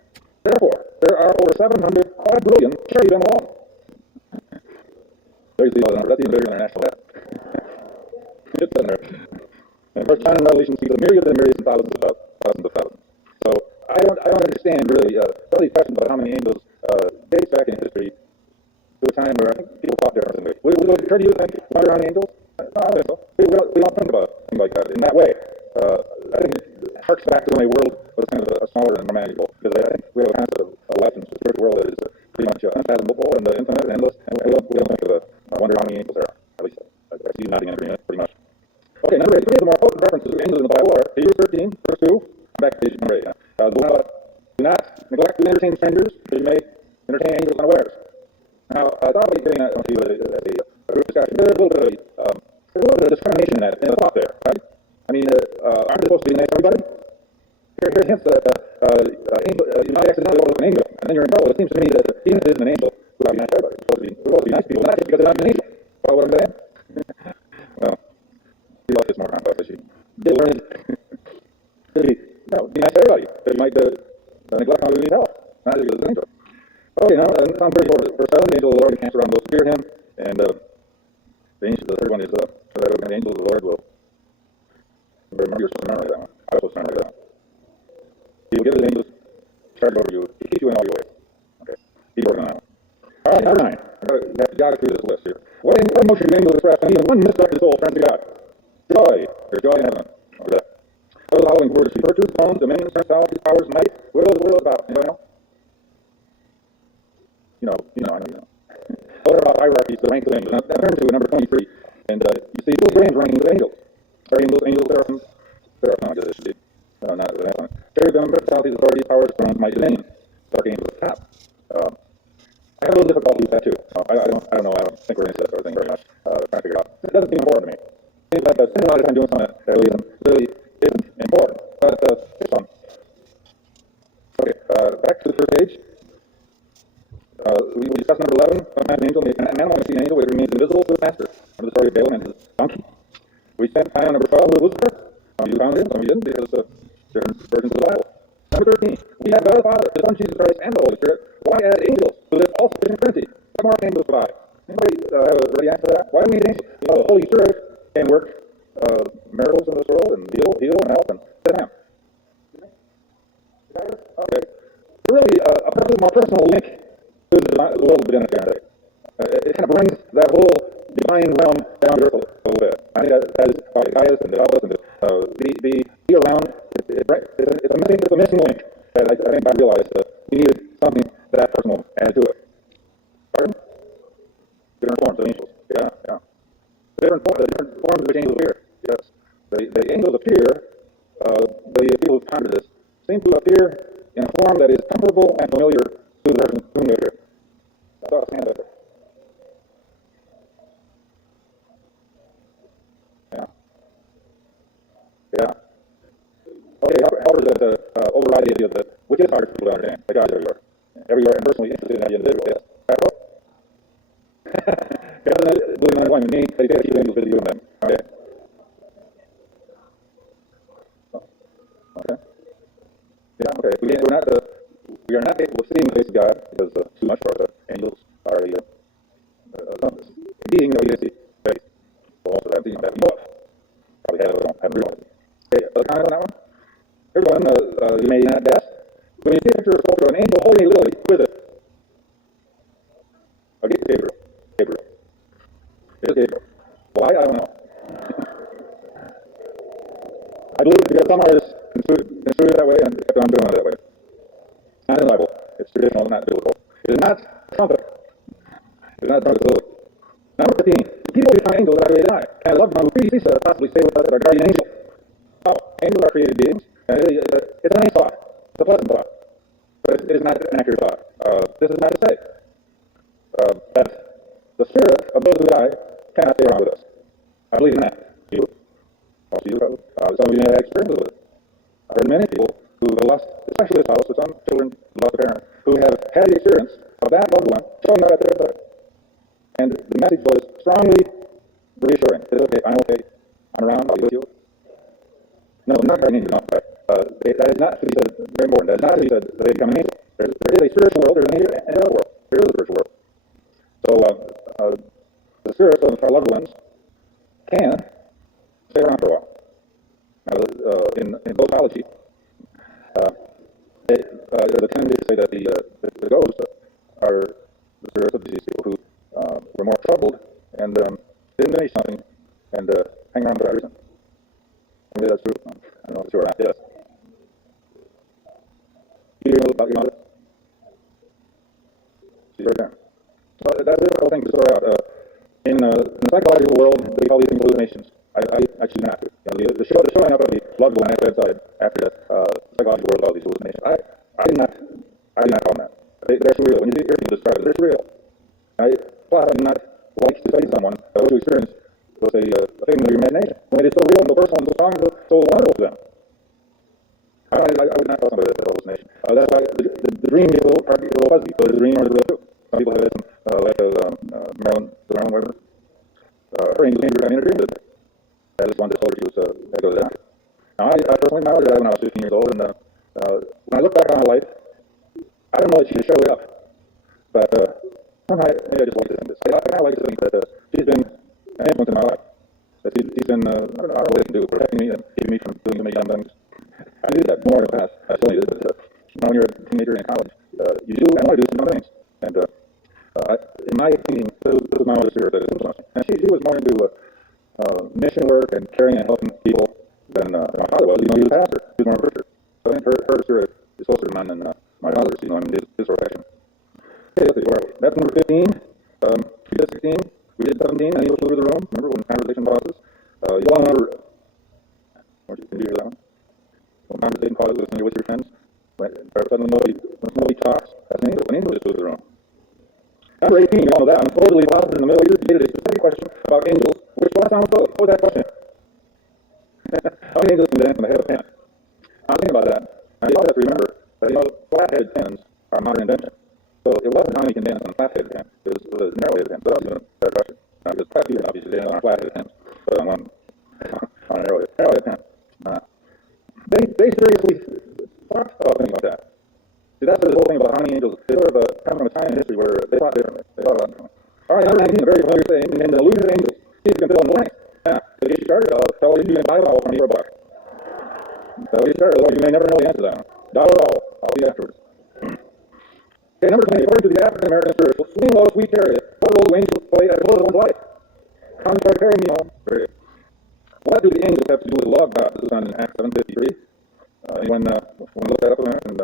Therefore, there are over 700 quadrillion cherubim alone. There's the other number. That's even bigger than international debt. It's in there. And First John and Revelation speak of myriads and myriads and thousands of thousands. So I don't understand really some of these questions about how many angels dates back in history to a time where I think people thought differently. Would it occur to you to think, wonder how many angels? No, I don't think so. We don't think about things like that in that way. I think it harks back to when the world was kind of a smaller and more manageable. Because I think we have a concept of life in the spiritual world that is pretty much unfathomable and infinite and endless, and we don't think of wonder how many angels there are. At least I see you nodding in agreement, pretty much. Okay, number 8. Three of the more potent references to angels in the Bible are Hebrews 13, verse 2. I'm back to page number 8. The one about do not neglect to entertain strangers, because you may entertain angels unawares. Now, I thought about giving that to you at a group discussion. There's a little bit of discrimination in that, in the thought there, right? I mean, aren't they supposed to be nice to everybody? Here's hints that you might accidentally overlook an angel, and then you're in trouble. It seems to me that even if it isn't an angel, we ought to be nice to everybody. We're supposed to be nice people, not just because they're not an angel. Follow what I'm saying? Well, you like this more complex issue. Did learn it. Be nice to everybody, because you might neglect how we need help, not just because it's an angel. Okay, now, Psalm 34, verse 7, the angel of the Lord encamps around those who fear him, and the third one is, the angel of the Lord will, remember you're supposed to memorize that one. I was supposed to memorize that one. He will give his angels charge over you to keep you in all your ways. Okay, keep working on that one. All right, number 9. You got to through this list here. What emotion do angels express when even one misdirected soul turns to God? Joy. There's joy in heaven. Over that. What are the following words? Virtues, thrones, dominions, principalities, powers, might. What are those about? Anybody know? I know you know. What are about hierarchies, the ranks of angels? Now turn to number 23, and you see those range rankings of angels. Angels, there are some, I guess it should be. Not the next one. Cherubim, principalities, authorities, powers, thrones, might, dominion. Archangels at the top. I have a little difficulty with that too. I don't know. I don't think we're into that sort of thing very much. Trying to figure it out. It doesn't seem important to me. It seems like spending a lot of time doing something that really isn't important. But it's fun. Okay, back to the first page. We discussed number 11. Sometimes an angel, an animal may see an angel which remains invisible to its master. Remember the story of Balaam and his donkey? We spent time on number 12 with Lucifer. Some of you found him, some of you didn't, because different versions of the Bible. Number 13. We have God the Father, His Son Jesus Christ, and the Holy Spirit. Why add angels to this all-sufficient Trinity? What more angels provide? Anybody have a ready answer to that? Why do we need angels? The Holy Spirit can work miracles in this world and heal and help and set down. Okay. Really, a more personal link to the world of divinity, aren't they? It kind of brings that whole divine realm down to earth a little bit. I think that is probably Gaius and the Elvis and be around. It's a missing link that I think I realized that we needed something that personal added to it. Pardon? Different forms of angels. Yeah. The different forms in which angels appear. Yes. The angels appear, the people who pondered this, seem to appear in a form that is comfortable and familiar to the person whom they appear. That's all I stand up there. Yeah. Okay, however, that override the idea that which is hard for people to understand. That God is everywhere. Everywhere and personally interested in that individual, yes. That's all. God doesn't believe in unemployment means that he takes angels busy doing them. Okay. Okay. Yeah, okay. We are not capable of seeing the face of God because too much for us. Angels are being that we can see face. Well, most of that being that we know of. Probably haven't realized it. Okay, other comment on that one? Here's one you may not guess. When you see a picture or sculpture of an angel holding a lily, who is it? Okay, it's Gabriel. It is Gabriel. Why? I don't know. I believe it's because some artists construed it that way and kept on doing it that way. It's not in the Bible. It's traditional, not biblical. It is not a trumpet. It is not a trumpet lily. Number 15. People become angels without really die. And I love one who previously said possibly stay with us as our guardian angel. Oh, angels are created beings. And it's a nice thought. It's a pleasant thought. But it is not an accurate thought. This is not to say that the spirit of those who die cannot stay around with us. I believe in that. You? Also you have. Some of you may have experiences with it. I've heard many people who have lost, especially this house, with some children who lost a parent, who have had the experience of that loved one showing up at their bedside. And the message was strongly reassuring. It's okay, I'm okay, I'm around, I'll be with you. No, not guardian angel, no. That is not to be said, very important. That is not to be said that they become an angel. There is a spiritual world, there's an angel and another world. There is a spiritual world. So the spirits of our loved ones can stay around for a while. Now, in ghostology, there's a tendency to say that the ghosts are the spirits of deceased people who were more troubled and didn't finish something and hang around for that reason. Maybe that's true. I don't know if it's true or not. Yes. You hear about your mother? She's right there. So that's a difficult thing to sort out. In the psychological world, they call these things hallucinations. I choose not to. The showing up of the loved one at the bedside after death, psychological world calls these hallucinations. I do not call them that. They're surreal. When you hear people describe it, they're surreal. I do not like to say to someone what you experience was a thing of your imagination. When it is so real and so personal and so strong and so wonderful to them. I would not call somebody that's a hallucination. That's why the dream is a little fuzzy. So is the dream or is it real too? Some people have had some, like Marilyn Weber. Her angel came to her in a dream visit. At least one that told her she was going to go to that. Now, I personally met her when I was 15 years old, and when I look back on her life, I don't know that she just showed up. But somehow, maybe I just like to think this. I kind of like to think that she's been an influence in my life. That she's been, I don't know what I can do, protecting me and keeping me from doing too many dumb things. I did that more in the past. I still need it, but when you're a teenager in college, you do and want to do some dumb things. And in my opinion, this was my mother's spirit that influenced me. And she was more into mission work and caring and helping people than my father was. He was a pastor. He was more of a preacher. So I think her spirit is closer to mine than my mother's, in his profession. Okay, let's see, where are we? That's number 15. We did 16. We did 17. And he was through the room. Remember when conversation pauses? You all remember, can you hear that one? When conversation pauses when you're with your friends, suddenly when somebody talks, that's an angel. An angel just goes to the room. Number 18, you all know that. When supposedly philosophers in the Middle Ages debated a specific question about angels, which one sounds so? What was that question? How many angels can dance on the head of a pen? I was thinking about that. Now, you all have to remember that, flat-headed pens are a modern invention. So it wasn't how many can dance on a flat-headed pen. It was a narrow-headed pen. So that was a better question. Now, because flat feet are obviously dance on a flat-headed pen, but on a narrow-headed pen. They seriously thought about things like that. See, that's the whole thing about how many angels. They sort of come from a time in history where they thought differently. They thought about it. All right, number 19, a very familiar saying, and the illusion of angels. See if you can fill in the blanks. Yeah, to get you started, tell you can buy a vowel from your book. So get you started, otherwise you may never know the answer to that one. Dollar vowel. I'll be afterwards. Okay, number 20, according to the African American spiritual, swing low, sweet chariot, what role do angels play at the close of one's life? Come and try to carry me home. Very good. What do the angels have to do with love, God? This is on in Acts 7:53. Anyone look that up there and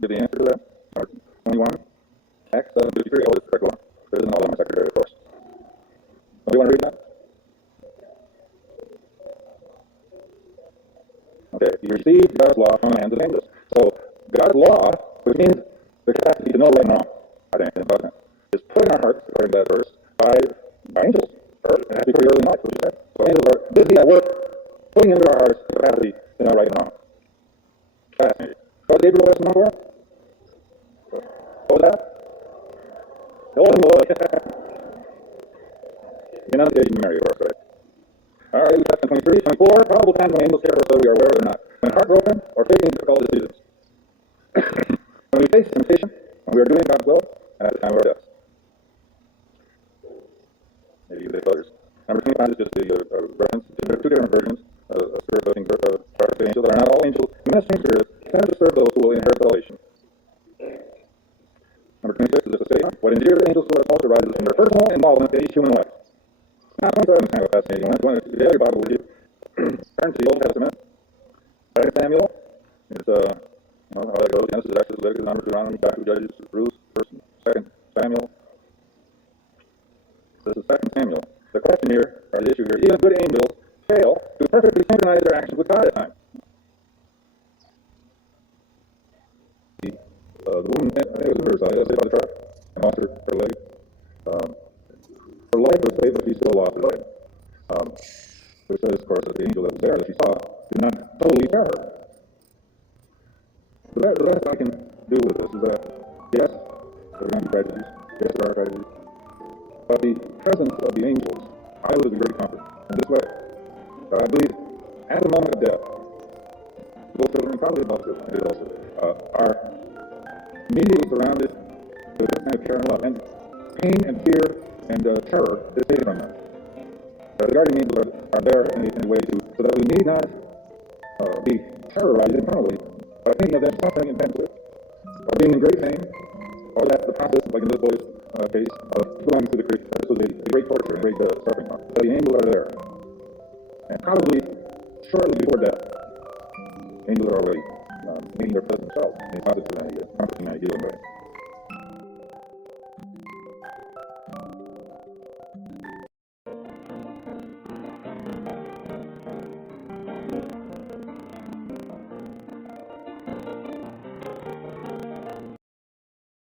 give the answer to that? Or 21? Acts 7:53. Oh, it's the correct one. There isn't all in my secretary, of course. Do you want to read that? Okay, you receive God's law from the hands of angels. So, God's law, which means the capacity to know right and wrong, I think, in Protestant, is put in our hearts, according to that verse, by angels. First, it has to be pretty early in life, what you said. So angels are busy at work, putting into our hearts the capacity to know right and wrong. Fascinating. What was Gabriel asking for? What was that? The Holy Lord. The Annunciation of Mary, of course, right? All right, we got 23, 24. Probable times when angels care for us whether we are aware of it or not. When heartbroken or facing difficult decisions. When we face temptation, when we are doing God's will, and at the time of our death. Maybe you think others. Number 25 is just the reference to two different versions of spirit-loving angels. That are not all angels ministering spirits sent to serve those who will inherit salvation. Number 26 is just a statement. What endears angels to us most arises in their personal involvement in each human life. Now, 27 is kind of a fascinating one. If you have your Bible with you, turn to the Old Testament. 2 Samuel. It's, how that goes. Genesis, Exodus, Leviticus, Numbers, Deuteronomy, Joshua, Judges, Ruth, 2 Samuel. This is 2 Samuel. The question here, or the issue here, even good angels fail to perfectly synchronize their actions with God at times. the woman, I think it was Riverside, saved by the truck, and lost her leg. Her life was saved, but she still lost her leg. Which says, of course, that the angel that was there that she saw did not totally spare her. The best I can do with this is that, yes, there are going to be tragedies. Yes, there are tragedies. But the presence of the angels, I believe, is a great comfort in this way. That I believe, at the moment of death, little children, probably adults too, maybe also, are immediately surrounded with this kind of care and love. And pain and fear and terror is taken from them. The guardian angels are there in a way so that we need not be terrorized internally by thinking of them suffering intensely, or being in great pain, or that the process, like in this boy's case, of going through the creek, this was a great torture and great suffering. So the angels are there. And probably shortly before death, angels are already making their presence felt in a positive and a comforting and a healing way.